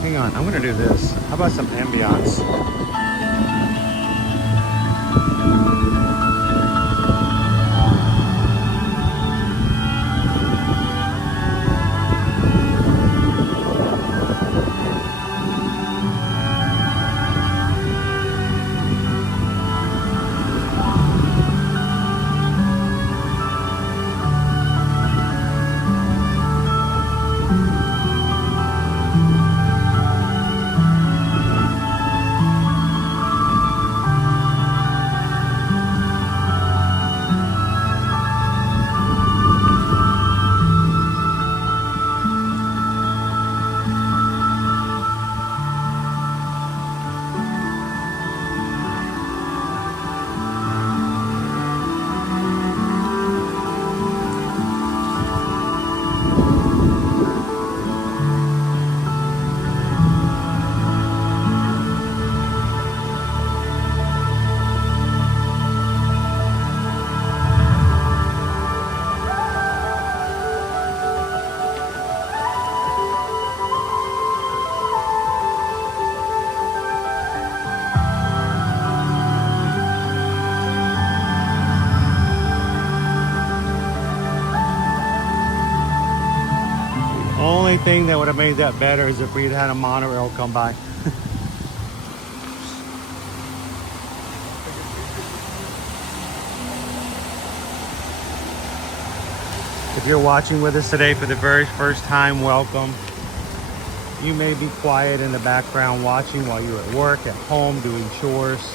Hang on, I'm gonna do this. How about some ambiance? Only thing that would have made that better is if we'd had a monorail come by. If you're watching with us today for the very first time, welcome. You may be quiet in the background watching while you're at work, at home, doing chores.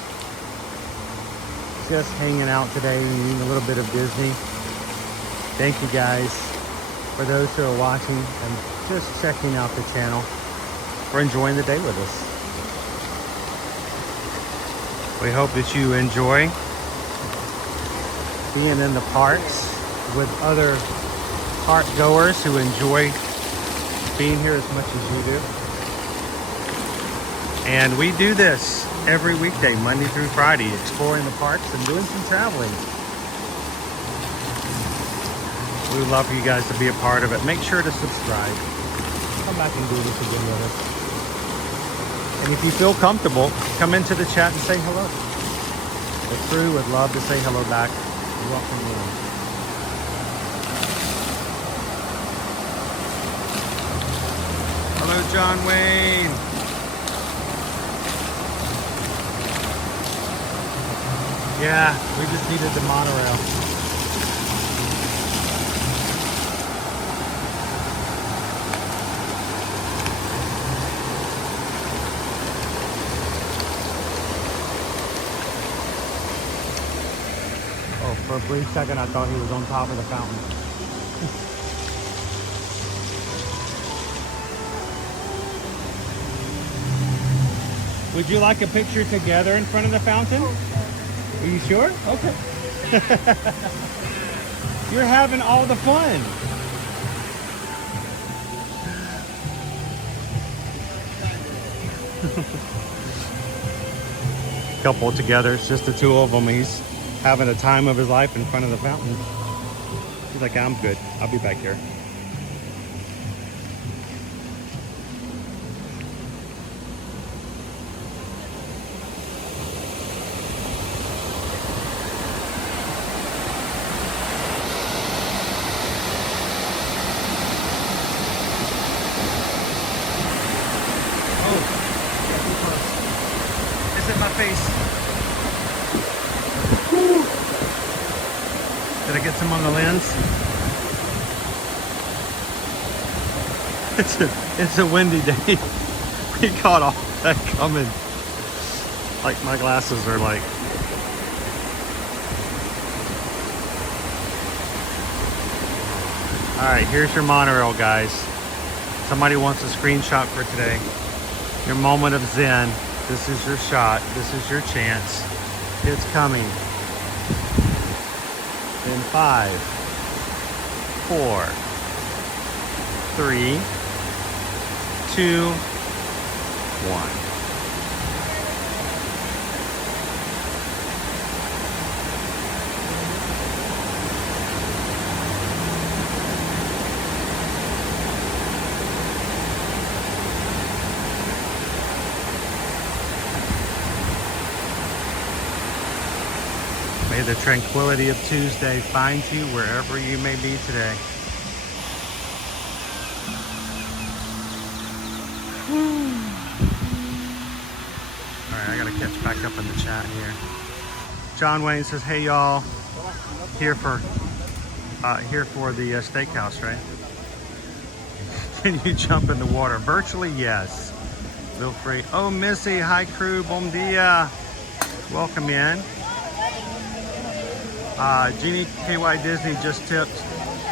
Just hanging out today and eating a little bit of Disney. Thank you guys for those who are watching and just checking out the channel, for enjoying the day with us. We hope that you enjoy being in the parks with other park goers who enjoy being here as much as you do. And we do this every weekday, Monday through Friday, exploring the parks and doing some traveling. We would love for you guys to be a part of it. Make sure to subscribe. Come back and do this again with us. And if you feel comfortable, come into the chat and say hello. The crew would love to say hello back. Welcome you in. Hello, John Wayne. Yeah, we just needed the monorail. Oh, for a brief second I thought he was on top of the fountain. Would you like a picture together in front of the fountain? Are you sure? Okay. You're having all the fun. Couple together, it's just the two of them. He's having a time of his life in front of the fountain. He's like, I'm good. I'll be back here. Did I get some on the lens? It's a windy day. We caught all that coming. Like my glasses are like. All right, here's your monorail, guys. Somebody wants a screenshot for today. Your moment of zen. This is your shot. This is your chance. It's coming. In 5, 4, 3, 2, 1. May the tranquility of Tuesday find you wherever you may be today. All right, I gotta catch back up in the chat here. John Wayne says, "Hey y'all, here for the steakhouse, right? Can you jump in the water? Virtually, yes. Feel free. Oh, Missy, hi crew, bom dia. Welcome in. Jeannie KY Disney just tipped,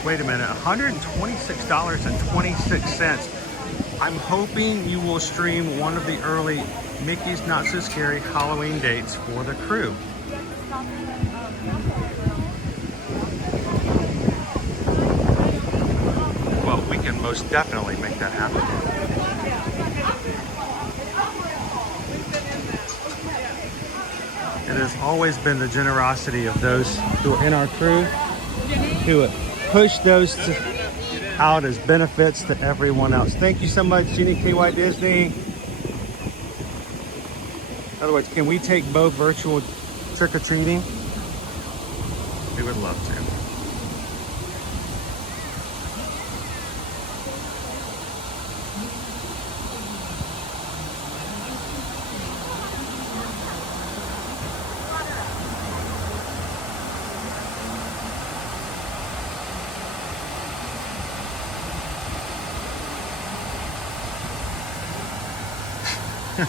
wait a minute, $126.26. I'm hoping you will stream one of the early Mickey's Not So Scary Halloween dates for the crew. Well, we can most definitely make that happen. It has always been the generosity of those who are in our crew who push those out as benefits to everyone else. Thank you so much, Jeannie KY Disney. In other words, can we take both virtual trick-or-treating? We would love to.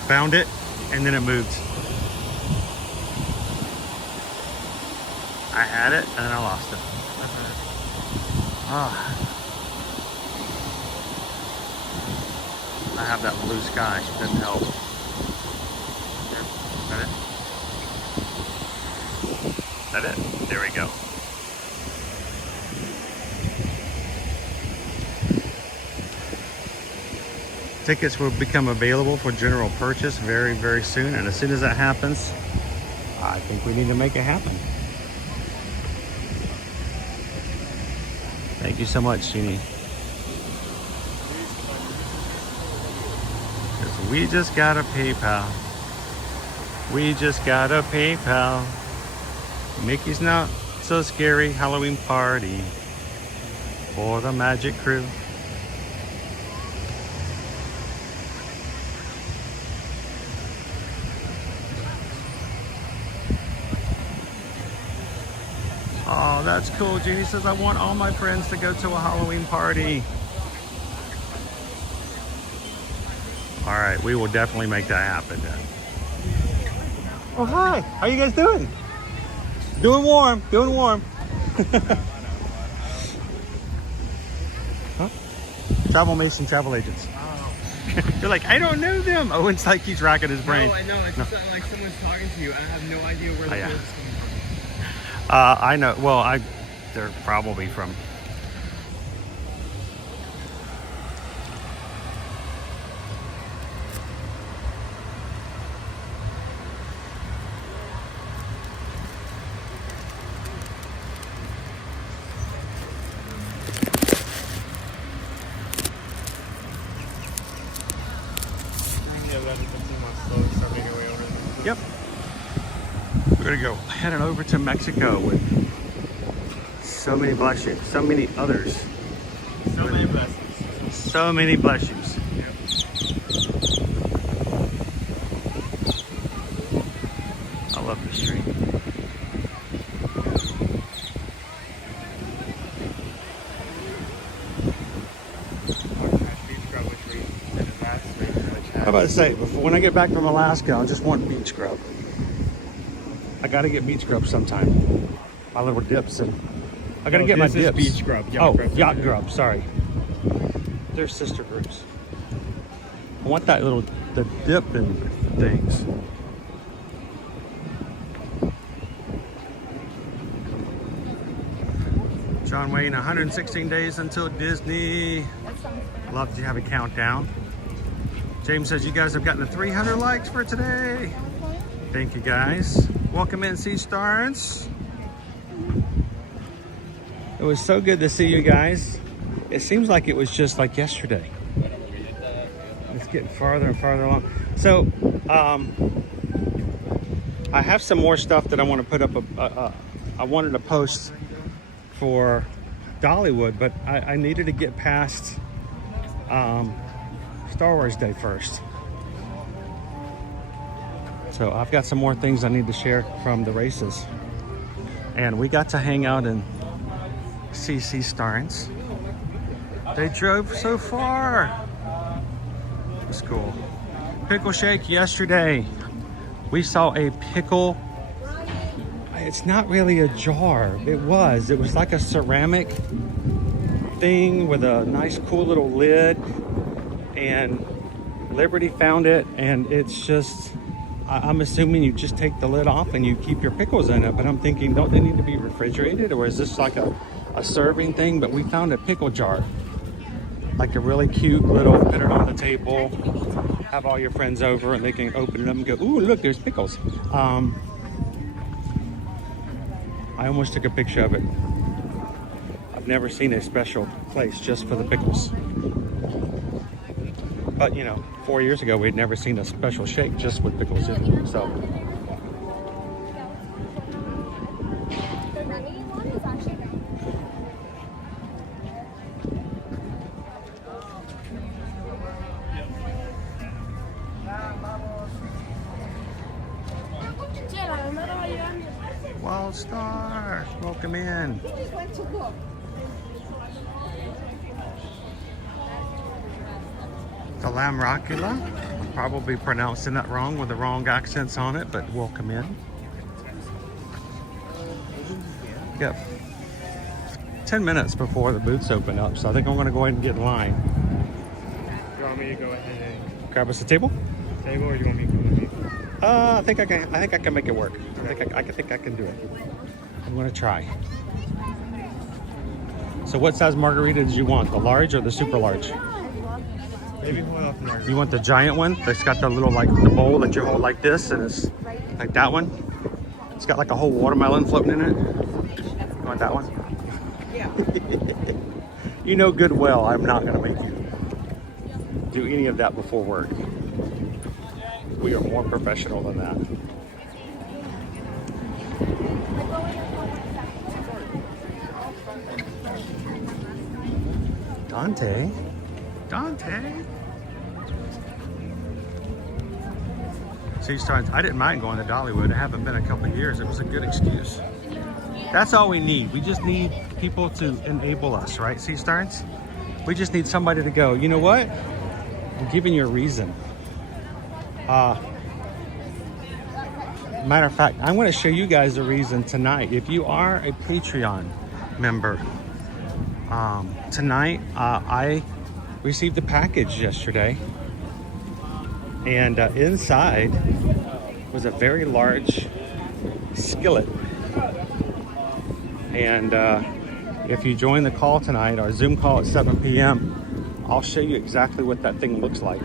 Found it, and then it moved. I had it, and then I lost it. Oh. I have that blue sky. Doesn't help. Is that it? There we go. Tickets will become available for general purchase very, very soon. And as soon as that happens, I think we need to make it happen. Thank you so much, Jeannie. Because we just got a PayPal. We just got a PayPal. Mickey's Not So Scary Halloween Party for the Magic Crew. Oh, that's cool. Jeannie says, I want all my friends to go to a Halloween party. All right, we will definitely make that happen then. Oh, hi. How you guys doing? Doing warm. Doing warm. Huh? Travel Mason Travel Agents. You're like, I don't know them. Owen's like, he's racking his brain. No, I know. It's just that, like someone's talking to you. I have no idea where the yeah. voice is coming from. I know. Well, they're probably from. Yep. We're gonna go heading over to Mexico with so many blessings, so many others. So many blessings. So many blessings. I love this tree. I'm about to say, when I get back from Alaska, I'll just want beach grub. I gotta get beach grub sometime. My little dips and I gotta get my dips. Beach grub. Yacht grub. Sorry, they're sister groups. I want that the dip and things. John Wayne, 116 days until Disney. Love to have a countdown. James says you guys have gotten to 300 likes for today. Thank you guys. Welcome in, Sea Stars. It was so good to see you guys. It seems like it was just like yesterday. It's getting farther and farther along. So, I have some more stuff that I want to put up. I wanted to post for Dollywood, but I needed to get past Star Wars Day first. So I've got some more things I need to share from the races. And we got to hang out and see Sea Stars. They drove so far. It was cool. Pickle shake yesterday. We saw a pickle. It's not really a jar. It was like a ceramic thing with a nice cool little lid. And Liberty found it, and it's just, I'm assuming you just take the lid off and you keep your pickles in it, but I'm thinking, don't they need to be refrigerated, or is this like a serving thing? But we found a pickle jar, like a really cute little, put it on the table, have all your friends over and they can open it up and go, ooh, look, there's pickles. I almost took a picture of it. I've never seen a special place just for the pickles. But, you know, 4 years ago, we'd never seen a special shake just with pickles in it. So, Wild Star, welcome in. The Lamrocula. I'm probably pronouncing that wrong with the wrong accents on it, but welcome in. Yep. 10 minutes before the booths open up, so I think I'm going to go ahead and get in line. You want me to go ahead and grab us a table? Table, or do you want me to go with you? I think I can make it work. I think I can do it. I'm going to try. So what size margarita did you want? The large or the super large? Maybe hold off there. You want the giant one that's got the little, like, the bowl that you hold like this, and it's like that one? It's got like a whole watermelon floating in it. You want that one? Yeah. You know good well I'm not going to make you do any of that before work. We are more professional than that. Dante. Sea Stars. I didn't mind going to Dollywood. I haven't been a couple of years. It was a good excuse. That's all we need. We just need people to enable us, right, Sea Stars? We just need somebody to go, you know what? I'm giving you a reason. Matter of fact, I'm going to show you guys a reason tonight. If you are a Patreon member, tonight I received a package yesterday And inside was a very large skillet. And if you join the call tonight, our Zoom call at 7 p.m., I'll show you exactly what that thing looks like.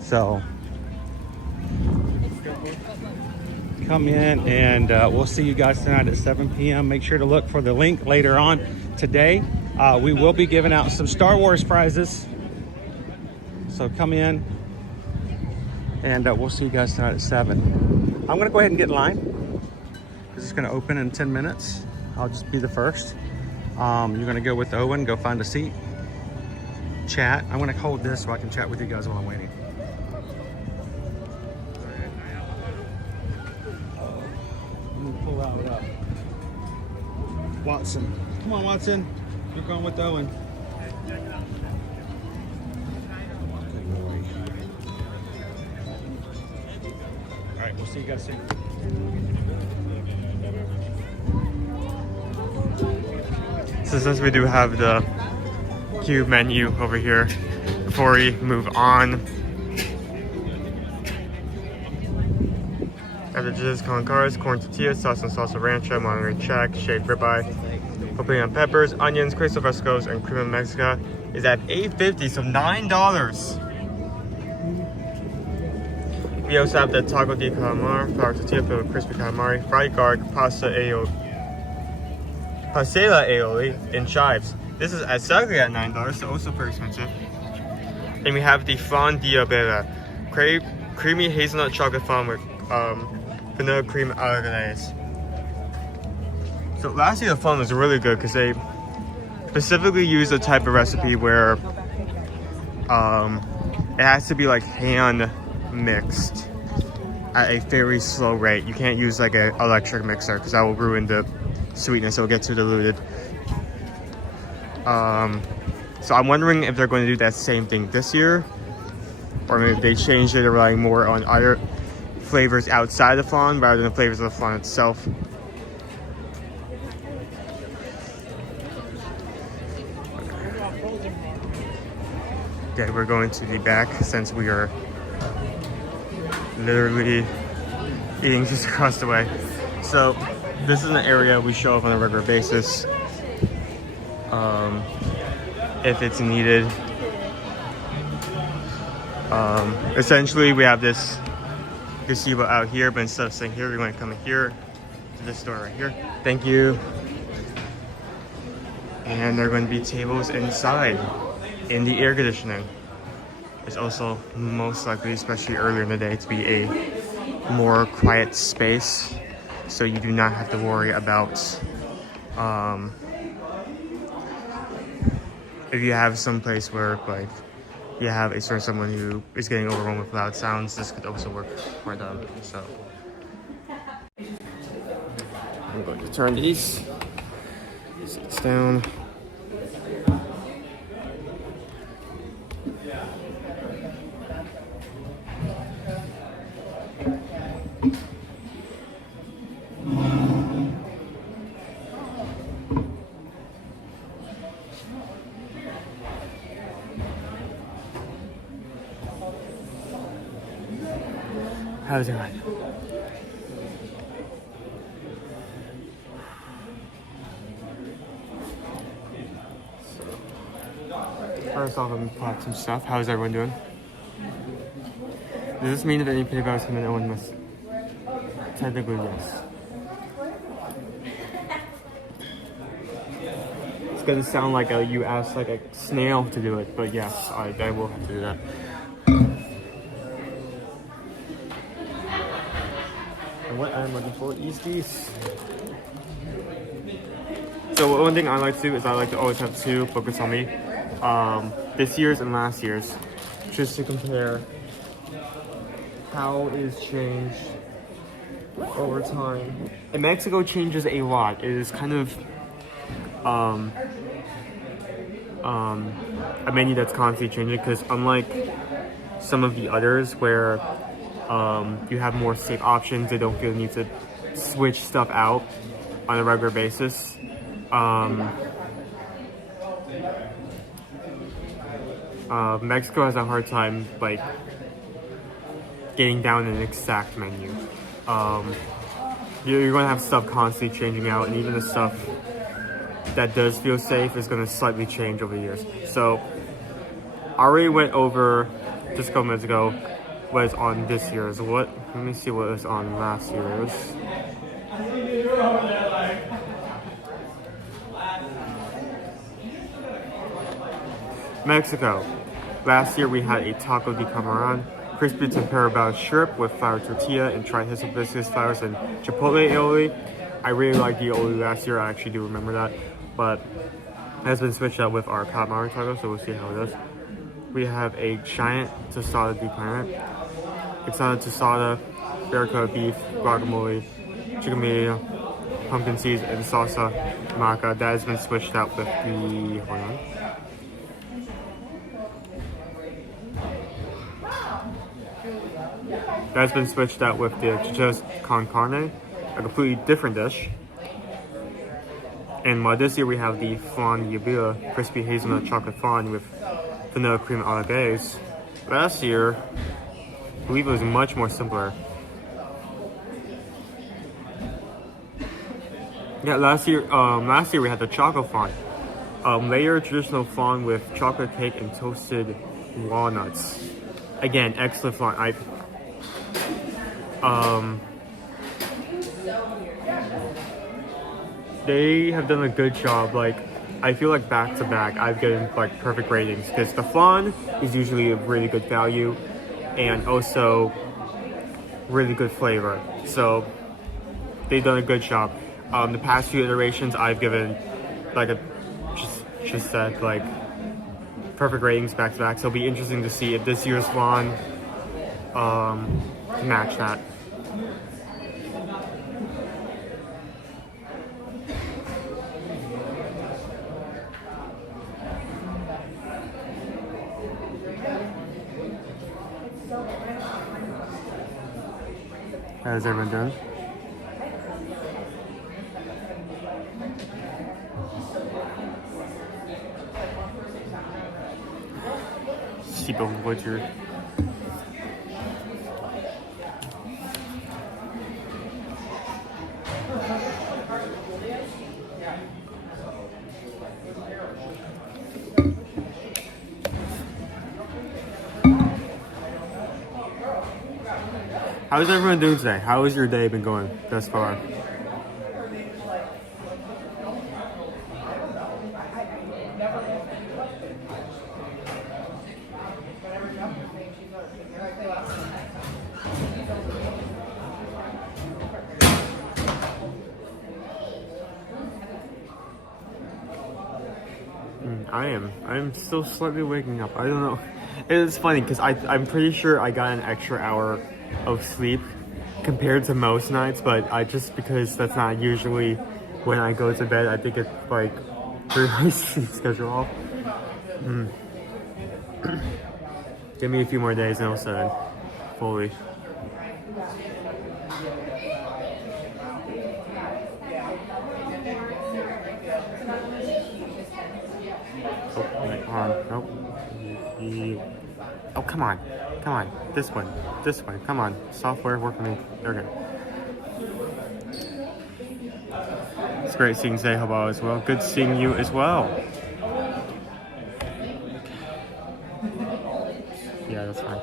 So come in and we'll see you guys tonight at 7 p.m. Make sure to look for the link later on today. We will be giving out some Star Wars prizes. So come in and we'll see you guys tonight at 7. I'm gonna go ahead and get in line. This is gonna open in 10 minutes. I'll just be the first. You're gonna go with Owen, go find a seat, chat. I'm gonna hold this so I can chat with you guys while I'm waiting. I'm gonna pull out Watson. Come on, Watson. You're going with Owen. All right, we'll see you guys soon. So since we do have the queue menu over here, before we move on, beverages, con cars, corn tortillas, sauce and salsa rancho, Monterey check, shaved ribeye, papaya peppers, onions, queso frescos, and cream of Mexica is at $8.50, so $9. We also have the taco de calamar, flour tortilla filled with crispy calamari, fried garlic, pasella aioli in chives. This is exactly at $9, so also very expensive. And we have the flan de abella, creamy hazelnut chocolate flan with vanilla cream aglaze. So last year the flan was really good because they specifically used a type of recipe where it has to be like hand mixed at a very slow rate. You can't use like an electric mixer because that will ruin the sweetness. It will get too diluted. So I'm wondering if they're going to do that same thing this year, or maybe they changed it, relying more on other flavors outside the flan rather than the flavors of the flan itself. Okay, we're going to the back since we are literally eating just across the way. So this is an area we show up on a regular basis if it's needed. Essentially we have this gazebo out here, but instead of staying here, we're going to come in here to this door right here. Thank you. And there are going to be tables inside in the air conditioning. It's also most likely, especially earlier in the day, to be a more quiet space, so you do not have to worry about if you have some place where like you have a certain someone who is getting overwhelmed with loud sounds. This could also work for them. So I'm going to turn these seats down. How's it going? First off, I'm gonna pop some stuff. How's everyone doing? Does this mean that any pay bars come in? Owen must. Technically, yes. It's gonna sound like you asked like a snail to do it, but yes, I will have to do that. What I'm looking for is these. So one thing I like to do is I like to always have two focus on me, this year's and last year's, just to compare how it has changed over time. And Mexico changes a lot. It is kind of a menu that's constantly changing, because unlike some of the others where you have more safe options, they don't feel the need to switch stuff out on a regular basis. Mexico has a hard time like getting down an exact menu. You're going to have stuff constantly changing out, and even the stuff that does feel safe is going to slightly change over the years. So I already went over just a couple minutes ago what is on this year's. Let me see what was on last year's. Mexico. Last year we had a taco de camarón, crispy tempura shrimp with flour tortilla and tried hibiscus flowers and chipotle aioli. I really liked the aioli last year. I actually do remember that, but it has been switched out with our calamari taco, so we'll see how it does. We have a giant tostada de carne, exana tostada, barracuda beef, guacamole, chicken media, pumpkin seeds, and salsa maca. That has been switched out with the, hold on. That's been switched out with the chichas con carne, a completely different dish. And this year we have the flan yabila, crispy hazelnut chocolate flan with vanilla cream a la base. Last year, I believe it was much more simpler. Yeah, last year we had the chocolate flan, layered traditional flan with chocolate cake and toasted walnuts. Again, excellent flan. They have done a good job. Like, I feel like back to back, I've given like perfect ratings because the flan is usually a really good value and also really good flavor. So they've done a good job. The past few iterations, I've given like just said like perfect ratings back to back. So it'll be interesting to see if this year's flan match that. How's everyone doing? Butcher. How's everyone doing today? How has your day been going thus far? I'm still slightly waking up. I don't know. It's funny because I'm pretty sure I got an extra hour of sleep compared to most nights, but just because that's not usually when I go to bed, I think it's like threw my sleep schedule off. Give me a few more days and I'll set in fully. Oh, come on. This one. Come on. Software, work with me. Okay. It's great seeing Zehabal as well. Good seeing you as well. Yeah, that's fine.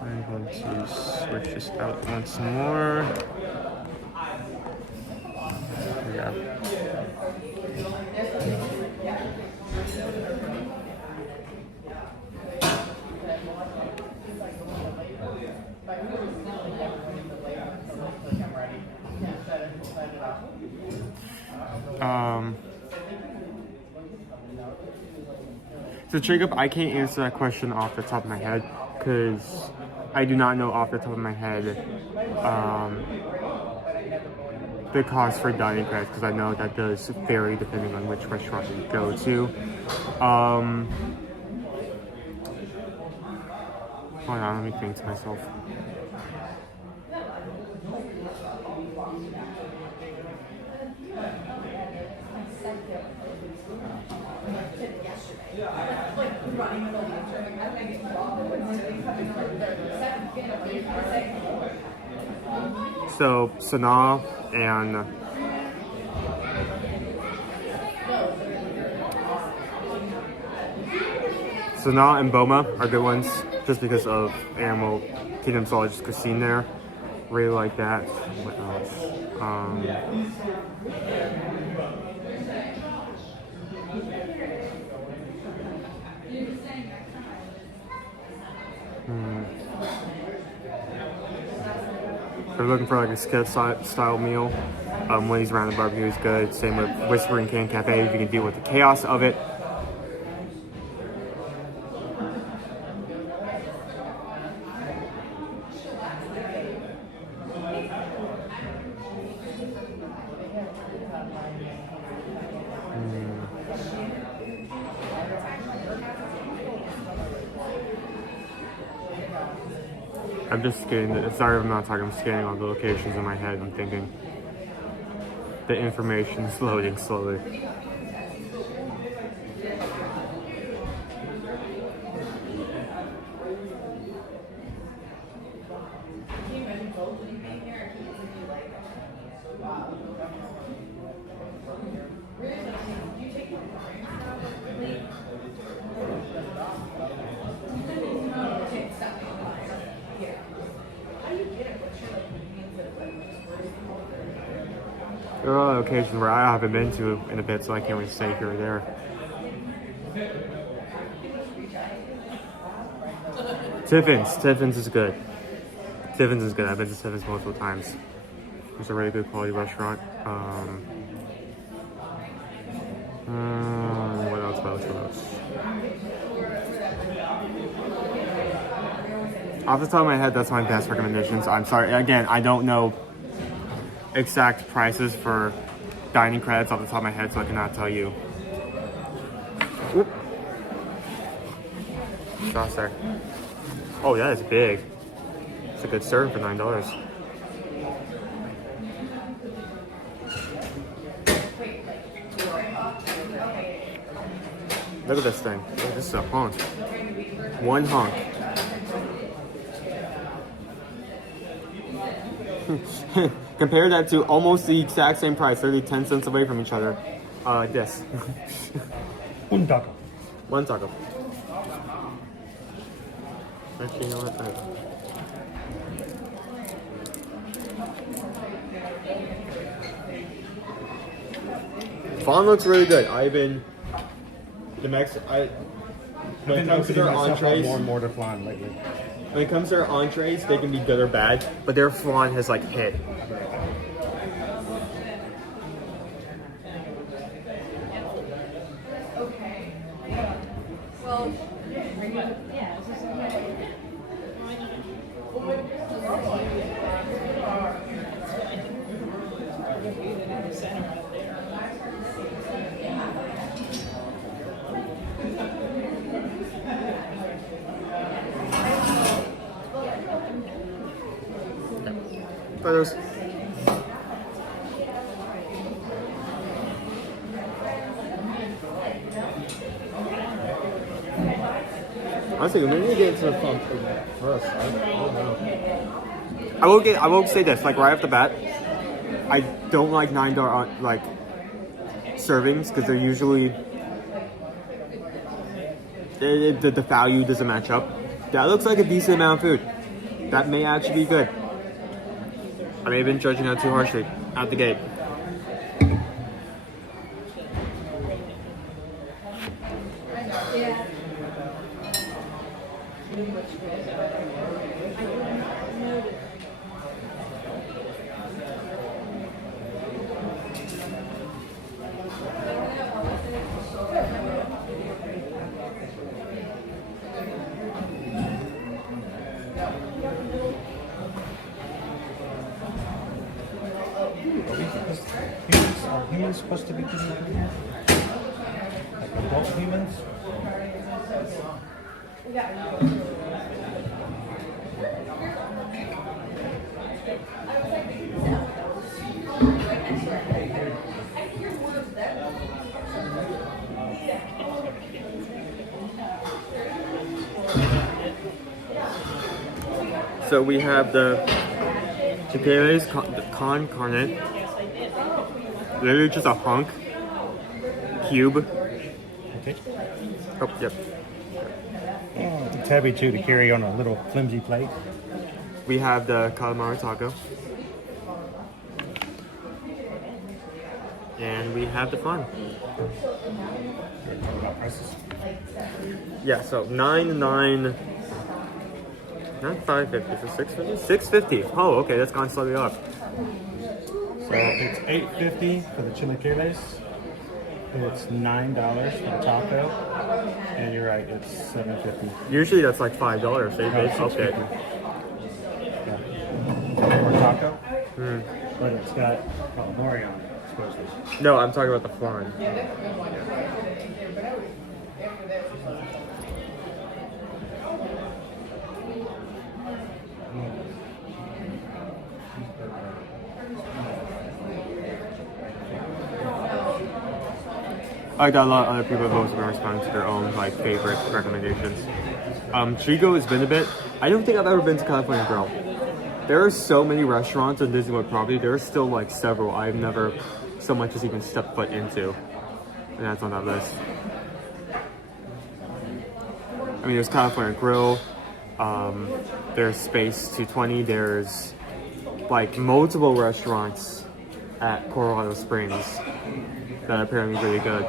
I'm going to switch this out once more. There we go. So Jacob, I can't answer that question off the top of my head because I do not know off the top of my head the cost for dining credits, because I know that does vary depending on which restaurant you go to. Hold on, let me think to myself. So Sanaa and Boma are good ones, just because of Animal Kingdom Zoologist Christine there. Really like that. What else? If you're looking for like a skit style meal, Wendy's Around the Barbecue is good. Same with Whispering Can Cafe if you can deal with the chaos of it. I'm just scanning. Sorry if I'm not talking. I'm scanning all the locations in my head. I'm thinking. The information is loading slowly. There are locations where I haven't been to in a bit, so I can't really say here or there. Tiffin's is good. Tiffin's is good. I've been to Tiffin's multiple times. It's a really good quality restaurant. What else? Off the top of my head, that's my best recommendations. I'm sorry. Again, I don't know exact prices for dining credits off the top of my head, so I cannot tell you. Oop. Sauce there. Oh, that is big. It's a good serving for $9. Look at this thing. Look, this is a hunk. One hunk. Compare that to almost the exact same price, 10 cents away from each other. This. Un taco. One taco. Actually, you know what? Fawn looks really good. When it comes to their entrees, more and more to flan lately. When it comes to their entrees, they can be good or bad, but their flan has like hit. Photos. Honestly, we need to get into the fun first. I don't know. I will say this, like right off the bat, I don't like $9 like servings because they're usually the value doesn't match up. That looks like a decent amount of food. That may actually be good. I may have been judging that too harshly out the gate. Are humans supposed to be doing here? Like adult humans? So we have the chilaquiles con carne. Literally just a hunk cube. Okay. Oh, yep. It's heavy too to carry on a little flimsy plate. We have the calamari taco. And we have the flan. Talk about prices. Yeah, so not $5.50, so $6.50. $6.50. Oh, okay, that's gone slightly up. So it's $8.50 for the chilaquiles. It's $9 for the taco, and you're right, it's $7.50. Usually that's like $5. So okay. For taco, Mm. but it's got calamari on it, supposedly. No, I'm talking about the flan. I got a lot of other people who have been responding to their own like favorite recommendations. Chico has been a bit. I don't think I've ever been to California Grill. There are so many restaurants on Disney World property. There are still like several I've never so much as even stepped foot into, and that's on that list. I mean, there's California Grill. There's Space 220. There's like multiple restaurants at Colorado Springs that are apparently really good.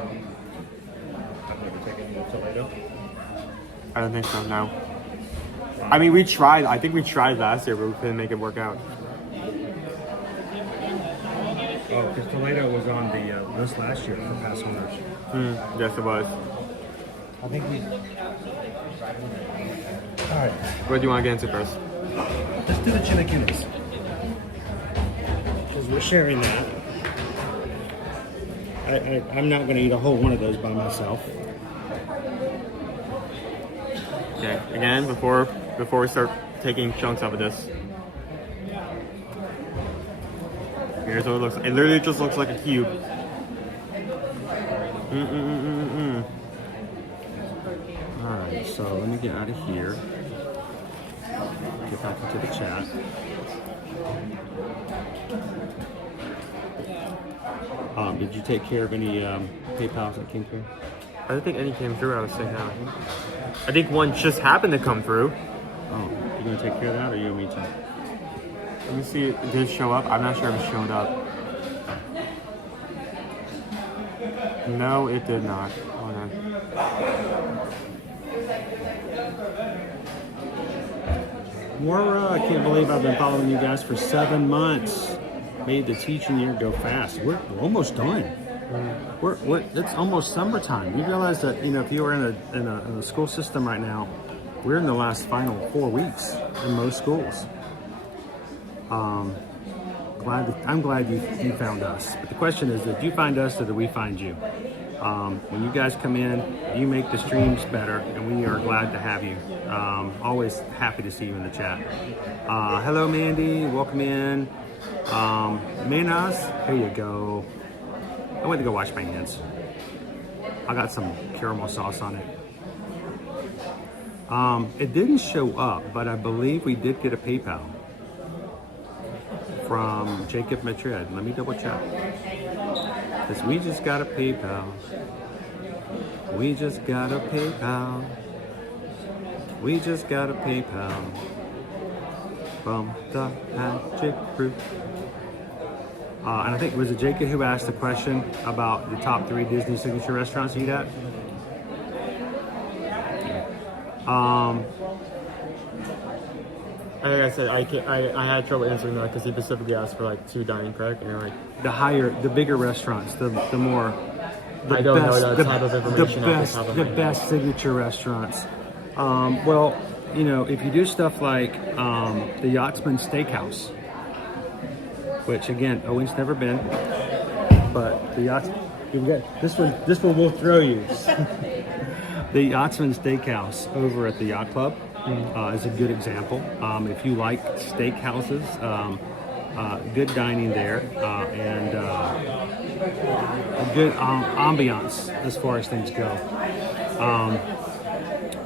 I don't think so, no. I mean, we tried. I think we tried last year, but we couldn't make it work out. Oh, because Toledo was on the list last year for passholders. Yes, it was. I think we... Alright. What do you want to get into first? Let's do the chilaquiles. Because we're sharing that. I'm not going to eat a whole one of those by myself. Okay, again, before we start taking chunks out of this. Here's what it looks like. It literally just looks like a cube. Alright, so let me get out of here. Get back into the chat. Did you take care of any PayPals that came through? I don't think any came through. I was saying that. I think one just happened to come through. Oh, you gonna take care of that, or you want me to? Let me see. It did show up. I'm not sure if it showed up. No, it did not. Hold on. Maura, I can't believe I've been following you guys for 7 months. Made the teaching year go fast. We're almost done. It's almost summertime. You realize that, you know, if you are in a school system right now, we're in the last final 4 weeks in most schools. I'm glad you found us. But the question is, did you find us or did we find you? When you guys come in, you make the streams better, and we are glad to have you. Always happy to see you in the chat. Hello, Mandy. Welcome in. Minas, here you go. I went to go wash my hands. I got some caramel sauce on it. It didn't show up, but I believe we did get a PayPal from Jacob Madrid. Let me double check. Because we just got a PayPal. We just got a PayPal. We just got a PayPal from the Magic Group. And I think, was it Jacob who asked the question about the top 3 Disney signature restaurants to eat at? Like I said, I had trouble answering that because he specifically asked for like 2 dining crack, and you're like the bigger restaurants, the more. I don't know that type of information off the top of my head. Best signature restaurants. Well, you know, if you do stuff like the Yachtsman Steakhouse, which again, Owen's never been, but the this one will throw you. The Yachtsman Steakhouse over at the Yacht Club is a good example. If you like steakhouses, good dining there, and a good ambiance as far as things go.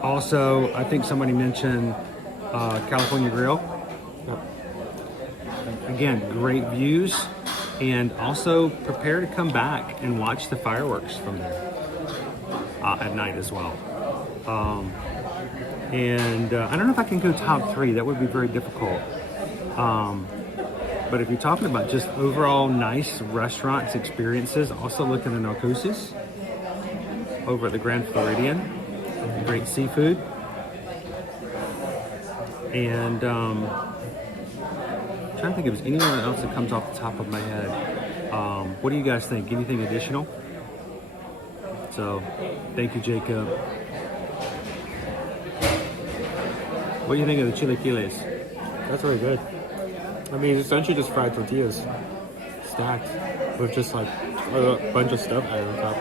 Also, I think somebody mentioned California Grill. again, great views, and also prepare to come back and watch the fireworks from there at night as well. I don't know if I can go top 3. That would be very difficult. But if you're talking about just overall nice restaurants, experiences, also look at the Narcosis over at the Grand Floridian. Great seafood. And I'm trying to think if there's anyone else that comes off the top of my head. What do you guys think? Anything additional? So, thank you, Jacob. What do you think of the chilaquiles? That's really good. I mean, it's essentially just fried tortillas stacked with just like a bunch of stuff added on top.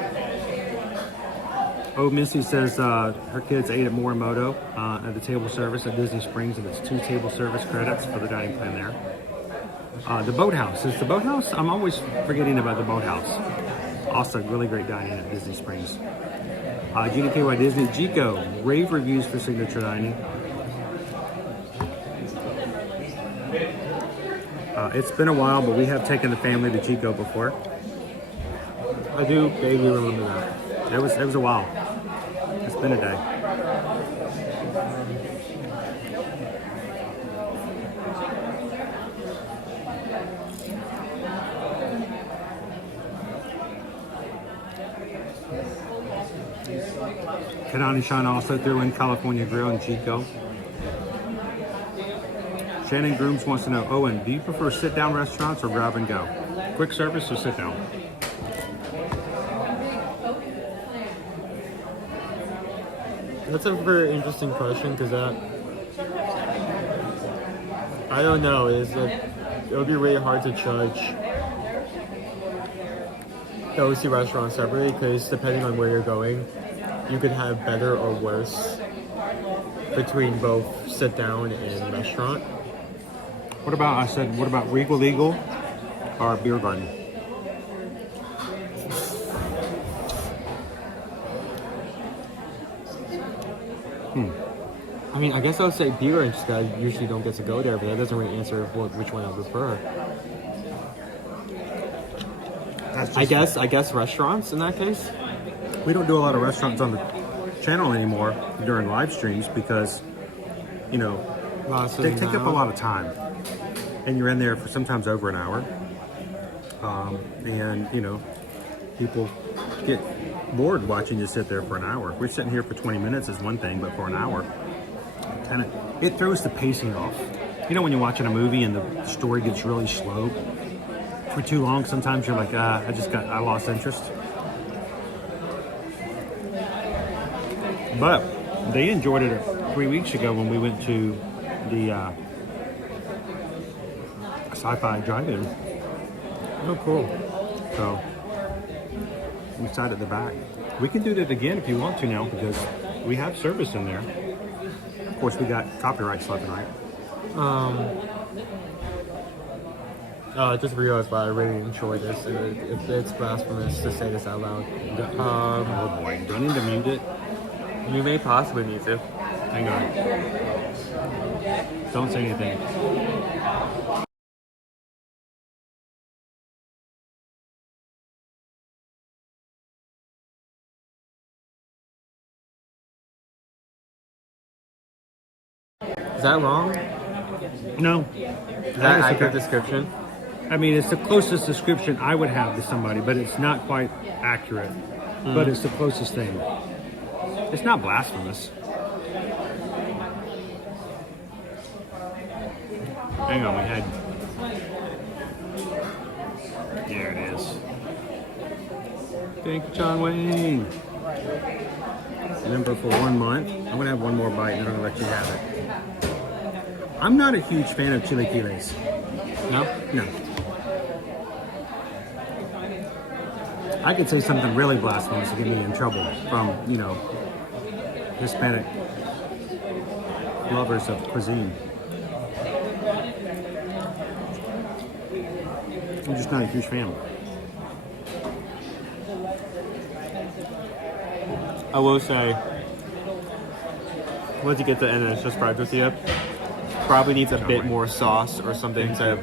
Oh, Missy says her kids ate at Morimoto at the table service at Disney Springs, and it's 2 table service credits for the dining plan there. The Boathouse. Is the Boathouse? I'm always forgetting about the Boathouse. Also, really great dining at Disney Springs. GDKY Disney. Jico. Rave reviews for signature dining. It's been a while, but we have taken the family to Chico before. I do vaguely remember that. It was a while. It's been a day. Kanani Sean also threw in California Grill and Chico. Shannon Grooms wants to know, Owen, do you prefer sit-down restaurants or grab and go? Quick service or sit-down? That's a very interesting question because I don't know. It would be really hard to judge those 2 restaurants separately because depending on where you're going, you could have better or worse between both sit-down and restaurant. What about Regal Eagle or Beer Garden? I mean, I guess I would say beer instead. I usually don't get to go there, but that doesn't really answer which one I prefer. I guess restaurants in that case. We don't do a lot of restaurants on the channel anymore during live streams because, you know, they take up a lot of time. And you're in there for sometimes over an hour. And, you know, people get bored watching you sit there for an hour. We're sitting here for 20 minutes is one thing, but for an hour, it throws the pacing off. You know, when you're watching a movie and the story gets really slow for too long, sometimes you're like, I lost interest. But they enjoyed it 3 weeks ago when we went to the Sci-Fi Drive-In. Oh, cool. So we sat at the back. We can do that again if you want to now because we have service in there. Of course, we got copyright stuff tonight. I just realized why I really enjoy this. It's blasphemous to say this out loud. Oh boy, do I need to mute it? You may possibly need to. Hang on. Don't say anything. Is that wrong? No. Is that accurate description? I mean, it's the closest description I would have to somebody, but it's not quite accurate. But it's the closest thing. It's not blasphemous. Hang on, we had... There it is. Thank you, John Wayne. Remember, for 1 month, I'm going to have one more bite and then I'm going to let you have it. I'm not a huge fan of chilaquiles. No? No. I could say something really blasphemous to get me in trouble from, you know, Hispanic lovers of cuisine. I'm just not a huge fan. I will say, once you get to the end and it's just fried tortilla, probably needs a bit more sauce or something to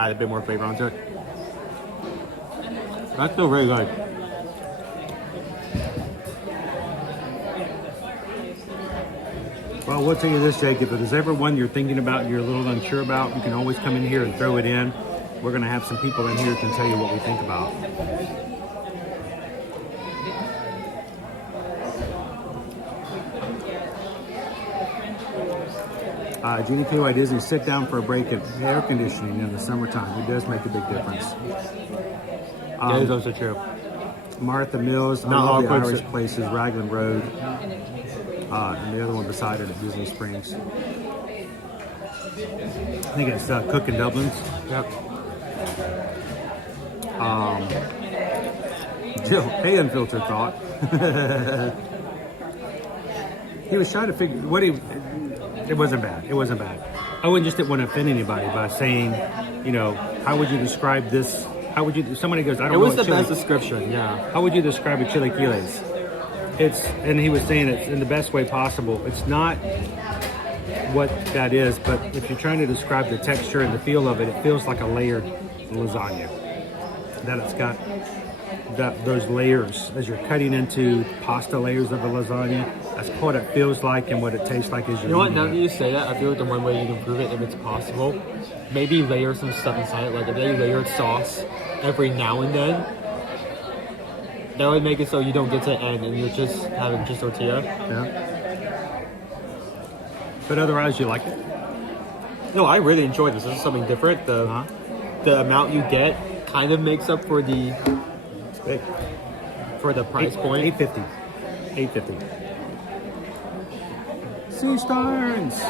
add a bit more flavor onto it. That's still very good. Well, we'll tell you this, Jake. If there's ever one you're thinking about and you're a little unsure about, you can always come in here and throw it in. We're going to have some people in here who can tell you what we think about. Jeannie P. Why Disney, sit down for a break at air conditioning in the summertime. It does make a big difference. That is also true. Martha Mills, I love the Irish places, Raglan Road, and the other one beside it at Disney Springs. I think it's Cook and Dublin's. Yep. Jill, hey, unfiltered thought. He was trying to figure what he. It wasn't bad. It wasn't bad. Owen just didn't want to offend anybody by saying, you know, how would you describe this? How would you? Somebody goes, I don't know. It was the best description. Yeah. How would you describe a chilaquiles? It's, and he was saying it's in the best way possible. It's not what that is, but if you're trying to describe the texture and the feel of it, it feels like a layered lasagna. That it's got those layers as you're cutting into pasta layers of a lasagna. That's what it feels like, and what it tastes like as you're. You know what? Now that you say that, I feel like the one way you can improve it, if it's possible, maybe layer some stuff inside it. Like if they layered sauce every now and then, that would make it so you don't get to the end and you're just having just tortilla. Yeah. But otherwise, you like it? No, I really enjoyed this. This is something different. The amount you get kind of makes up for the price point. $8.50. Sea Stars.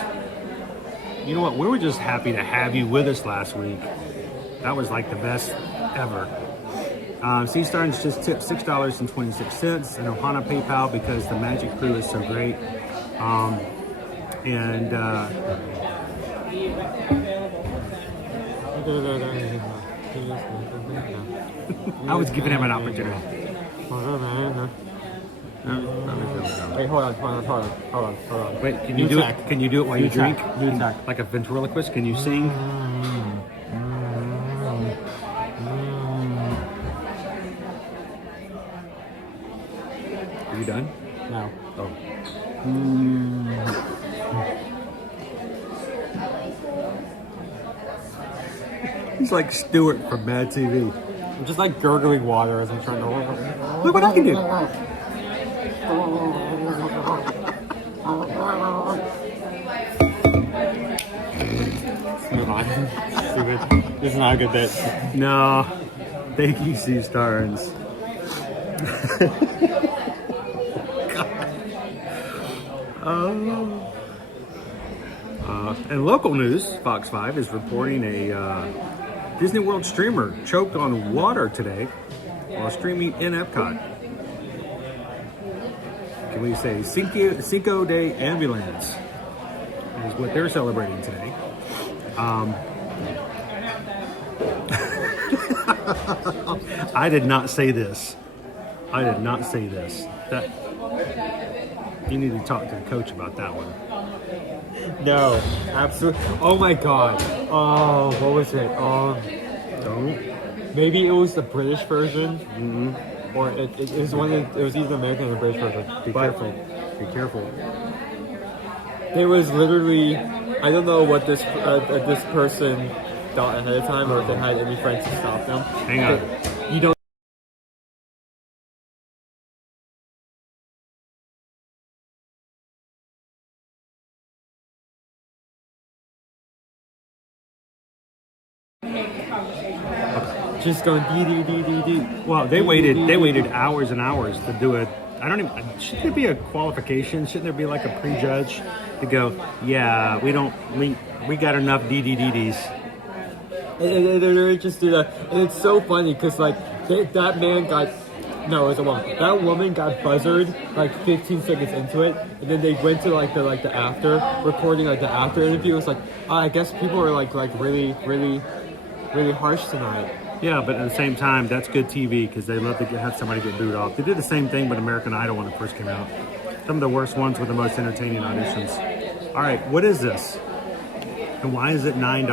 You know what? We were just happy to have you with us last week. That was like the best ever. Sea Stars just tipped $6.26 and Ohana PayPal because the Magic Crew is so great. I was giving him an opportunity. Wait, hold on. Wait, can you do it? Can you do it while you drink? Like a ventriloquist? Can you sing? Are you done? No. Oh. He's like Stewart from Mad TV. I'm just like gurgling water as I'm trying to. Look what I can do. Move on. Stupid. This is not a good bit. No. Thank you, Sea Stars. And local news, Fox 5 is reporting a Disney World streamer choked on water today while streaming in Epcot. Can we say Cinco de Ambulance is what they're celebrating today. I did not say this. That you need to talk to the coach about that one. No, absolutely. Oh my god. Oh, what was it? Don't. Maybe it was the British version, or it was one. It was either the American or the British version. Be careful. Be careful. There was literally, I don't know what this person thought ahead of time, or if they had any friends to stop them. Hang on. You don't. Just going dee. Well, they waited hours and hours to do it. I don't even. Shouldn't there be a qualification? Shouldn't there be like a prejudge to go? Yeah, we got enough DDDs. And they just do that, and it's so funny because like that man got. No, it was a woman. That woman got buzzed like 15 seconds into it, and then they went to like the after recording, like the after interview. It was like, I guess people were like really harsh tonight. Yeah, but at the same time, that's good TV because they love to have somebody get booed off. They did the same thing with American Idol when it first came out. Some of the worst ones with the most entertaining auditions. All right, what is this? And why is it $9?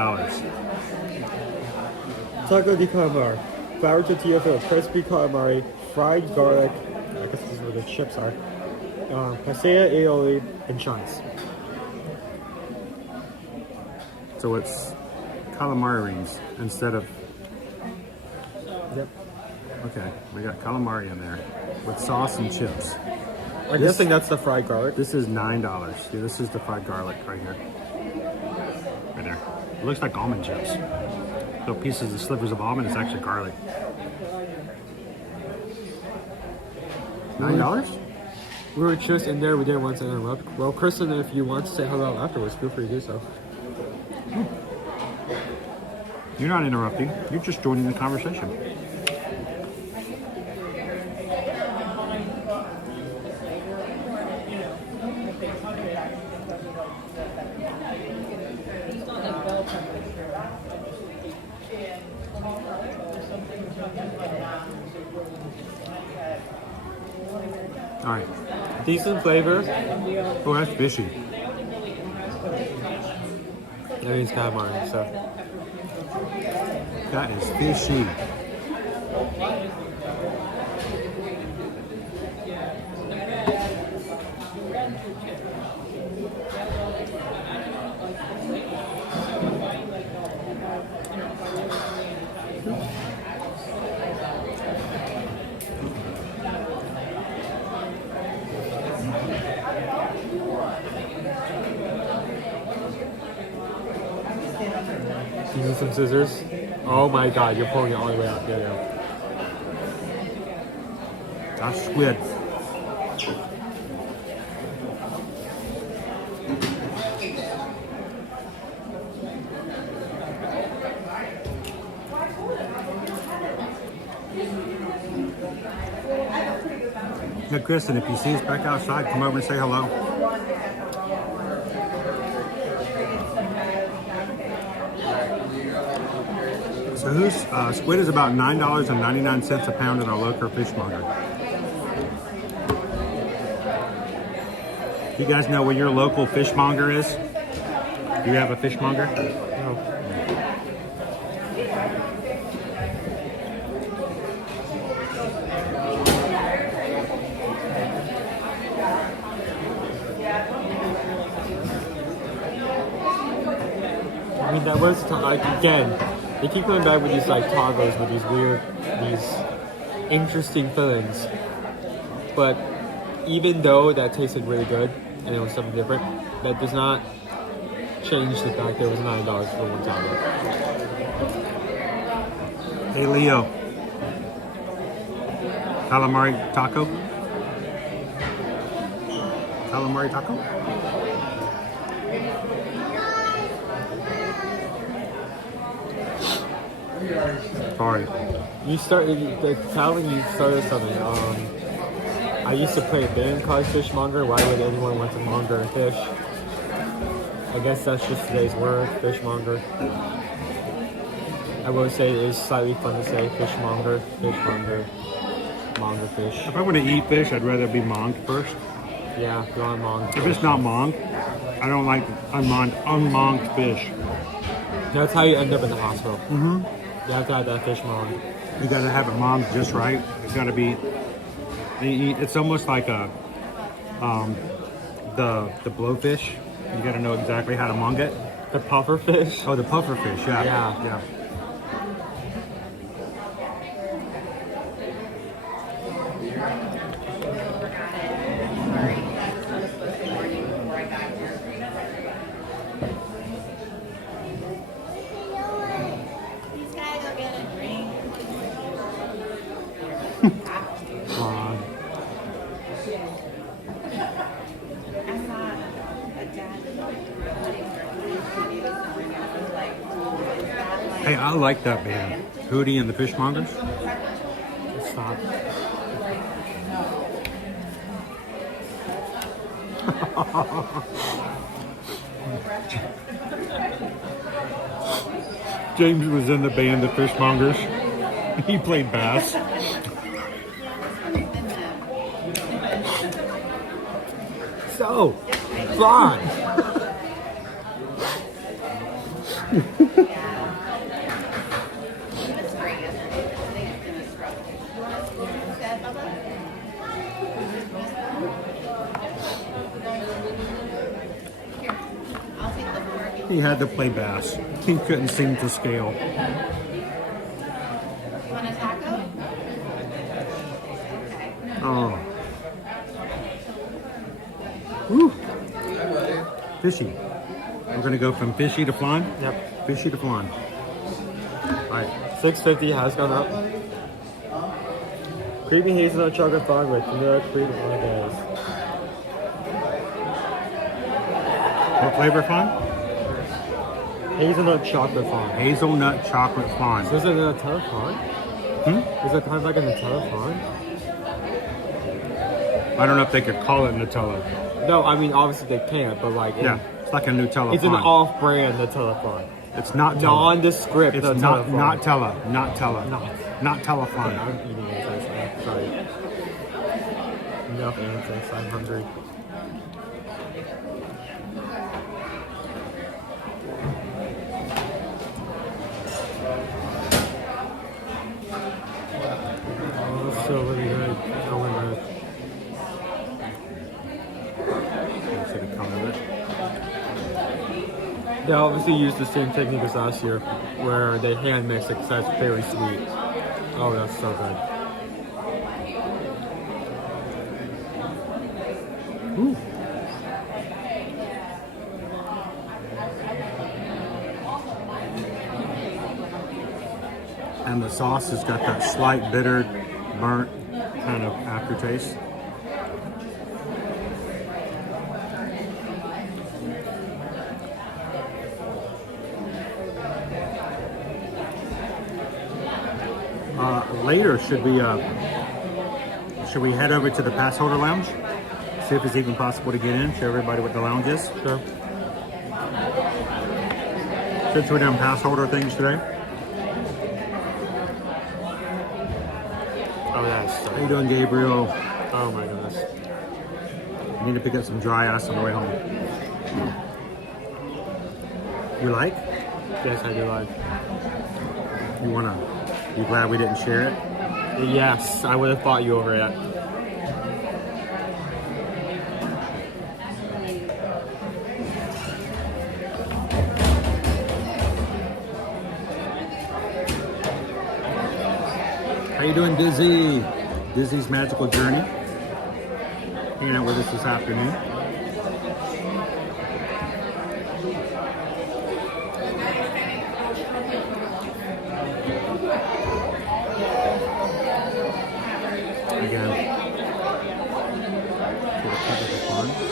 Taco di calamari. Flour tortilla filled with crispy calamari, fried garlic. I guess this is where the chips are. Pasilla aioli and chunks. So it's calamari rings instead of. Yep. Okay, we got calamari in there with sauce and chips. I'm guessing that's the fried garlic. This is $9. Yeah, this is the fried garlic right here. Right there. It looks like almond chips. So pieces of slivers of almond is actually garlic. $9? We were just in there. We didn't want to interrupt. Well, Kristen, if you want to say hello afterwards, feel free to do so. You're not interrupting. You're just joining the conversation. All right. Decent flavor. Oh, that's fishy. That means calamari, so. That is fishy. You need some scissors? Oh my god, you're pulling it all the way up. There you go. That's squid. Hey, Kristen, if you see us back outside, come over and say hello. So squid is about $9.99 a pound at our local fishmonger. You guys know where your local fishmonger is? Do you have a fishmonger? No. I mean, that was like, again, they keep coming back with these like tacos with these weird, these interesting fillings. But even though that tasted really good and it was something different, that does not change the fact that it was $9 for one taco. Hey, Leo. Calamari taco? Calamari taco? Sorry. You started, Calvin, you started something. I used to play a band called Fishmonger. Why would anyone want to monger a fish? I guess that's just today's word, fishmonger. I will say it is slightly fun to say fishmonger, monger fish. If I want to eat fish, I'd rather be monged first. Yeah, you want monged. If it's not monged, I don't like unmonged fish. That's how you end up in the hospital. Mm-hmm. You have to have that fish monged. You got to have it monged just right. It's got to be. It's almost like a the blowfish. You got to know exactly how to mong it. The puffer fish. Oh, the puffer fish. Yeah. Yeah. Hey, I like that band, Hootie and the Fishmongers. Stop. James was in the band, the Fishmongers. He played bass. So, fun. He had to play bass. He couldn't seem to scale. Want a taco? Oh. Woo. Fishy. We're gonna go from fishy to flan? Yep. Fishy to flan. Alright. $6.50 has gone up. Creamy hazelnut chocolate flan with vanilla cream on the base. What flavor flan? Hazelnut chocolate flan. Hazelnut chocolate flan. So is it a Nutella flan? Is it kind of like a Nutella flan? I don't know if they could call it Nutella. No, I mean obviously they can't, but like Yeah, it's like a Nutella it's flan. an off-brand Nutella flan. It's not Tella. Nondescript It's Nutella not flan. not Tella. Not Tella. Not Tella Okay, flan. I'm eating it. Sorry. Enough antics. I'm hungry. Oh, it's so really good. Oh my god. Should have come with it. They obviously used the same technique as last year, where they hand mix it because that's very sweet. Oh, that's so good. Ooh. And the sauce has got that slight bitter, burnt kind of aftertaste. Later, should we head over to the passholder lounge? See if it's even possible to get in. Show everybody what the lounge is. Sure. Since we're doing passholder things today. Oh yeah. How you doing, Gabriel? Oh my goodness. I need to pick up some dry ice on the way home. You like? Yes, I do like. You glad we didn't share it? Yes, I would have fought you over it. How you doing, Dizzy? Dizzy's Magical Journey. Hanging out with us this afternoon.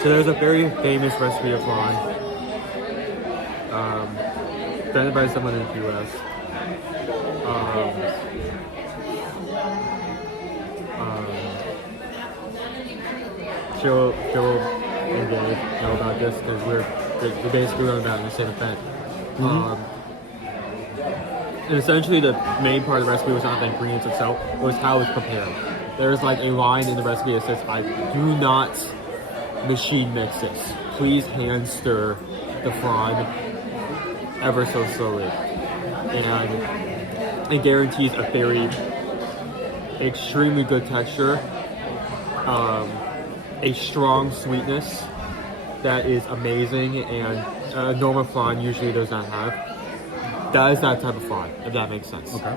So there's a very famous recipe of flan, invented by someone in the US. Phil and Dave know about this because they basically learned about it in the same event. And essentially the main part of the recipe was not the ingredients itself, it was how it's prepared. There's like a line in the recipe that says, I do not machine mix this. Please hand stir the flan ever so slowly. And it guarantees a very extremely good texture, a strong sweetness that is amazing, and a normal flan usually does not have. That is that type of flan, if that makes sense. Okay.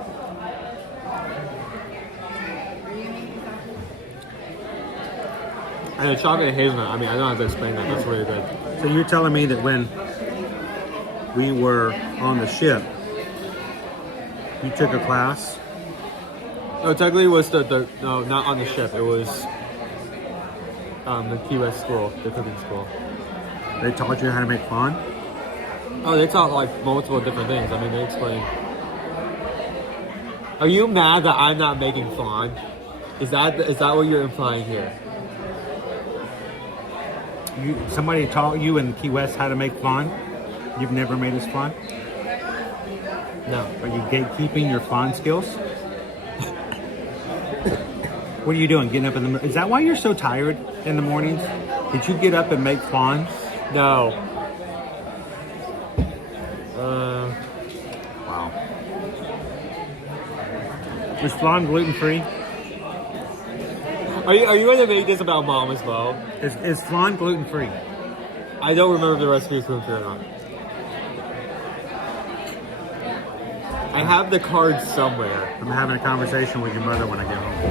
And the chocolate and hazelnut, I mean, I don't have to explain that, that's really good. So you're telling me that when we were on the ship, you took a class? No, technically it was no, not on the ship, it was the Key West school, the cooking school. They taught you how to make flan? Oh, they taught like multiple different things. I mean, they explained. Are you mad that I'm not making flan? Is that what you're implying here? Somebody taught you in Key West how to make flan? You've never made us flan? No. Are you gatekeeping your flan skills? What are you doing? Getting up in the... Is that why you're so tired in the mornings? Did you get up and make flan? No. Wow. Is flan gluten-free? Are you going to make this about mom as well? Is flan gluten-free? I don't remember if the recipe is gluten-free or not. I have the card somewhere. I'm having a conversation with your mother when I get home.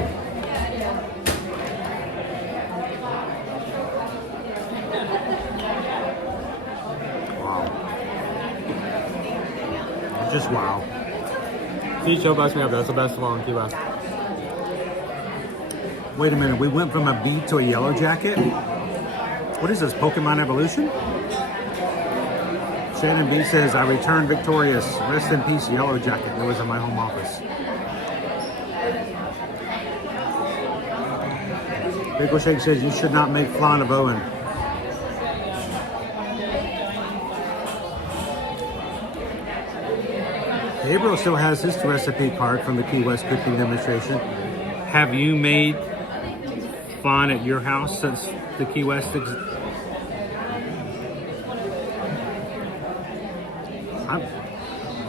Wow. Just wow. Key show best me up. That's the best one in Key West. Wait a minute, we went from a B to a yellow jacket? What is this, Pokemon Evolution? Shannon B says, I returned victorious. Rest in peace, yellow jacket. That was in my home office. Pickle Shake says, you should not make flan of Owen. Gabriel still has his recipe card from the Key West cooking demonstration. Have you made flan at your house since the Key West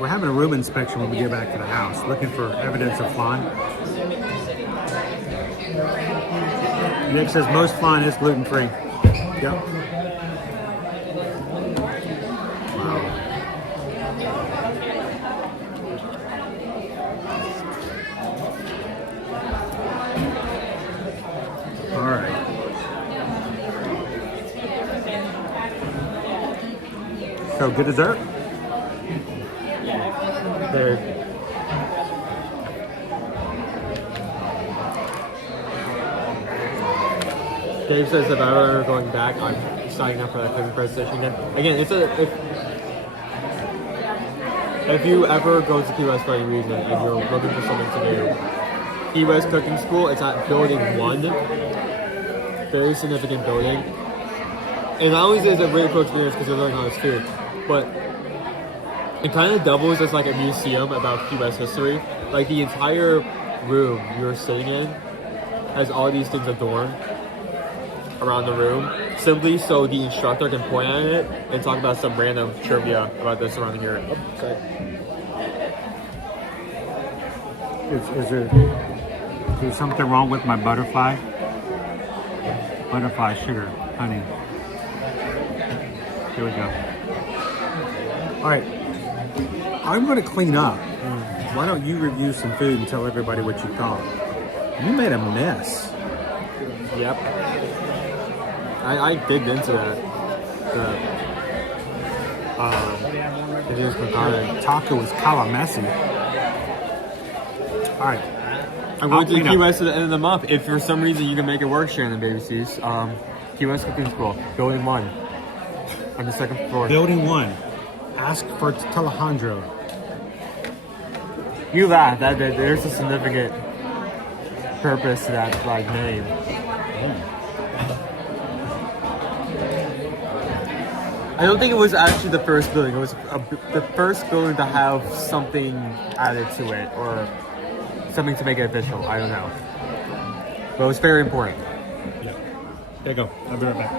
we're having a room inspection when we get back to the house, looking for evidence of flan. Nick says most flan is gluten-free. Yep. Wow. All right. So good dessert. There. Dave says if I were going back, I'm signing up for that cooking presentation again. Again, if you ever go to Key West for any reason and you're looking for something to do, Key West Cooking School, it's at Building 1. Very significant building. And not only is it a really cool experience because you're learning all this food, but it kind of doubles as like a museum about Key West history. Like the entire room you're sitting in has all these things adorned around the room, simply so the instructor can point at it and talk about some random trivia about the surrounding area. Oh, sorry. Is there something wrong with my butterfly? Butterfly sugar, honey. Here we go. All right, I'm going to clean up. Why don't you review some food and tell everybody what you thought? You made a mess. Yep. I digged into that. The taco was calamessy. All right. I'm going to Key West at the end of the month. If for some reason you can make it work, Shannon Baby C's, Key West Cooking School, Building 1, on the second floor. Building 1. Ask for Telejandro. You laugh. There's a significant purpose to that like name. I don't think it was actually the first building. It was the first building to have something added to it or something to make it official. I don't know. But it was very important. Yeah. There you go. I'll be right back.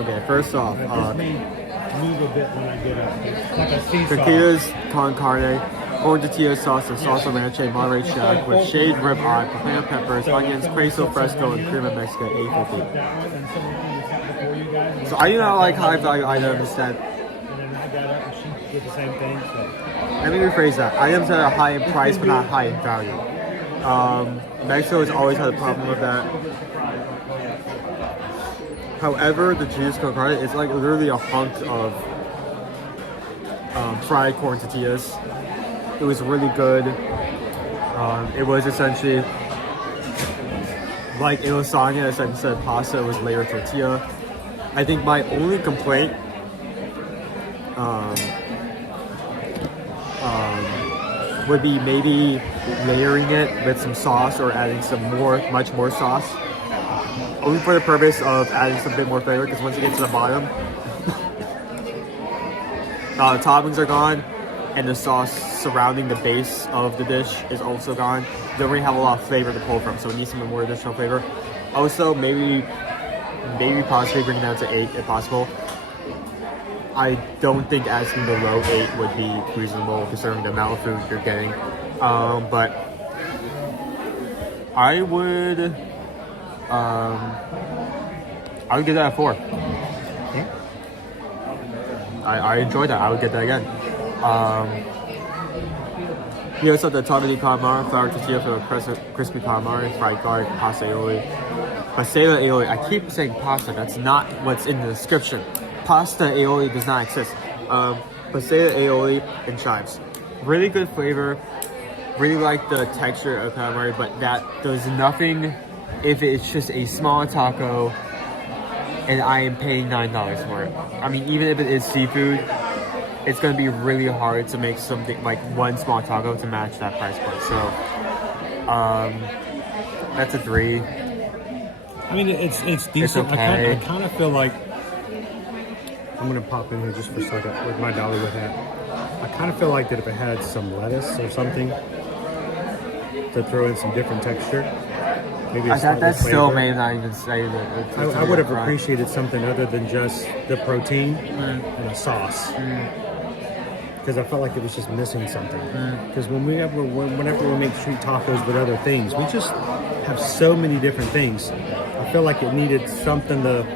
Okay, first off, move a bit when I get up. Like a seesaw. tortillas con carne, corn tortilla sauce, and salsa ranche Monterey Shack with shaved rib eye, papaya peppers, onions, queso fresco, and cream of Mexican, $8.50. So I do not like high value items that. And then I got up and she did the same thing. So. Let me rephrase that. Items that are high in price but not high in value. Mexico has always had a problem with that. However, the cheese con carne is like literally a hunk of fried corn tortillas. It was really good. It was essentially like a lasagna, except instead of pasta, it was layered tortilla. I think my only complaint would be maybe layering it with some sauce or adding much more sauce. Only for the purpose of adding some bit more flavor, because once you get to the bottom, the toppings are gone, and the sauce surrounding the base of the dish is also gone. You don't really have a lot of flavor to pull from, so it needs some more additional flavor. Also, maybe possibly bring it down to 8 if possible. I don't think asking below 8 would be reasonable considering the amount of food you're getting. But I would give that a 4. I enjoyed that. I would get that again. We also have the taco di calamari, flour tortilla for the crispy calamari, fried garlic, pasta aioli. Pasta aioli, I keep saying pasta, that's not what's in the description. Pasta aioli does not exist. Pasta aioli and chives. Really good flavor. Really like the texture of calamari, but that does nothing if it's just a small taco and I am paying $9 for it. I mean, even if it is seafood, it's gonna be really hard to make something like one small taco to match that price point. So, that's a 3. I mean, it's decent. It's okay. I kind of feel like I'm gonna pop in here just for a second with my Dollywood hat. I kind of feel like that if it had some lettuce or something to throw in some different texture, maybe that still may not even say that. I would have appreciated something other than just the protein and a sauce. Because I felt like it was just missing something. Because whenever we make street tacos with other things, we just have so many different things. I feel like it needed something to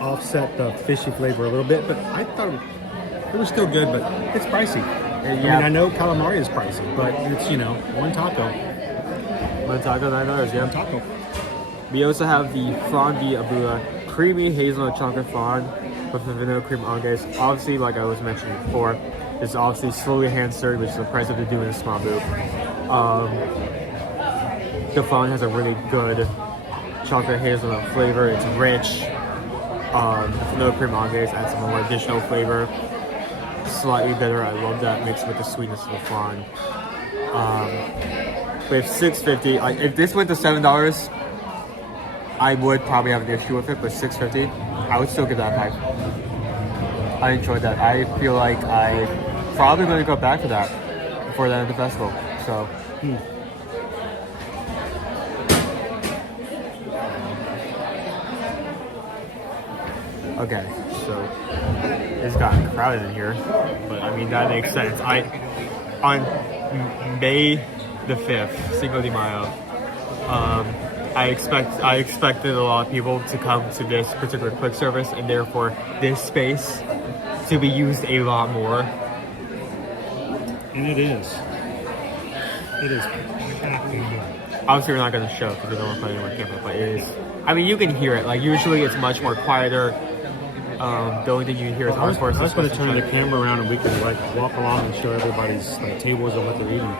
offset the fishy flavor a little bit. But I thought it was still good, but it's pricey. I mean, I know calamari is pricey, but it's, one taco. One taco, $9, yeah. One taco. We also have the flan di abula, creamy hazelnut chocolate flan with the vanilla cream angers. Obviously, like I was mentioning before, it's obviously slowly hand-stirred, which is the price of the doing a small boot. The flan has a really good chocolate hazelnut flavor. It's rich. The vanilla cream angers add some more additional flavor. Slightly bitter. I love that mixed with the sweetness of the flan. We have $6.50. If this went to $7, I would probably have an issue with it, but $6.50, I would still give that a 5. I enjoyed that. I feel like I probably going to go back to that before the end of the festival. So, Okay, so it's gotten crowded in here, but I mean that makes sense. On May the 5th, Cinco de Mayo, I expected a lot of people to come to this particular quick service, and therefore this space to be used a lot more. And it is. It is packing. Obviously, we're not going to show because we don't want to play anyone camera, but it is. I mean, you can hear it. Like usually, it's much more quieter. The only thing you hear is our forces. I was going to turn the camera around and we can walk along and show everybody's tables and what they're eating.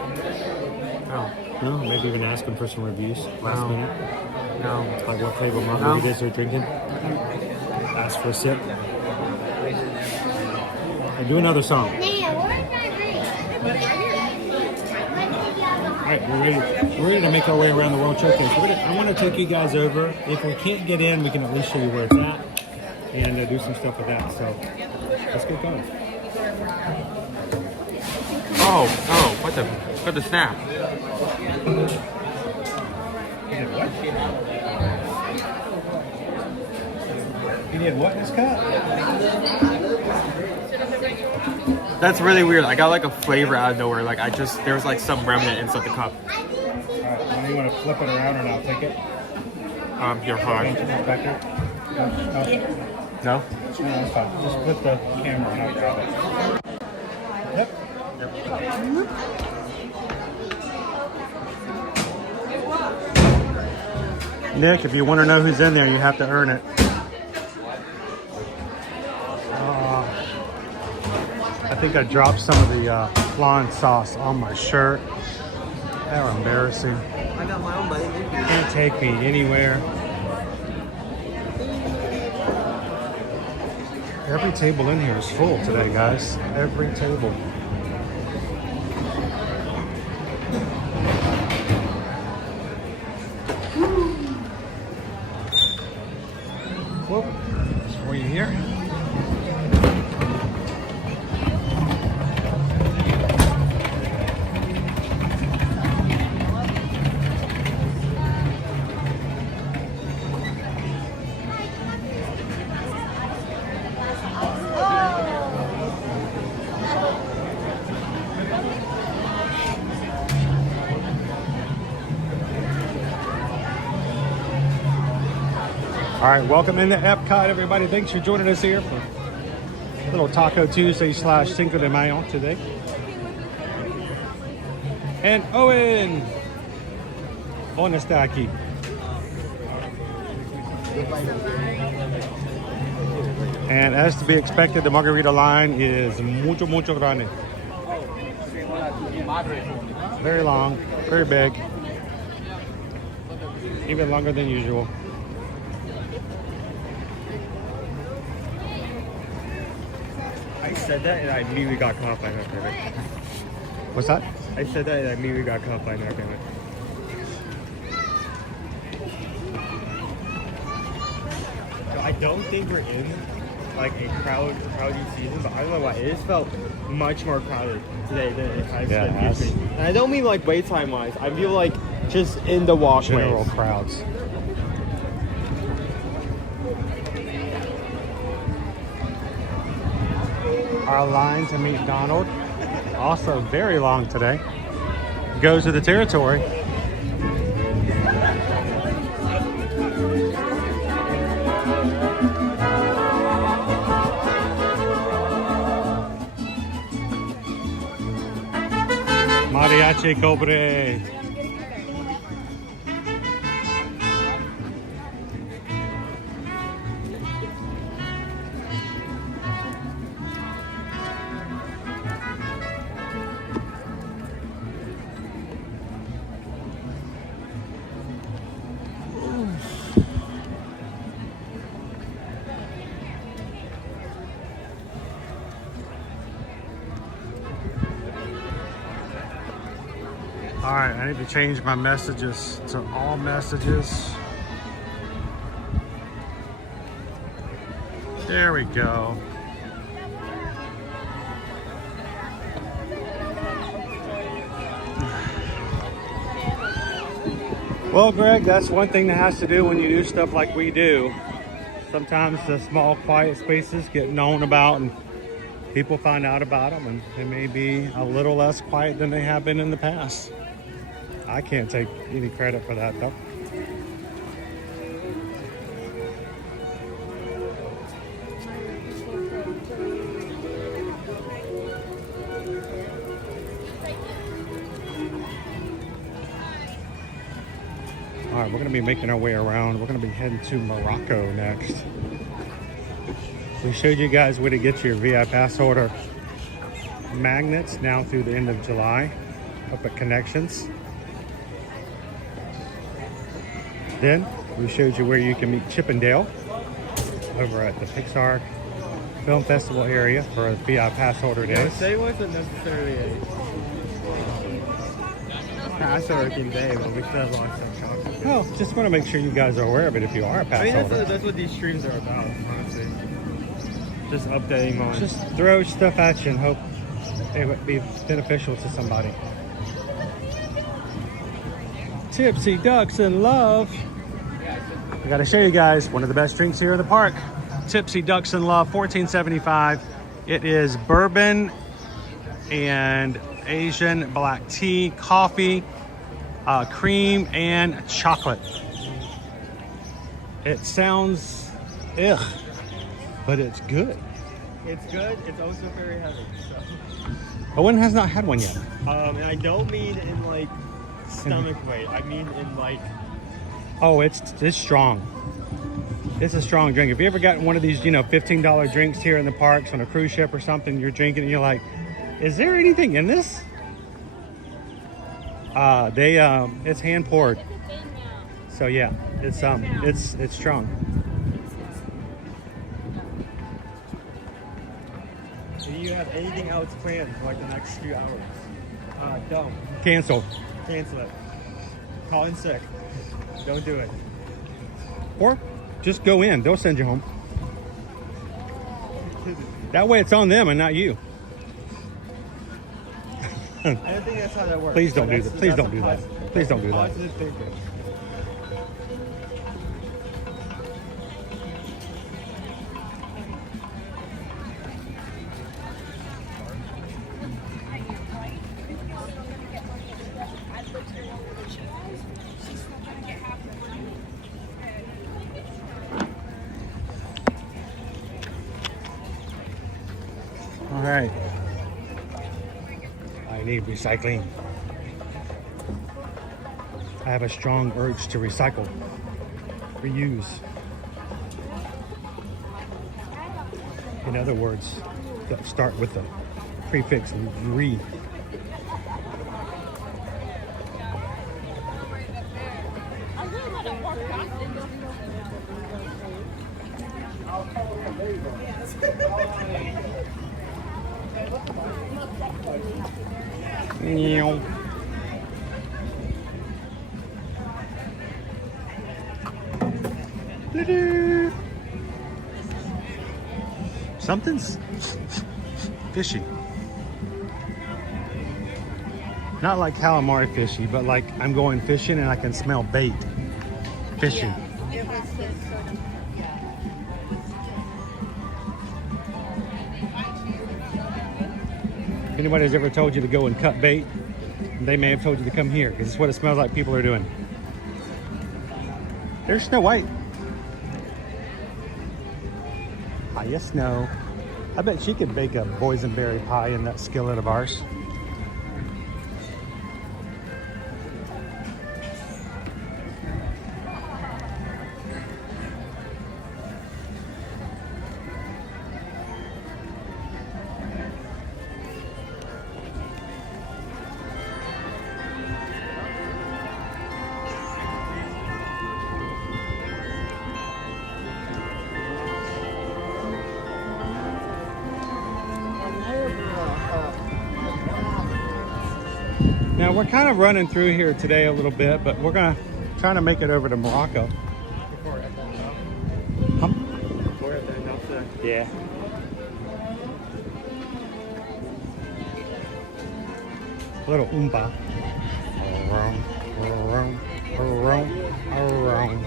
Oh. No, maybe even ask them for some reviews last minute. No. Like what flavor margaritas they're drinking. Ask for a sip. And do another song. Alright, we're ready to make our way around the World Showcase. I want to take you guys over. If we can't get in, we can at least show you where it's at and do some stuff with that. So let's get going. Oh, what the snap? You did what in this cup? That's really weird. I got like a flavor out of nowhere. Like there was like some remnant inside the cup. Alright, you want to flip it around and I'll take it? You're fine. No? No, that's fine. Just put the camera and I'll grab it. Yep. Nick, if you want to know who's in there, you have to earn it. I think I dropped some of the flan sauce on my shirt. How embarrassing. I got my own, buddy. Can't take me anywhere. Every table in here is full today, guys. Every table. Whoop. That's for you here. All right, welcome into Epcot, everybody. Thanks for joining us here for a little Taco Tuesday / Cinco de Mayo today. and Owen. ¿Dónde está aquí? And as to be expected, the margarita line is mucho grande. Very long, very big. Even longer than usual. I said that and I immediately got caught by that pivot. What's that? I said that and I immediately got caught by that pivot. I don't think we're in like a crowdy season, but I don't know why. It just felt much more crowded today than it has been usually. And I don't mean like wait time wise. I feel like just in the walkways. General crowds. Our line to meet Donald, also very long today, goes to the territory. Mariachi Cobre. All right, I need to change my messages to all messages. There we go. Well, Greg, that's one thing that has to do when you do stuff like we do. Sometimes the small, quiet spaces get known about and people find out about them, and they may be a little less quiet than they have been in the past. I can't take any credit for that, though. All right, we're going to be making our way around. We're going to be heading to Morocco next. We showed you guys where to get your VI pass holder magnets now through the end of July up at Connections. Then we showed you where you can meet Chippendale over at the Pixar Film Festival area for VI pass holder days. Today wasn't necessarily a pass holder day, but we still have lots of shopping. Well, just want to make sure you guys are aware of it if you are a pass holder. That's what these streams are about, honestly. Just updating on. Just throw stuff at you and hope it would be beneficial to somebody. Tipsy Ducks in Love. I gotta show you guys one of the best drinks here in the park. Tipsy Ducks in Love, $14.75. It is bourbon and Asian black tea, coffee, cream, and chocolate. It sounds ugh, but it's good. It's good. It's also very heavy. So. Owen has not had one yet. And I don't mean in like stomach weight. I mean in like. Oh, it's strong. It's a strong drink. If you ever got one of these, $15 drinks here in the parks on a cruise ship or something, you're drinking and you're like, is there anything in this? It's hand poured. So yeah, it's strong. Do you have anything else planned for like the next few hours? Don't. Cancel it. Call in sick. Don't do it. Or just go in. They'll send you home. That way it's on them and not you. I don't think that's how that works. Please don't do that. Please don't do that. Please don't do that. All right. I need recycling. I have a strong urge to recycle, reuse. In other words, that start with the prefix re. Meow. Something's fishy. Not like calamari fishy, but like I'm going fishing and I can smell bait. Fishing. If anybody's ever told you to go and cut bait, they may have told you to come here because it's what it smells like people are doing. There's Snow White. Hiya, Snow. I bet she could bake a boysenberry pie in that skillet of ours. Now we're kind of running through here today a little bit, but we're gonna try to make it over to Morocco. Yeah. Little oompa. Around, around, around, around.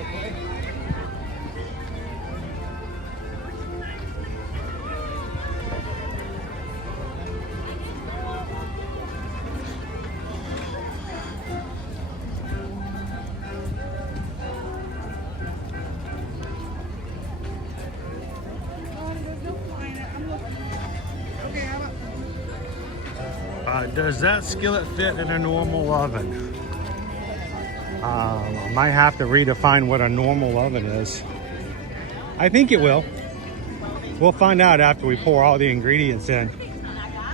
Does that skillet fit in a normal oven? I might have to redefine what a normal oven is. I think it will. We'll find out after we pour all the ingredients in,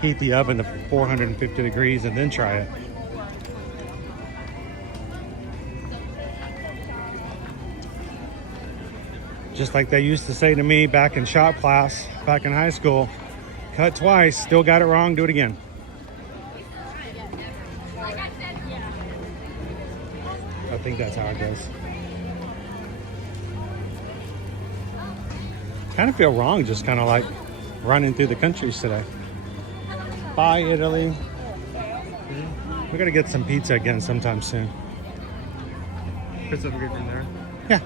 heat the oven to 450 degrees, and then try it. Just like they used to say to me back in shop class, back in high school, cut twice, still got it wrong, do it again. I think that's how it goes. Kind of feel wrong just kind of like running through the countries today. Bye, Italy. We're gonna get some pizza again sometime soon. Chris from there? Yeah.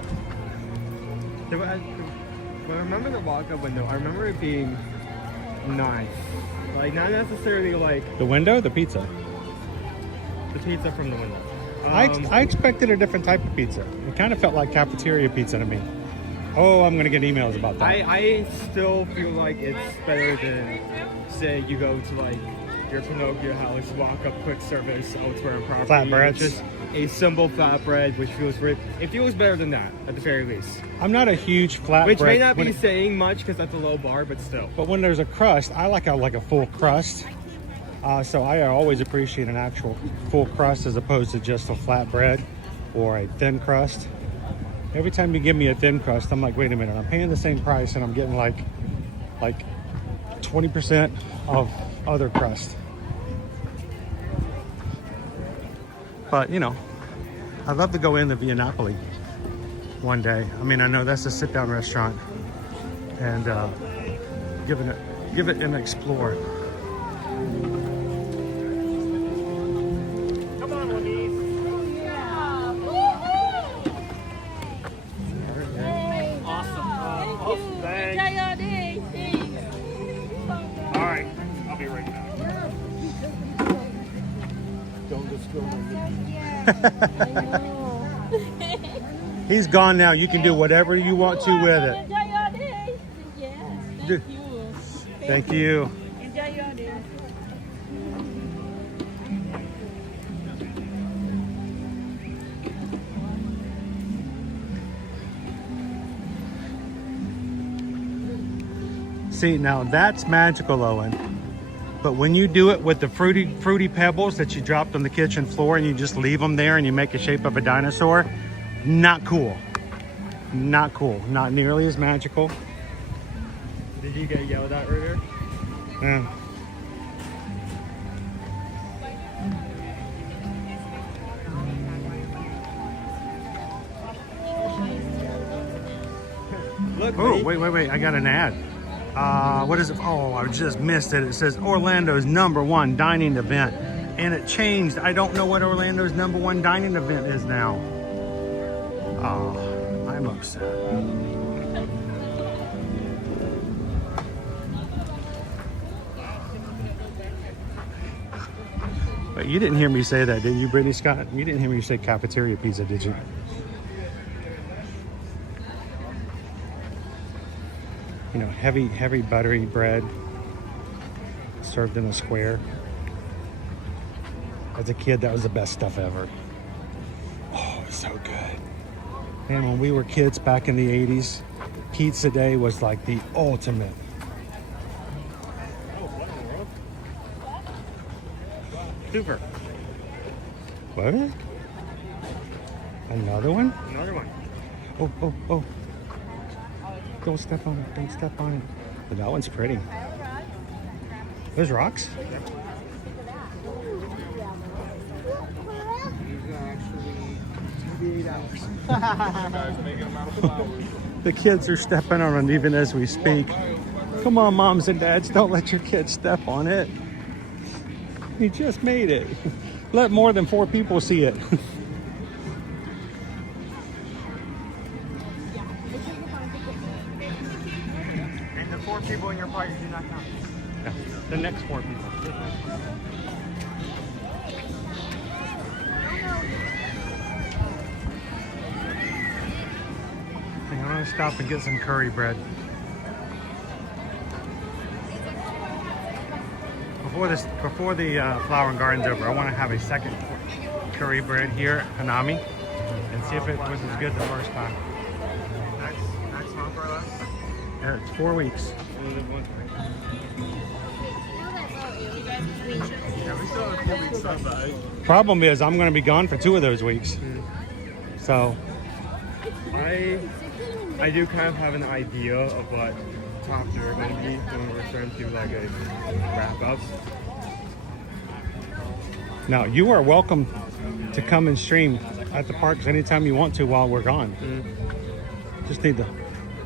I remember the walk-up window. I remember it being nice. Like, not necessarily like... The window, the pizza? The pizza from the window. I expected a different type of pizza. It kind of felt like cafeteria pizza to me. Oh, I'm gonna get emails about that. I still feel like it's better than, say, you go to like your Pinocchio house, walk up quick service elsewhere in property. Flatbreads. Just a simple flatbread, which feels it feels better than that at the very least. I'm not a huge flatbread. Which may not be saying much because that's a low bar, but still. But when there's a crust, I like a full crust. So I always appreciate an actual full crust as opposed to just a flatbread or a thin crust. Every time you give me a thin crust, I'm like, wait a minute, I'm paying the same price and I'm getting like 20% of other crust. But you know, I'd love to go in the Via Napoli one day. I mean, I know that's a sit-down restaurant, and give it an explore. He's gone now. You can do whatever you want to with it. Enjoy your day. Yes, thank you. Thank you. Enjoy your day. See, now that's magical, Owen. But when you do it with the fruity pebbles that you dropped on the kitchen floor and you just leave them there and you make a shape of a dinosaur, not cool. Not cool. Not nearly as magical. Did you get yelled at earlier? Yeah. Look, Oh, wait. I got an ad. What is it? Oh, I just missed it. It says Orlando's #1 dining event. And it changed. I don't know what Orlando's #1 dining event is now. Oh, I'm upset. But you didn't hear me say that, did you, Brittany Scott? You didn't hear me say cafeteria pizza, did you? You know, heavy buttery bread served in a square. As a kid, that was the best stuff ever. Oh, it's so good. And when we were kids back in the 80s, pizza day was like the ultimate. Super. What? Another one? Another one. Oh. Don't step on it. Don't step on it. But that one's pretty. Those rocks? The kids are stepping on it even as we speak. Come on, moms and dads, don't let your kids step on it. He just made it. Let more than 4 people see it. And the 4 people in your party do not count. Yeah, the next 4 people. I'm gonna stop and get some curry bread. Before the Flower and Garden's over, I want to have a second curry bread here at Hanami and see if it was as good the first time. Next month or less? Yeah, it's 4 weeks. Yeah, we still have a few weeks left, but Problem is, I'm going to be gone for 2 of those weeks. So I do kind of have an idea of what topics are going to be when we return to like a wrap up. now you are welcome to come and stream at the parks anytime you want to while we're gone. Just need to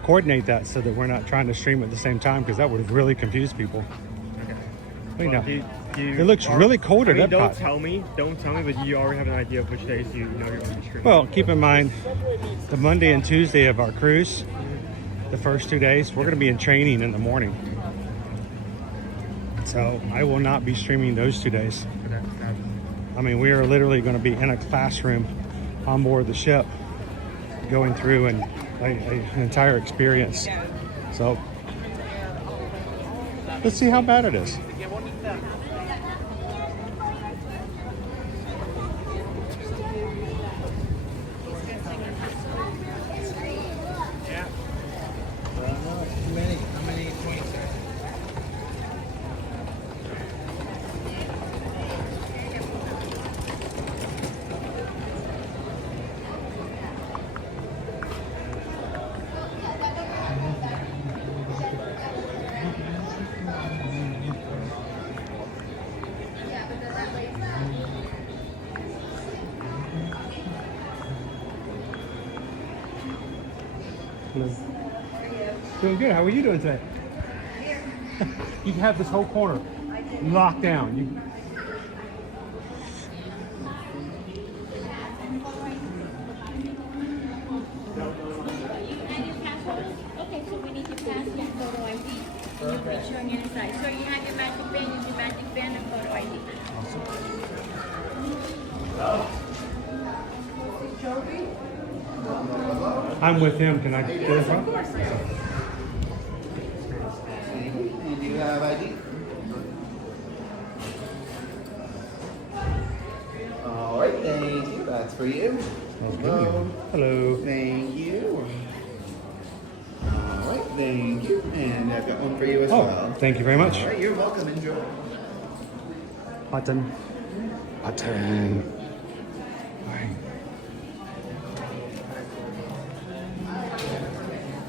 coordinate that so that we're not trying to stream at the same time, because that would really confuse people. Okay. Well, it looks really cold at Epcot. Don't tell me, but you already have an idea of which days you know you're going to be streaming. Well, keep in mind, the Monday and Tuesday of our cruise, the first 2 days, we're going to be in training in the morning. So I will not be streaming those 2 days. I mean, we are literally going to be in a classroom on board the ship, going through an entire experience. So let's see how bad it is. Doing good. How are you doing today? You have this whole corner locked down. Okay, so we need your passport, photo ID, and your picture on your side. So you have your magic band, use your magic band and photo ID. I'm with him. Can I get this one? Do you have ID? All right, thank you. That's for you. Hello. Thank you. All right, Thank you. And I've got one for you as Oh, well. thank you very much. All right, you're welcome. Enjoy. Button. Button.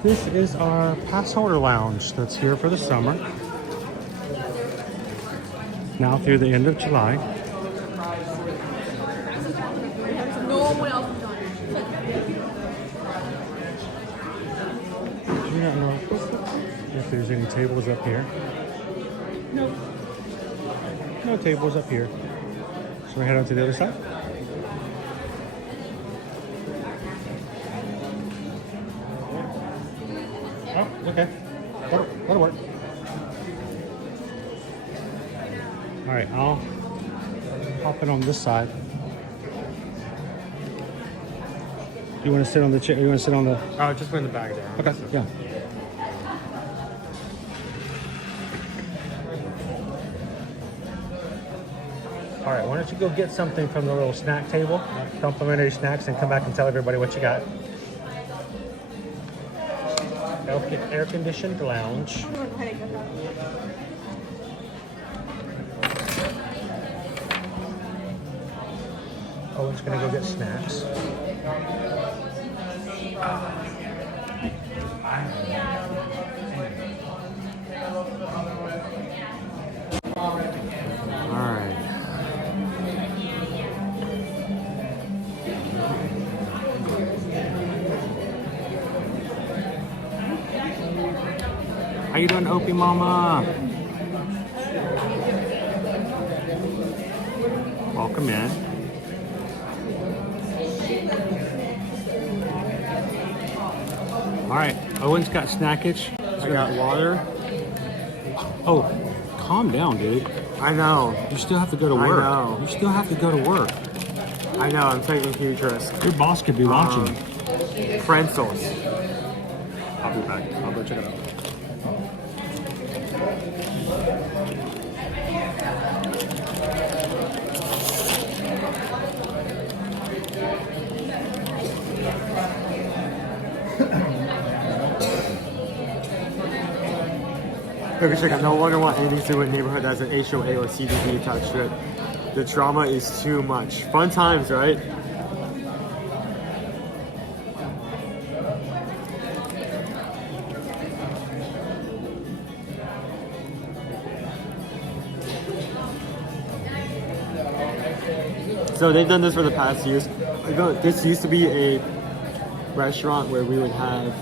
This is our pass holder lounge that's here for the summer. Now through the end of July. No one else has done Do you not know if there's any tables up here? No. No tables up here. So we head on to the other side. Oh, okay. That'll work. All right, I'll hop in on this side. You want to sit on the chair? You want to sit on the? Oh, just put in the bag there. Okay. Yeah. All right. Why don't you go get something from the little snack table, complimentary snacks, and come back and tell everybody what you got. Air-conditioned lounge. Owen's gonna go get snacks. All right. How you doing, Opie Mama? Welcome in. All right, Owen's got snackage. I got water. Oh, calm down, dude. I know. You still have to go to work. I know. You still have to go to work. I know. I'm taking a huge risk. Your boss could be watching. Pretzels. I'll be back. I'll go check it out. Okay, check. I no longer want anything to do with a neighborhood that's an HOA or CBD type shit. The drama is too much. Fun times, right? So they've done this for the past years. This used to be a restaurant where we would have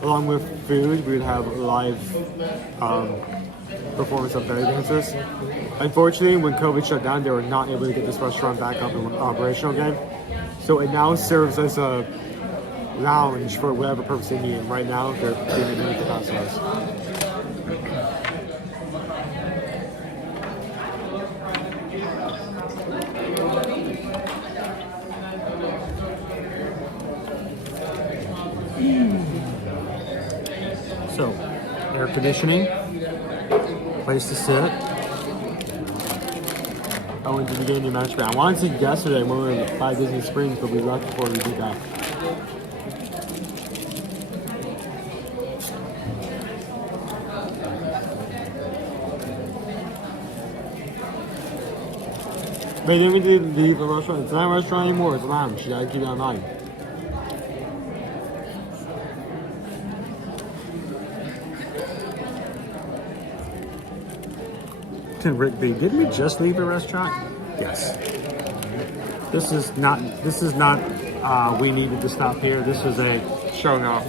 along with food, we would have live performance of belly dancers. Unfortunately, when COVID shut down, they were not able to get this restaurant back up and operational again. So it now serves as a lounge for whatever purpose they need. And right now, they're doing it with the passengers. So, air conditioning, place to sit. Owen, did you get any match? I wanted to yesterday when we were by Disney Springs, but we left before we did that. Wait, then we did leave the restaurant. It's not a restaurant anymore, it's a lounge. You gotta keep it online. Rick B, didn't we just leave the restaurant? Yes. This is not we needed to stop here. This is a showing off.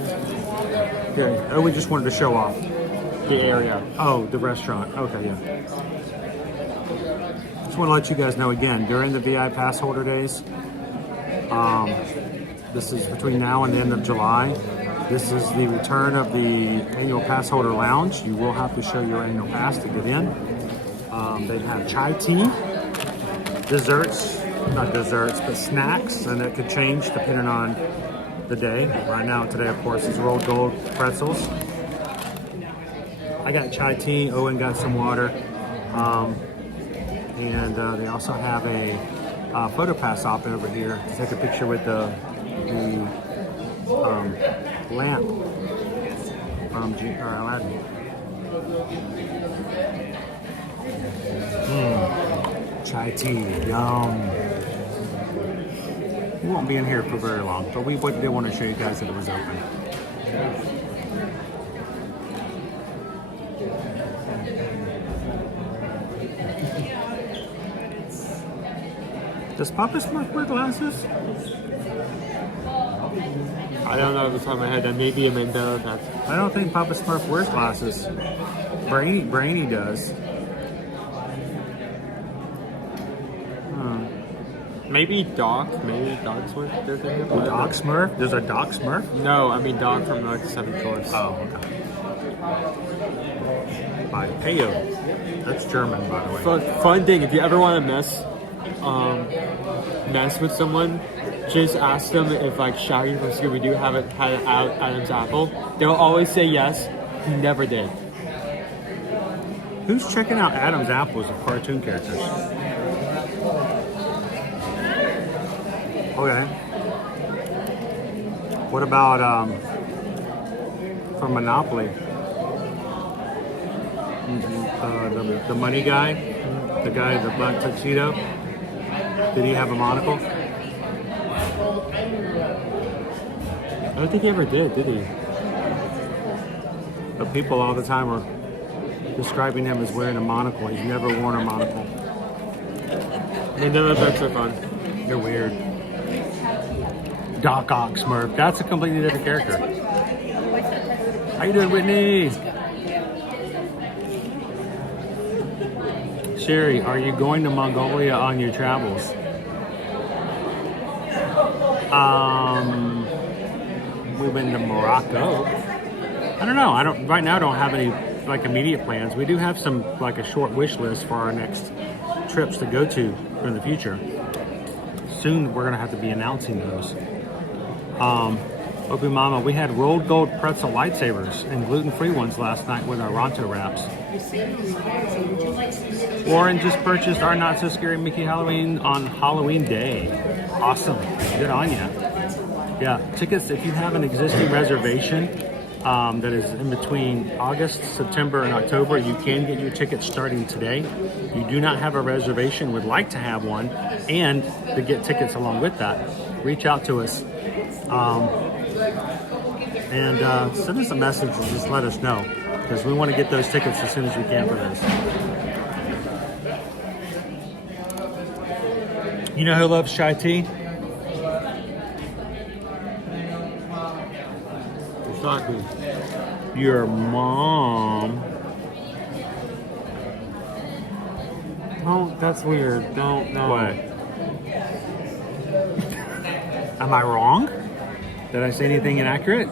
Okay. Oh, we just wanted to show off the area. Oh, the restaurant. Okay, yeah. Just want to let you guys know again, during the VI pass holder days, this is between now and the end of July. This is the return of the annual pass holder lounge. You will have to show your annual pass to get in. They have chai tea, desserts, not desserts, but snacks, and it could change depending on the day. Right now, today, of course, is rolled gold pretzels. I got chai tea, Owen got some water, and they also have a photo pass op over here to take a picture with the lamp from Aladdin. Chai tea, yum. We won't be in here for very long, but we did want to show you guys that it was open. Does Papa Smurf wear glasses? I don't know off the top of my head. That may be a Mandela effect. I don't think Papa Smurf wears glasses. Brainy does. Maybe Doc. Maybe Doc's what they're thinking about. Doc Smurf? There's a Doc Smurf? No, I mean Doc from like the Seven Dwarfs. Oh, okay. By Peyo. That's German, by the way. Fun thing, if you ever want to mess with someone, just ask them if like Shaggy from Scooby-Doo had Adam's apple. They'll always say yes. He never did. Who's checking out Adam's apples of cartoon characters? Okay. What about from Monopoly? The money guy? The guy in the black tuxedo? Did he have a monocle? I don't think he ever did he? But people all the time are describing him as wearing a monocle. He's never worn a monocle. Mandela effects are fun. They're weird. Doc Ock Smurf. That's a completely different character. How you doing, Whitney? Sherry, are you going to Mongolia on your travels? We've been to Morocco. I don't know. Right now. I don't have any like immediate plans. We do have some like a short wish list for our next trips to go to in the future. Soon we're gonna have to be announcing those. Opie Mama, we had rolled gold pretzel lightsabers and gluten-free ones last night with our Ronto wraps. Warren just purchased our Not So Scary Mickey Halloween on Halloween Day. Awesome. Good on ya. Yeah, tickets, if you have an existing reservation that is in between August, September, and October, you can get your tickets starting today. You do not have a reservation, would like to have one, and to get tickets along with that, reach out to us. And send us a message and just let us know, because we want to get those tickets as soon as we can for this. You know who loves chai tea? Exactly. Your mom. Oh, that's weird. Don't know. What? Am I wrong? Did I say anything inaccurate?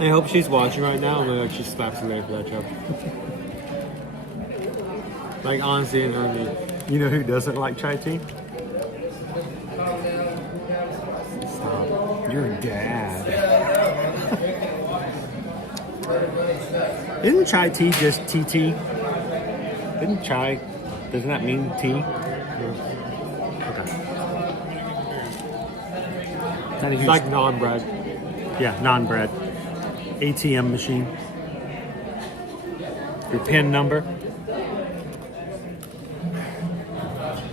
I hope she's watching right now and like she slaps me for that joke. Like honestly and only. You know who doesn't like chai tea? Stop. Your dad. Isn't chai tea just TT? Isn't chai, doesn't that mean tea? Okay. It's like non-bread. Yeah, non-bread. ATM machine. Your PIN number.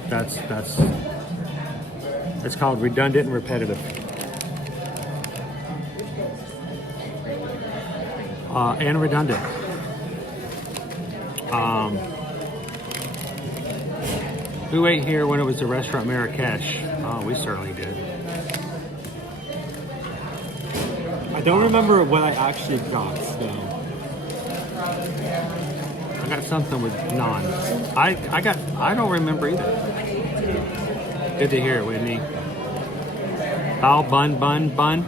That's it's called redundant and repetitive. And redundant. Who ate here when it was the restaurant Marrakesh? Oh, we certainly did. I don't remember what I actually got, so. I got something with naan. I don't remember either. Good to hear it, Whitney. Bao bun.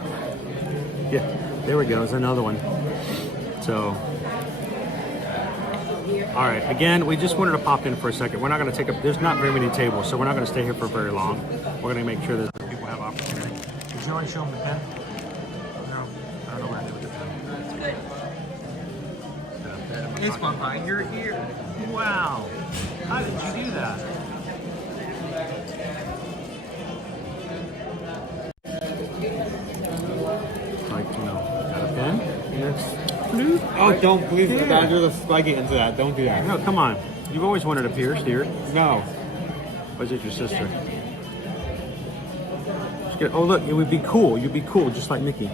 Yeah, there we go. There's another one. So, all right. Again, we just wanted to pop in for a second. We're not going to take up. There's not very many tables, so we're not going to stay here for very long. We're going to make sure that people have opportunity. Did you want to show them the pen? No, I don't know what to do with the pen. It's behind your ear. Wow. How did you do that? Like, you know, got a pen? Next. Oh, don't please. Yeah. Don't do the spiking into that. Don't do that. No, come on. You've always wanted a pierce, dear. No. Or is it your sister? Oh, look, it would be cool. You'd be cool, just like Mickey.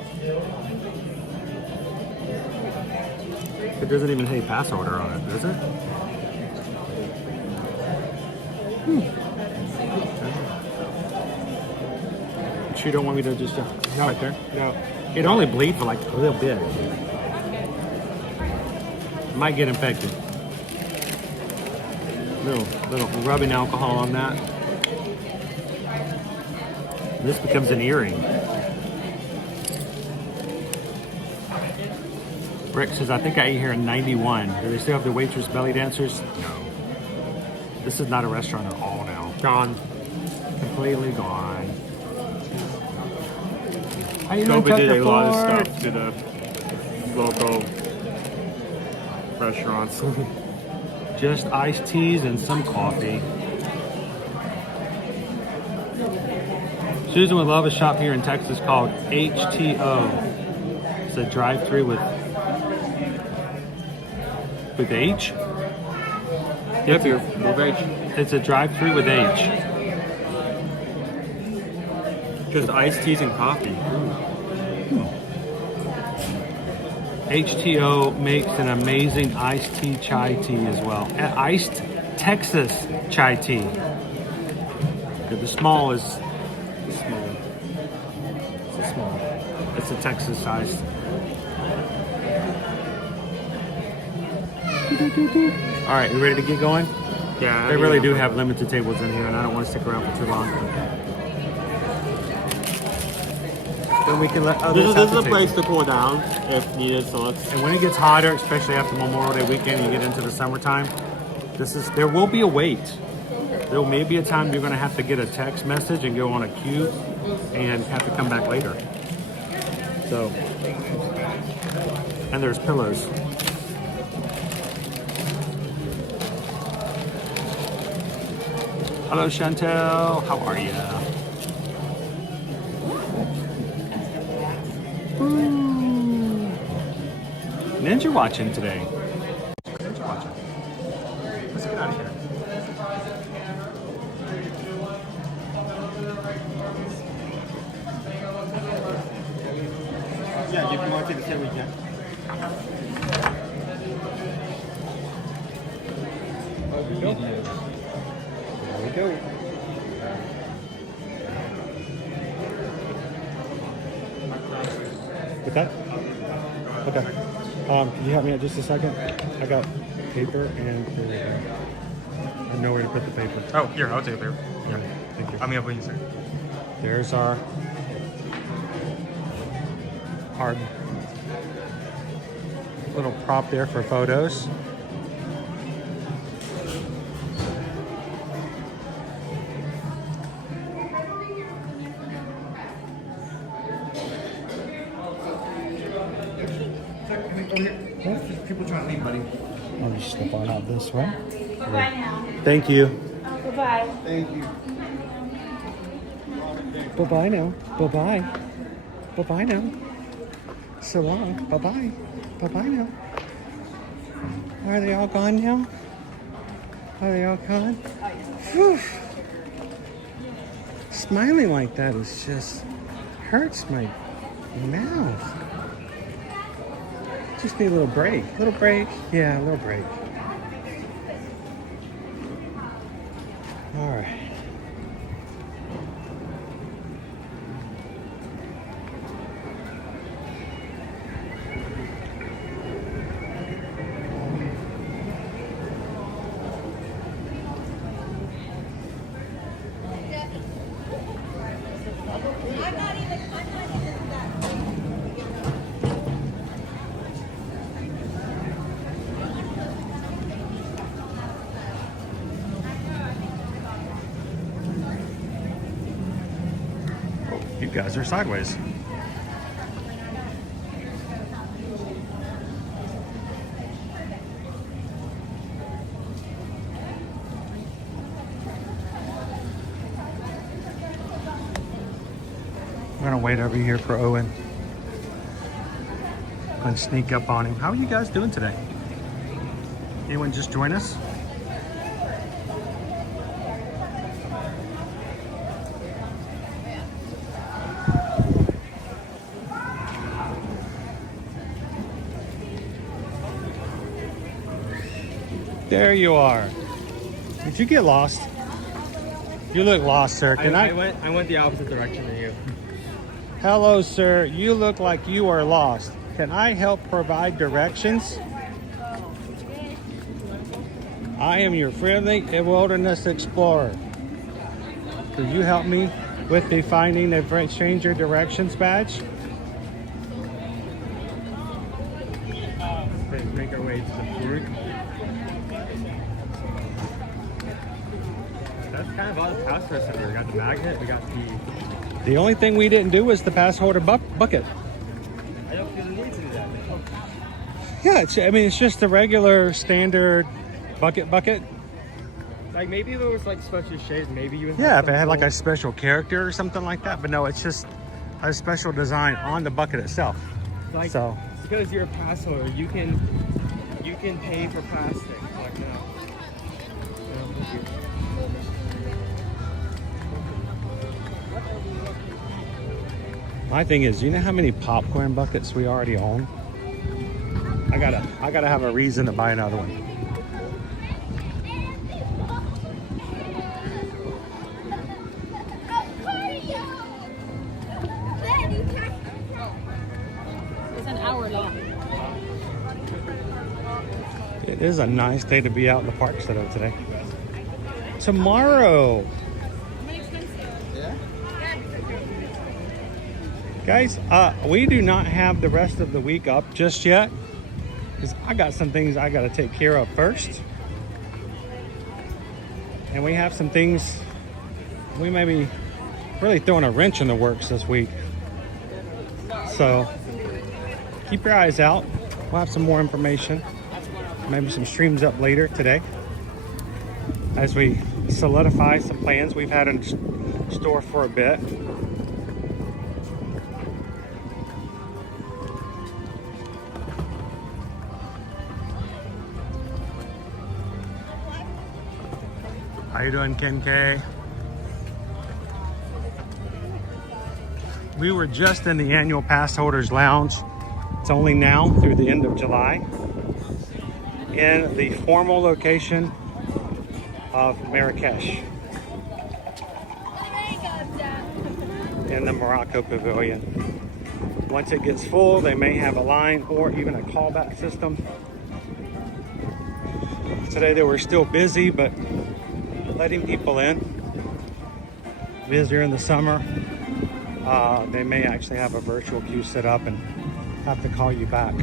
It doesn't even have a pass holder on it, does it? But you don't want me to just no, right there? No. It only bleed for like a little bit. Might get infected. Little rubbing alcohol on that. This becomes an earring. Rick says, I think I ate here in 91. Do they still have the waitress belly dancers? No. This is not a restaurant at all now. Gone. Completely gone. COVID did a lot of stuff to the local restaurants. Just iced teas and some coffee. Susan would love a shop here in Texas called HTO. It's a drive-through with H? Yep, with H. It's a drive-through with H. Just iced teas and coffee. HTO makes an amazing iced tea chai tea as well. Iced Texas chai tea. The small is small. It's a small. It's a Texas size. All right, you ready to get going? Yeah. They really do have limited tables in here, and I don't want to stick around for too long. Then we can let others. This is a place to cool down if needed. So let's. And when it gets hotter, especially after Memorial Day weekend, you get into the summertime. There will be a wait. There may be a time you're going to have to get a text message and go on a queue and have to come back later. So, and there's pillows. Hello, Chantel. How are you? Ninja watching today. Ninja watching. Let's get out of here. Yeah, if you want to take the sandwich, yeah. There we go. With that? Okay. Can you help me out just a second? I got paper and I know where to put the paper. Oh, here, I'll take it there. Yeah, thank you. I'm gonna put you, sir. There's our little prop there for photos. People trying to leave, buddy. I'll just step on out this way. Bye-bye now. Thank you. Oh, bye-bye. Thank you. Bye-bye now. Bye-bye. Bye-bye now. So long. Bye-bye. Bye-bye now. Are they all gone now? Are they all gone? Whew. Smiling like that is just hurts my mouth. Just need a little break. Little break. Yeah, a little break. All right. You guys are sideways. gonna wait over here for Owen and sneak up on him. How are you guys doing today? Anyone just join us? There you are. Did you get lost? You look lost, sir. I went the opposite direction than you. Hello, sir. You look like you are lost. Can I help provide directions? I am your friendly wilderness explorer. Could you help me with the finding a stranger directions badge? Let's make our way to the park. That's kind of all the pass rest of it. We got the magnet, we got The only thing we didn't do was the pass holder bucket. I don't feel the need to do that. Yeah, it's just the regular standard bucket. Like maybe if it was like special shades, maybe you would. Yeah, if it had like a special character or something like that. But no, it's just a special design on the bucket itself. Like, so because you're a pass holder, you can pay for pass things. Like no. my thing is, you know how many popcorn buckets we already own? I gotta have a reason to buy another one. It's an hour long. It is a nice day to be out in the parks today. Tomorrow. Guys, we do not have the rest of the week up just yet because I got some things I got to take care of first. And we have some things we may be really throwing a wrench in the works this week. So keep your eyes out. We'll have some more information, maybe some streams up later today as we solidify some plans we've had in store for a bit. How you doing, Ken K? We were just in the annual pass holders lounge. It's only now through the end of July in the formal location of Marrakesh in the Morocco Pavilion. Once it gets full, they may have a line or even a callback system. Today they were still busy, but letting people in. Busier in the summer. They may actually have a virtual queue set up and have to call you back.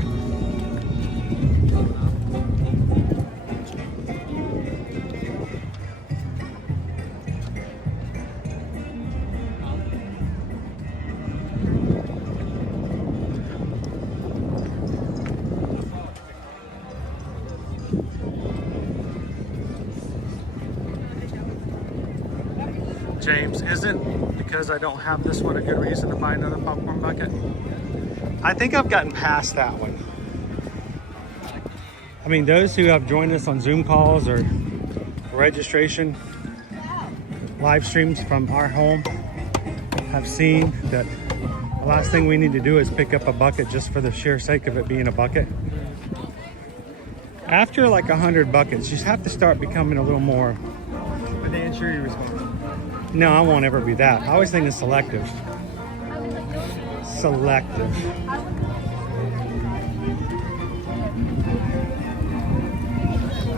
James, isn't because I don't have this one a good reason to buy another popcorn bucket? I think I've gotten past that one. I mean, those who have joined us on Zoom calls or registration live streams from our home have seen that the last thing we need to do is pick up a bucket just for the sheer sake of it being a bucket. After like 100 buckets, you just have to start becoming a little more. But they ensure you're responsible. No, I won't ever be that. I always think it's selective. Selective.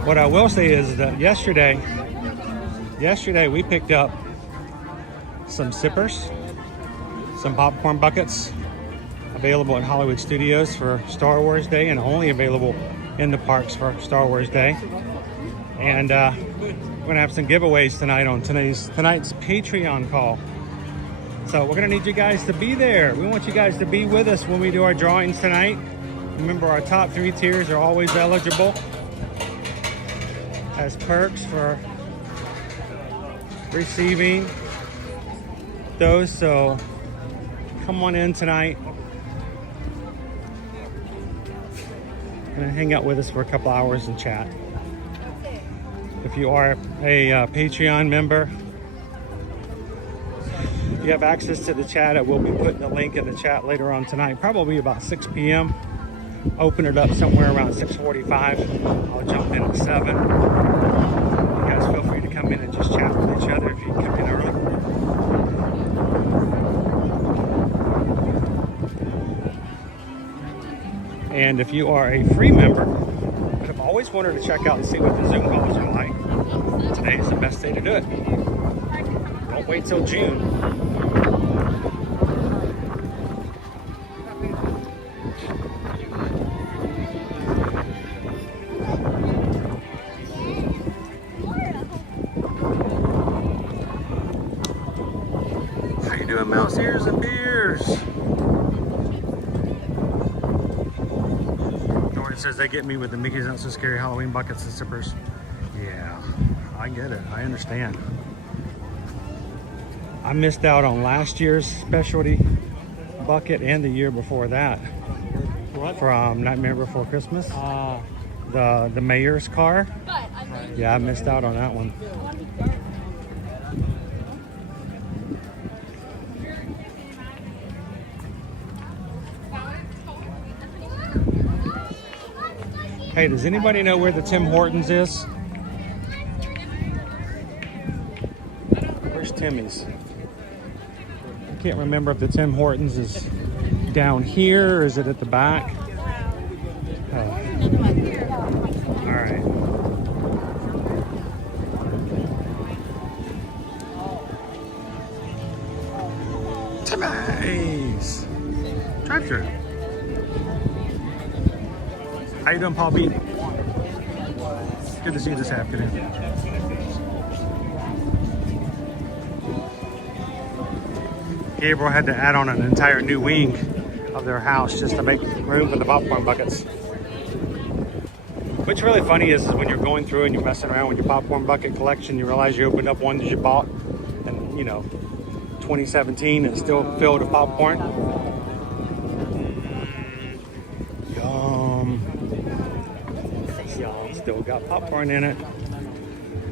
What I will say is that yesterday we picked up some sippers, some popcorn buckets available at Hollywood Studios for Star Wars Day and only available in the parks for Star Wars Day. And we're gonna have some giveaways tonight on tonight's Patreon call. So we're gonna need you guys to be there. We want you guys to be with us when we do our drawings tonight. Remember, our top 3 tiers are always eligible as perks for receiving those. So come on in tonight. Gonna hang out with us for a couple hours and chat. If you are a Patreon member, you have access to the chat. I will be putting the link in the chat later on tonight, probably about 6 p.m. Open it up somewhere around 6:45. I'll jump in at 7. You guys feel free to come in and just chat with each other if you come in early. And if you are a free member, but have always wanted to check out and see what the Zoom calls are like, today is the best day to do it. Don't wait till June. How you doing, mouse ears and beers? Says they get me with the Mickey's Not So Scary Halloween buckets and zippers. Yeah, I get it. I understand. I missed out on last year's specialty bucket and the year before that. What? From Nightmare Before Christmas. The mayor's car. Yeah, I missed out on that one. Hey, does anybody know where the Tim Hortons is? Where's Timmy's? I can't remember if the Tim Hortons is down here or is it at the back? All right. Timmy's! Drive-thru. How you doing, Paul B? Good to see you this afternoon. Gabriel had to add on an entire new wing of their house just to make room for the popcorn buckets. What's really funny is when you're going through and you're messing around with your popcorn bucket collection, you realize you opened up one that you bought in, 2017 and still filled with popcorn. Still got popcorn in it.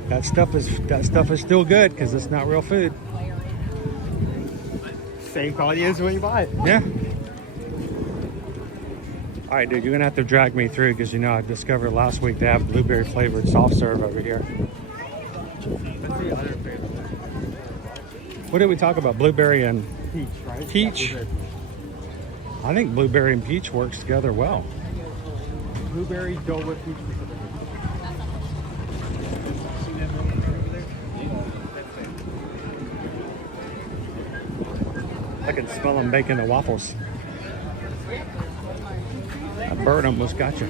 That stuff is still good because it's not real food. Same quality as when you buy it. Yeah. All right, dude, you're gonna have to drag me through because I discovered last week they have blueberry flavored soft serve over here. That's the other favorite. What did we talk about? Blueberry and Peach, right? peach. I think blueberry and peach works together well. Blueberry go with peach. I can smell them baking the waffles. That bird almost got you.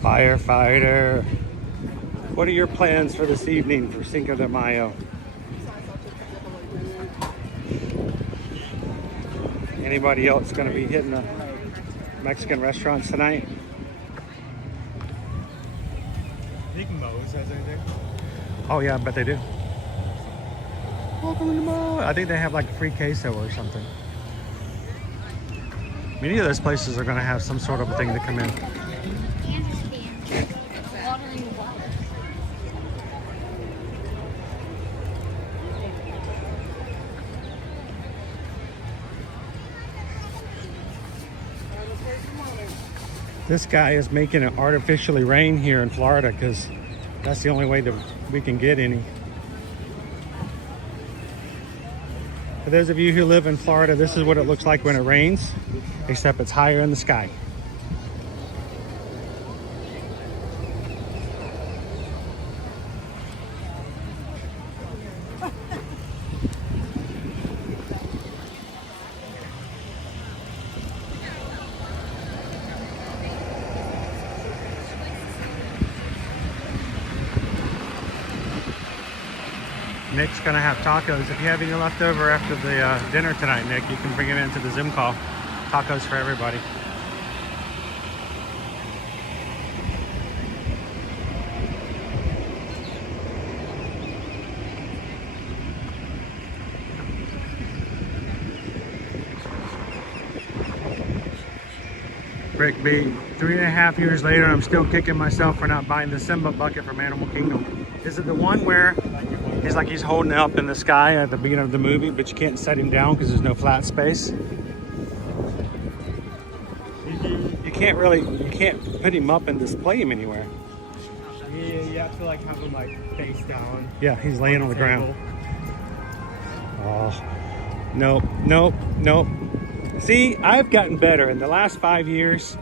Firefighter. What are your plans for this evening for Cinco de Mayo? Anybody else going to be hitting the Mexican restaurants tonight? Big Mo's has anything? Oh yeah, I bet they do. Welcome to Mo. I think they have like free queso or something. Many of those places are going to have some sort of a thing to come in. This guy is making it artificially rain here in Florida because that's the only way that we can get any. For those of you who live in Florida, this is what it looks like when it rains, except it's higher in the sky. Nick's gonna have tacos. If you have any left over after the dinner tonight, Nick, you can bring it into the Zoom call. Tacos for everybody. Rick B, 3.5 years later, I'm still kicking myself for not buying the Simba bucket from Animal Kingdom. Is it the one where he's holding it up in the sky at the beginning of the movie, but you can't set him down because there's no flat space? You can't put him up and display him anywhere. Yeah, you have to like have him like face down. Yeah, he's laying on the ground. Oh, nope, nope, nope. See, I've gotten better in the last 5 years.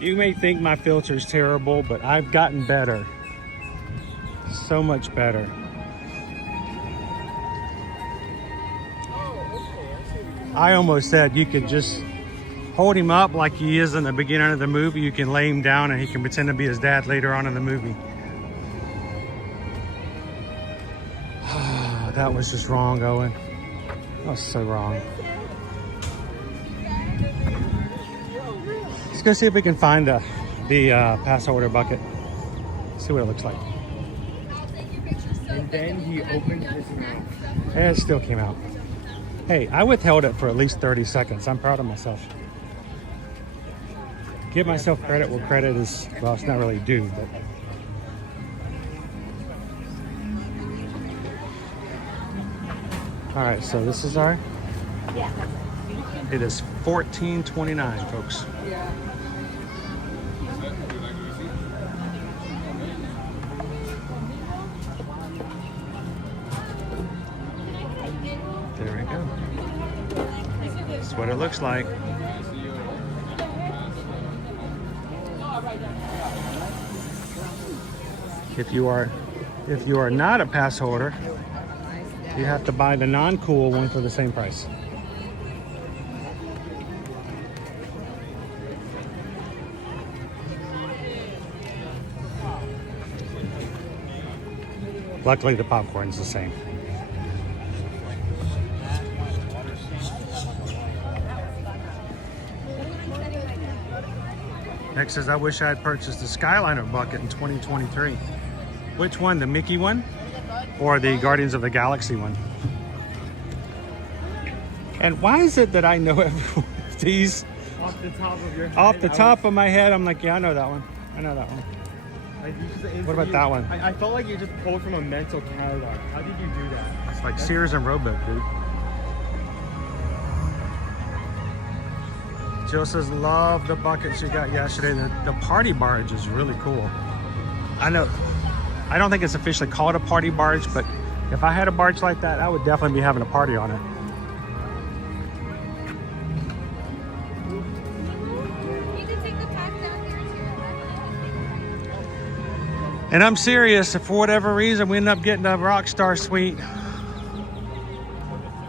You may think my filter's terrible, but I've gotten better. So much better. I almost said you could just hold him up like he is in the beginning of the movie. You can lay him down and he can pretend to be his dad later on in the movie. That was just wrong, Owen. That was so wrong. Let's go see if we can find the pass holder bucket. See what it looks like. And then he opened his mouth. And it still came out. Hey, I withheld it for at least 30 seconds. I'm proud of myself. Give myself credit where credit is, well, it's not really due, but. All right, so this is our, it is $14.29, folks. There we go. That's what it looks like. If you are not a pass holder, you have to buy the non-cool one for the same price. Luckily, the popcorn's the same. Next says, I wish I had purchased the Skyliner bucket in 2023. Which one, the Mickey one or the Guardians of the Galaxy one? And why is it that I know every one of these? Off the top of your head? Off the top of my head, I'm like, yeah, I know that one. I know that one. What about that one? I felt like you just pulled from a mental catalog. How did you do that? It's like Sears and Roebuck, dude. Jill says, love the buckets you got yesterday. The party barge is really cool. I know, I don't think it's officially called a party barge, but if I had a barge like that, I would definitely be having a party on it. And I'm serious, if for whatever reason we end up getting a Rockstar suite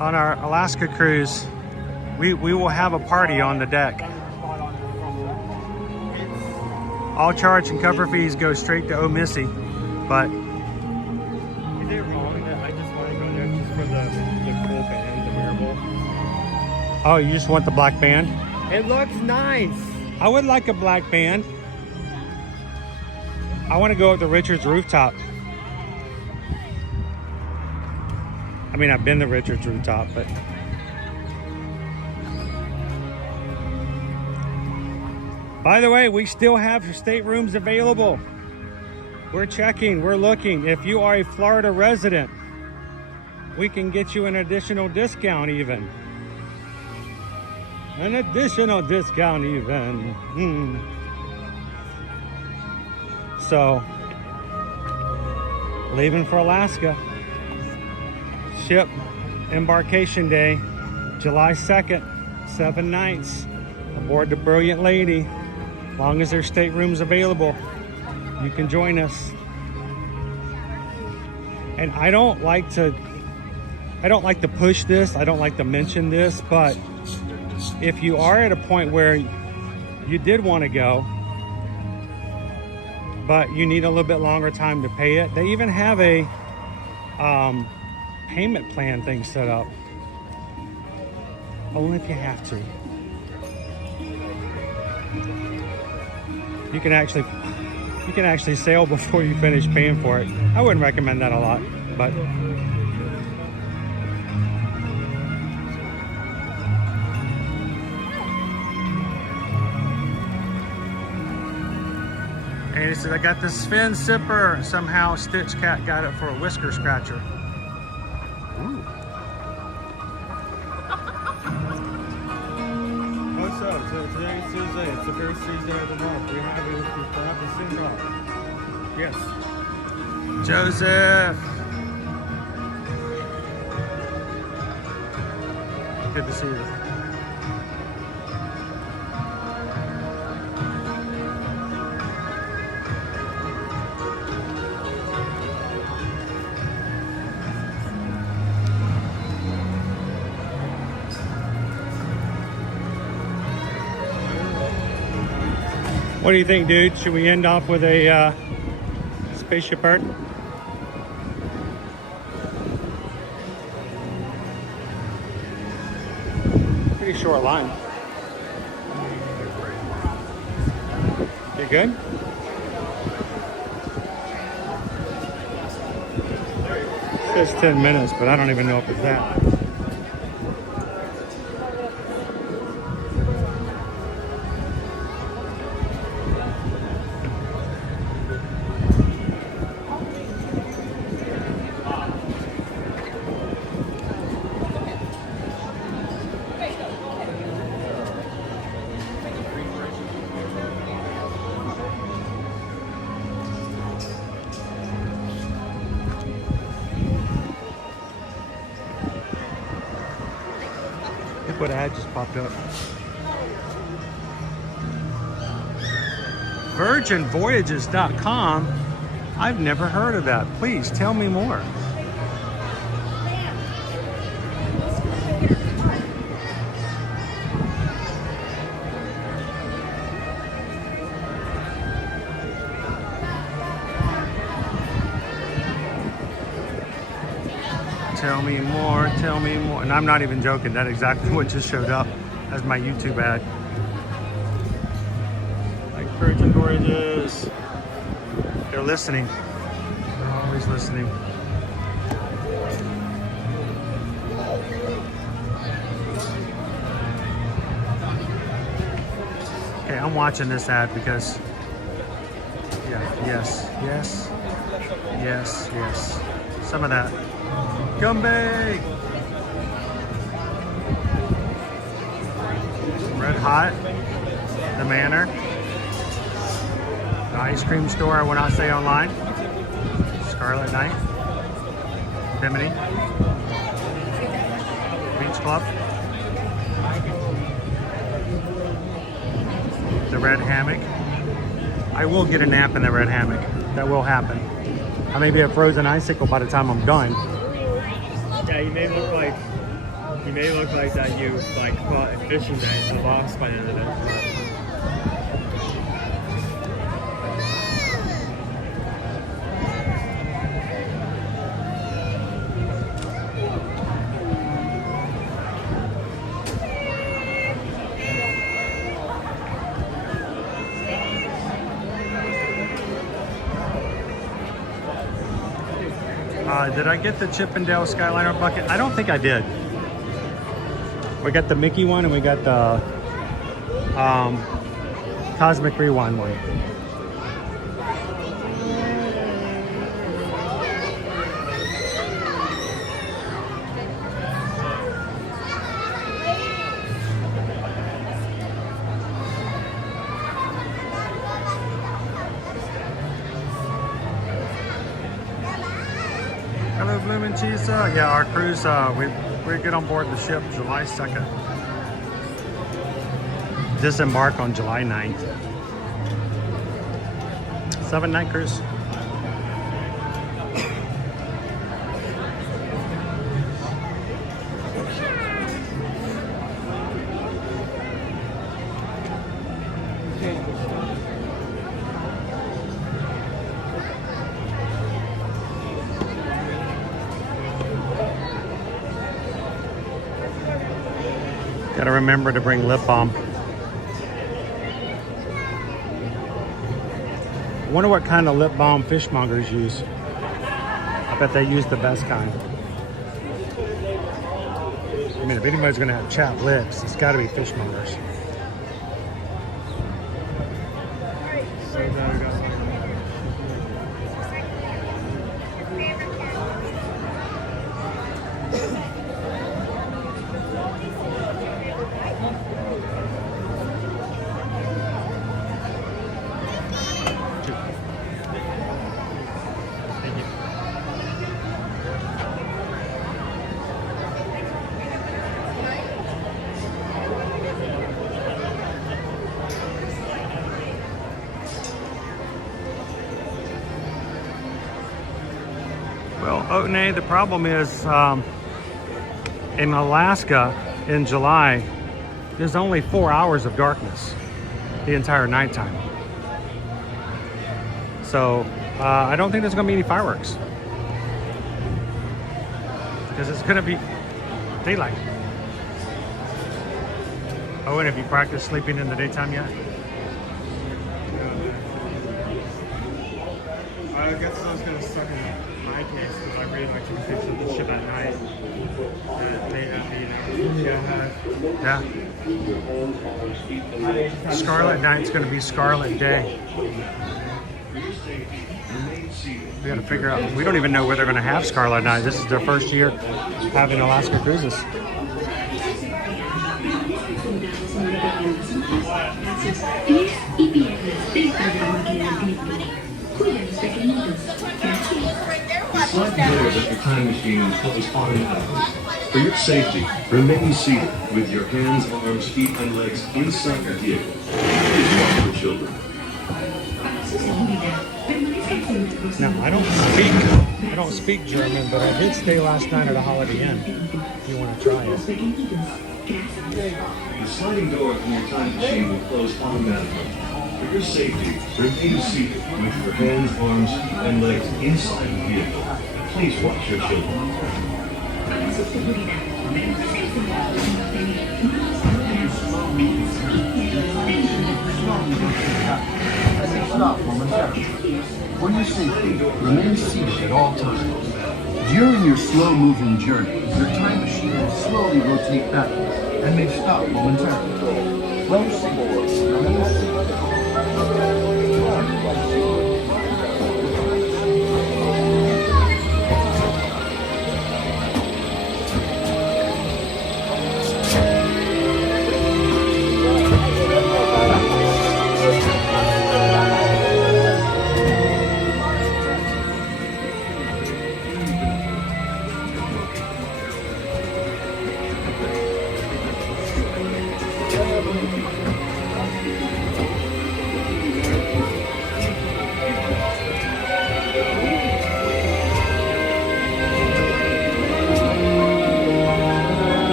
on our Alaska cruise, we will have a party on the deck. All charge and cover fees go straight to O'Missy, but is it wrong that I just want to go there just for the cool band, the wearable? Oh, you just want the black band? It looks nice. I would like a black band. I want to go up the Richards rooftop. I mean, I've been to Richards rooftop, but by the way, we still have staterooms available. We're checking, we're looking. If you are a Florida resident, we can get you an additional discount even. An additional discount even. So, leaving for Alaska. Ship embarkation day, July 2nd, 7 nights. Aboard the Brilliant Lady. As long as there's staterooms available, you can join us. And I don't like to push this, I don't like to mention this, but if you are at a point where you did want to go, but you need a little bit longer time to pay it, they even have a payment plan thing set up. Only if you have to. You can actually sail before you finish paying for it. I wouldn't recommend that a lot, but and he said, I got this fin sipper. Somehow Stitch Cat got it for a whisker scratcher. Ooh. What's up? Today's Tuesday. It's the first Tuesday of the month. We have it for happy sing-off. Yes. Joseph. Good to see you. What do you think, dude? Should we end off with a Spaceship Earth? Pretty short line. You good? It says 10 minutes, but I don't even know if it's that. Look what ad just popped up. VirginVoyages.com. I've never heard of that. Please tell me more. Tell me more, tell me more. And I'm not even joking. That's exactly what just showed up as my YouTube ad. Like Virgin Voyages. They're listening. They're always listening. Okay, I'm watching this ad because, yeah, yes. Some of that. Gumby! Red Hot, the Manor, the ice cream store I will not say online, Scarlet Night, Bimini, Beach Club, the Red Hammock. I will get a nap in the Red Hammock. That will happen. I may be a frozen icicle by the time I'm done. Yeah, you may look like that you like caught a fishing net and lost by the end of it. Did I get the Chippendale Skyliner bucket? I don't think I did. We got the Mickey one and we got the Cosmic Rewind one. Hello, Bloomin' Cheese. Yeah, our cruise, we get on board the ship July 2nd. Disembark on July 9th. 7-night cruise. remember to bring lip balm. I wonder what kind of lip balm fishmongers use. I bet they use the best kind. I mean, if anybody's gonna have chapped lips, it's gotta be fishmongers. Well, Otney, the problem is in Alaska in July, there's only 4 hours of darkness the entire nighttime. So I don't think there's going to be any fireworks because it's going to be daylight. Owen, have you practiced sleeping in the daytime yet? I guess I was going to suck in my case because I really like to fix the ship at night. Yeah. Scarlet night's going to be scarlet day. We got to figure out. We don't even know where they're going to have scarlet night. This is their first year having Alaska cruises. Slide doors at your time machine and close automatically. For your safety, remain seated with your hands, arms, feet, and legs inside the vehicle. Please watch for children. Now, I don't speak German, but I did stay last night at a Holiday Inn. If you want to try it. The sliding doors on your time machine will close automatically. For your safety, remain seated with your hands, arms, feet, and legs inside the vehicle. Please watch your children. Stop momentarily. For your safety, remain seated at all times. During your slow-moving journey, your time machine will slowly rotate backwards and may stop momentarily. Flow sequence, remain seated.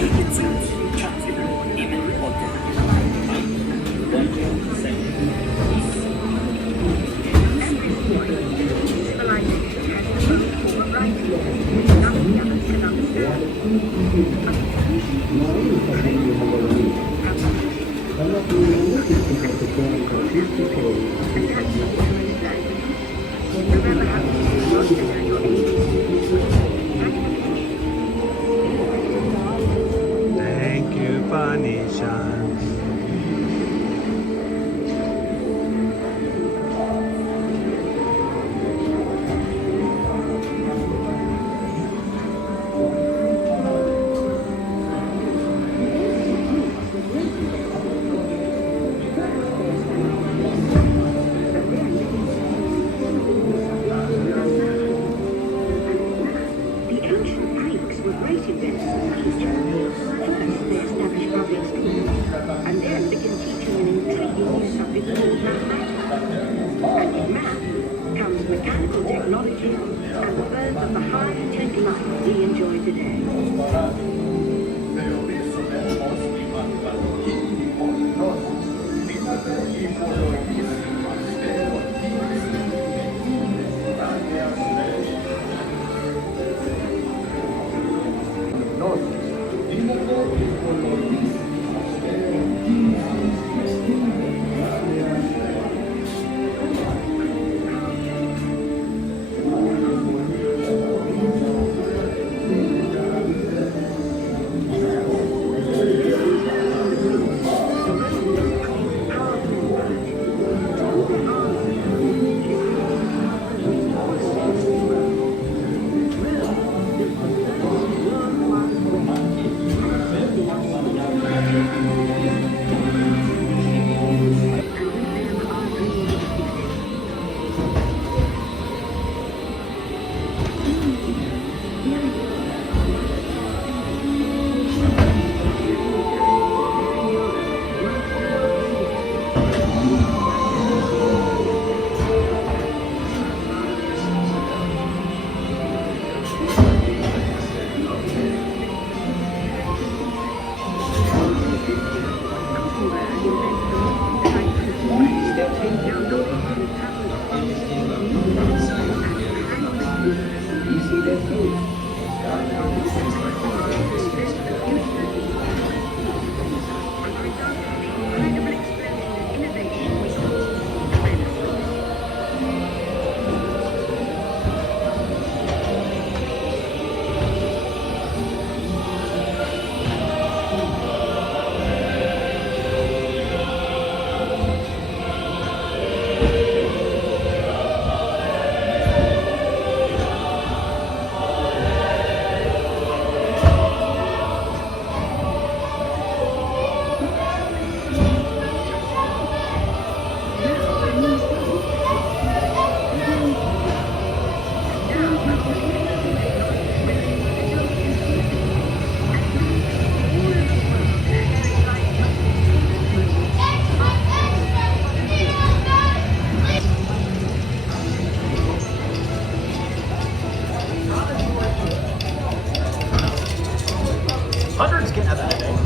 Thank you, Phoenicians. The ancient Greeks were great inventors of history. First, they established public schools, and then began teaching an intriguing new subject called mathematics. And in math comes mechanical technology and the birth of the high-tech life we enjoy today. Hundreds gather today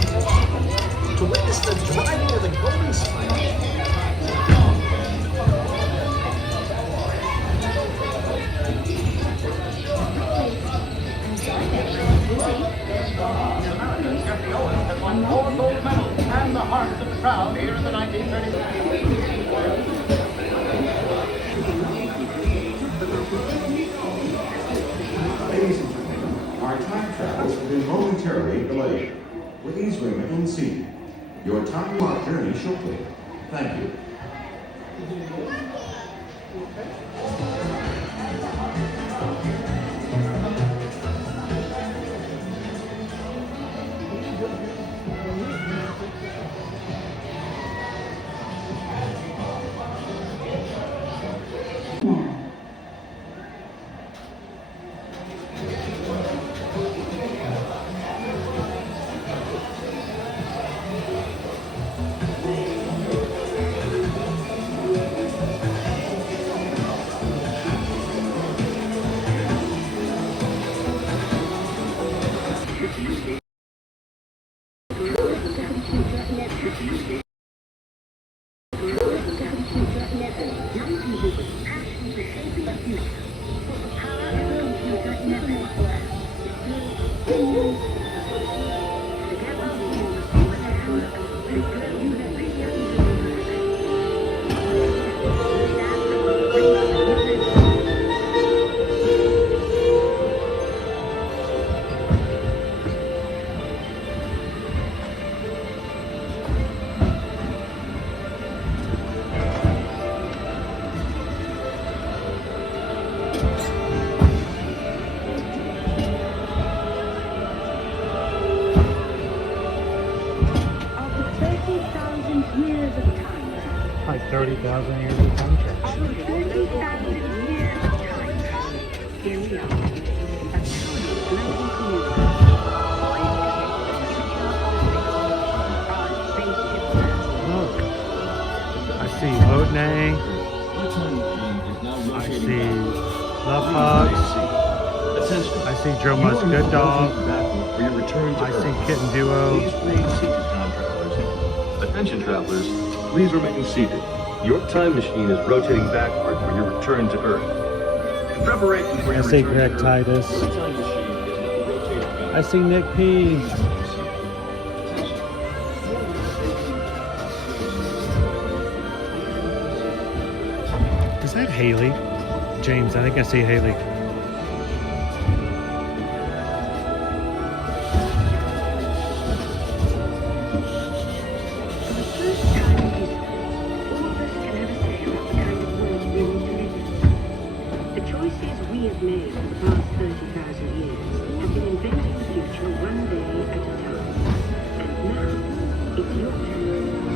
to witness the driving of the Golden Spike. Jeffrey Owen has won 4 gold medals and the hearts of the crowd here in the 1930s. Ladies and gentlemen, our time travels have been momentarily delayed. Please remain seated. Your time clock journey shortly. Thank you. Like 30,000 years of time travel. Here we are. I see Odnay. I see Love Hugs. I see Droma's Good Dog. I see Kitten Duo. Attention travelers, please remain seated. Your time machine is rotating backward for your return to Earth. In preparation for I your see return Greg to Earth, Titus. your time machine is now rotating I see Nick P. Is that Haley? James, I think I see Haley. The choices we have made for the past 30,000 years have been inventing the future one day at a time. And now, it's your turn.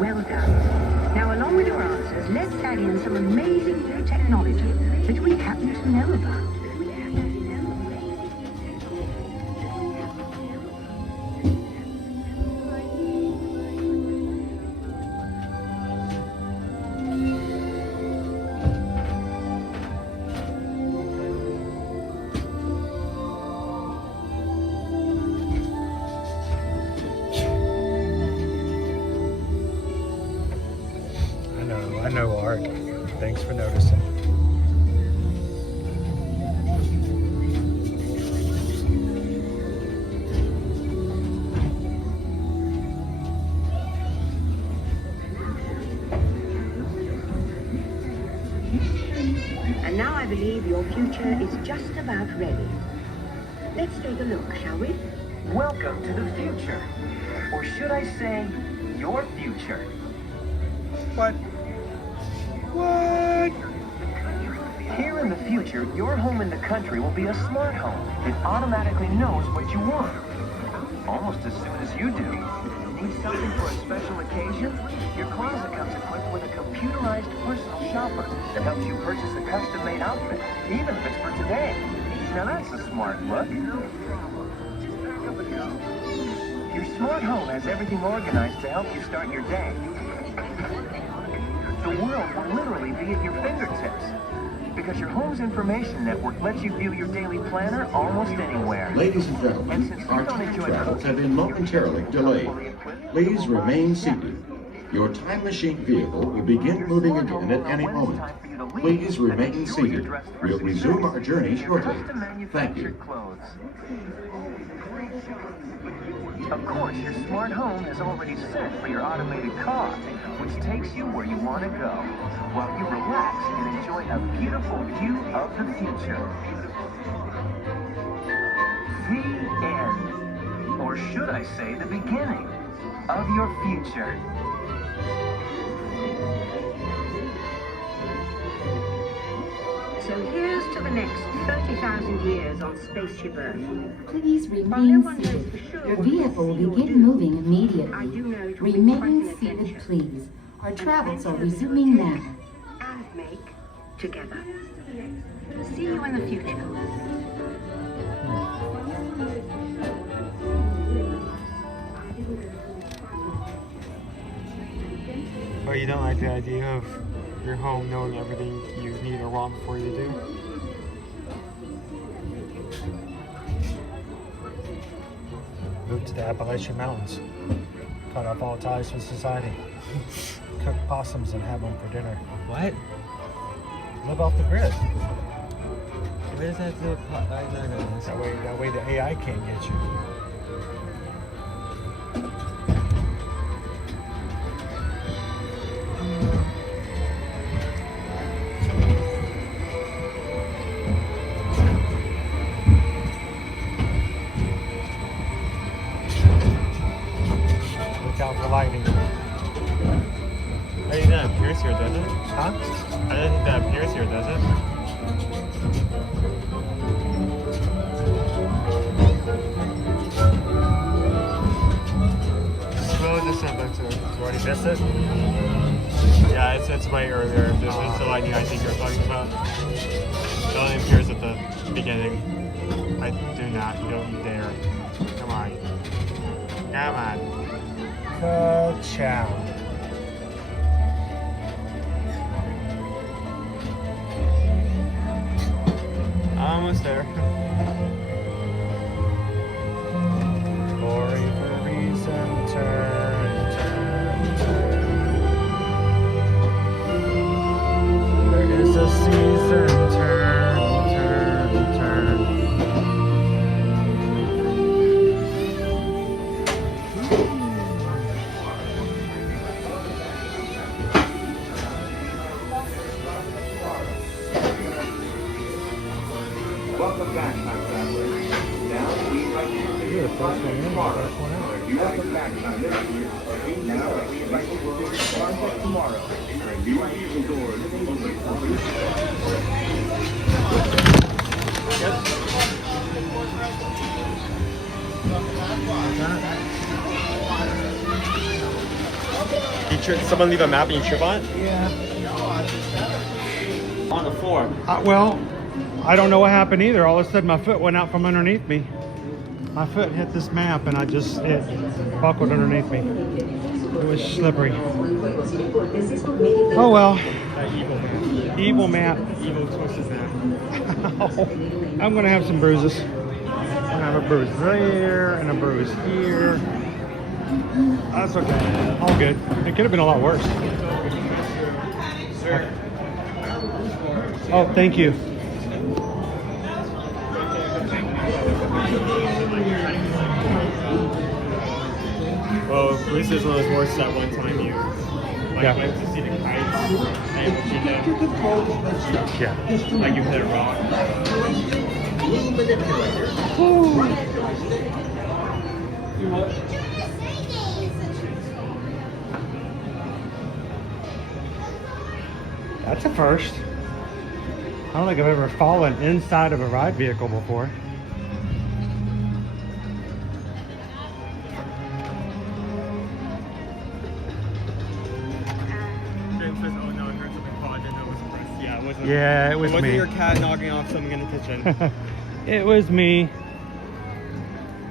Well done. Now, along with your answers, let's add in some amazing new technology that we happen to know about. I know, Art. Thanks for noticing. And now I believe your future is just about ready. Let's take a look, shall we? Welcome to the future. Or should I say, your future. What? What? Here in the future, your home in the country will be a smart home. It automatically knows what you want. Almost as soon as you do. Need something for a special occasion? Your closet comes equipped with a computerized personal shopper that helps you purchase a custom-made outfit, even if it's for today. Now that's a smart look. Your smart home has everything organized to help you start your day. The world will literally be at your fingertips. Because your home's information network lets you view your daily planner almost anywhere. Ladies and gentlemen, our time travels have been momentarily delayed. Please remain seated. Your time machine vehicle will begin moving again at any moment. Please remain seated. We'll resume our journey shortly. Thank you. Of course, your smart home is already set for your automated car, which takes you where you want to go, while you relax and enjoy a beautiful view of the future. The end, or should I say the beginning, of your future. So here's to the next 30,000 years on Spaceship Earth. Please remain seated. Your vehicle will begin moving immediately. Remain seated, please. Our travels are resuming now. And make together. See you in the future. But you don't like the idea of your home knowing everything you need or want before you do? Move to the Appalachian Mountains. Cut off all ties with society. Cook possums and have them for dinner. What? Live off the grid. What does that have to do with That way the AI can't get you. Out for lightning. Hey, that appears here, does it? Huh? I don't think that appears here, does it? Slow descent back to it. You already missed it? Yeah, it's way earlier. It's the lightning I think you're talking about. It only appears at the beginning. I do not. You don't dare. Come on. Come on. Ka-chow. Almost there. For a reason, turn. There is a season, turn. Welcome back, my travelers. Now we invite you to You're the first one in, tomorrow. first one out. Welcome back, my listeners. Now we invite you to Starbucks tomorrow. And you are using doors only for Someone leave a map and you trip on it? Yeah. On the floor. Well, I don't know what happened either. All of a sudden my foot went out from underneath me. My foot hit this map and it buckled underneath me. It was slippery. Oh well. That Evil map. evil twisted map. I'm gonna have some bruises. I'm gonna have a bruise there and a bruise here. That's okay. All good. It could have been a lot worse. Oh, thank you. Well, Bruce is one of those horses that one time you went to see the kites and Yeah. like you hit a rock. That's a first. I don't think I've ever fallen inside of a ride vehicle before. Yeah, it was Wasn't me. your cat knocking off something in the kitchen? It was me.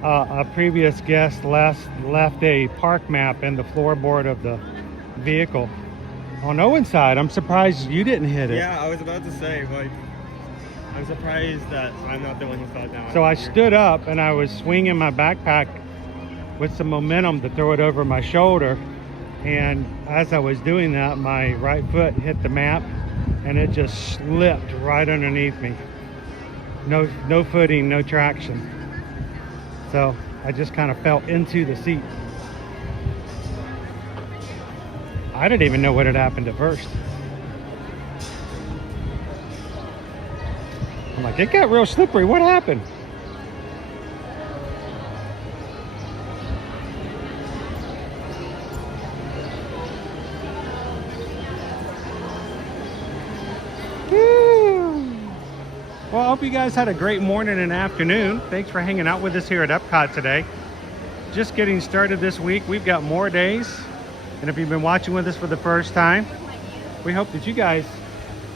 A previous guest left a park map in the floorboard of the vehicle on Owen's side. I'm surprised you didn't hit it. Yeah, I was about to say, like, I'm surprised that I'm not the one who fell down. So I stood up and I was swinging my backpack with some momentum to throw it over my shoulder. And as I was doing that, my right foot hit the map and it just slipped right underneath me. No footing, no traction. So I just kind of fell into the seat. I didn't even know what had happened at first. I'm like, it got real slippery. What happened? Well, I hope you guys had a great morning and afternoon. Thanks for hanging out with us here at Epcot today. Just getting started this week. We've got more days. And if you've been watching with us for the first time, we hope that you guys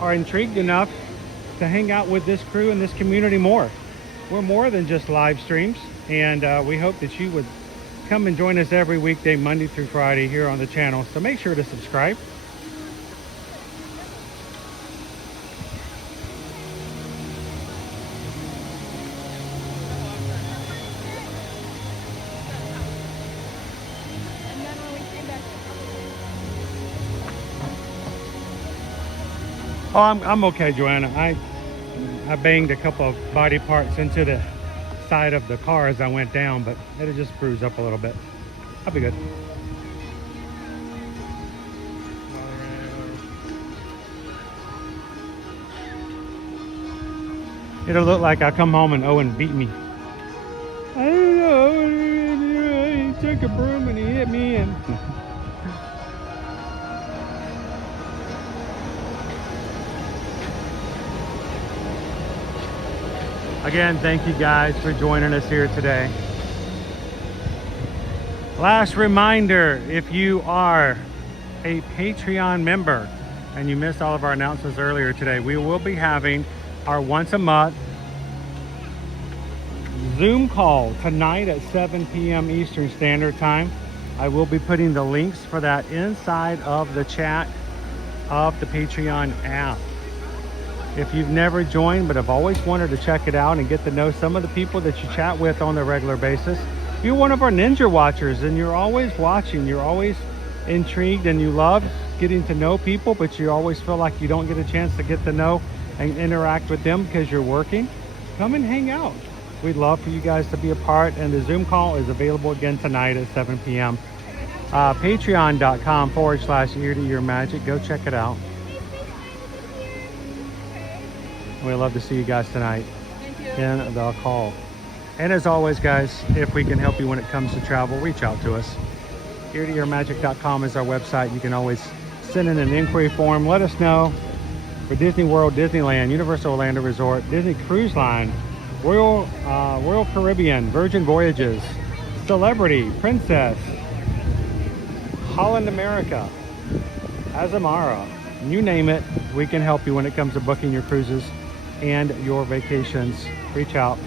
are intrigued enough to hang out with this crew and this community more. We're more than just live streams. And we hope that you would come and join us every weekday, Monday through Friday here on the channel. So make sure to subscribe. Oh, I'm okay, Joanna. I banged a couple of body parts into the side of the car as I went down, but it'll just bruise up a little bit. I'll be good. It'll look like I come home and Owen beat me. I don't know. He took a broom and he hit me and... Again, thank you guys for joining us here today. Last reminder, if you are a Patreon member and you missed all of our announcements earlier today, we will be having our once a month Zoom call tonight at 7 p.m. Eastern Standard Time. I will be putting the links for that inside of the chat of the Patreon app. If you've never joined but have always wanted to check it out and get to know some of the people that you chat with on a regular basis, you're one of our Ninja Watchers and you're always watching, you're always intrigued and you love getting to know people, but you always feel like you don't get a chance to get to know and interact with them because you're working, come and hang out. We'd love for you guys to be a part, and the Zoom call is available again tonight at 7 p.m. Patreon.com/ear-to-ear magic. Go check it out. We'd love to see you guys tonight in the call. And as always, guys, if we can help you when it comes to travel, reach out to us. ear-to-earmagic.com is our website. You can always send in an inquiry form. Let us know for Disney World, Disneyland, Universal Orlando Resort, Disney Cruise Line, Royal Caribbean, Virgin Voyages, Celebrity, Princess, Holland America, Azamara, you name it, we can help you when it comes to booking your cruises and your vacations. Reach out.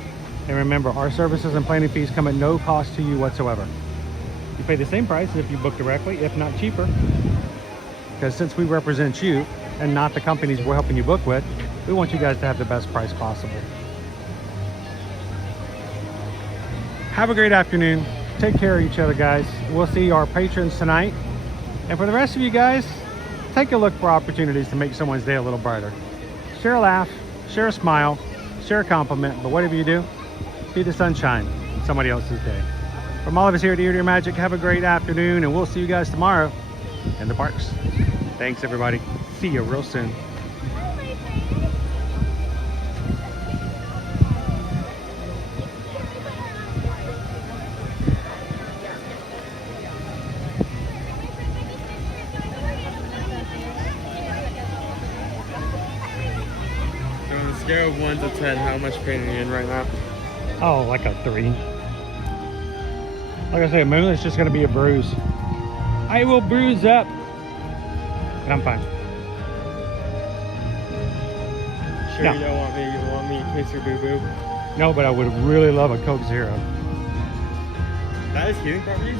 And remember, our services and planning fees come at no cost to you whatsoever. You pay the same price as if you book directly, if not cheaper. Because since we represent you and not the companies we're helping you book with, we want you guys to have the best price possible. Have a great afternoon. Take care of each other, guys. We'll see our patrons tonight. And for the rest of you guys, take a look for opportunities to make someone's day a little brighter. Share a laugh, share a smile, share a compliment, but whatever you do, be the sunshine in somebody else's day. From all of us here at Ear-to-Ear Magic, have a great afternoon, and we'll see you guys tomorrow in the parks. Thanks, everybody. See you real soon. Scale of 1 to 10, how much pain are you in right now? Oh, like a 3. Like I said, Moonlight's just gonna be a bruise. I will bruise up, and I'm fine. Sure, No. you don't want me to kiss your boo-boo? No, but I would really love a Coke Zero. That is healing properties?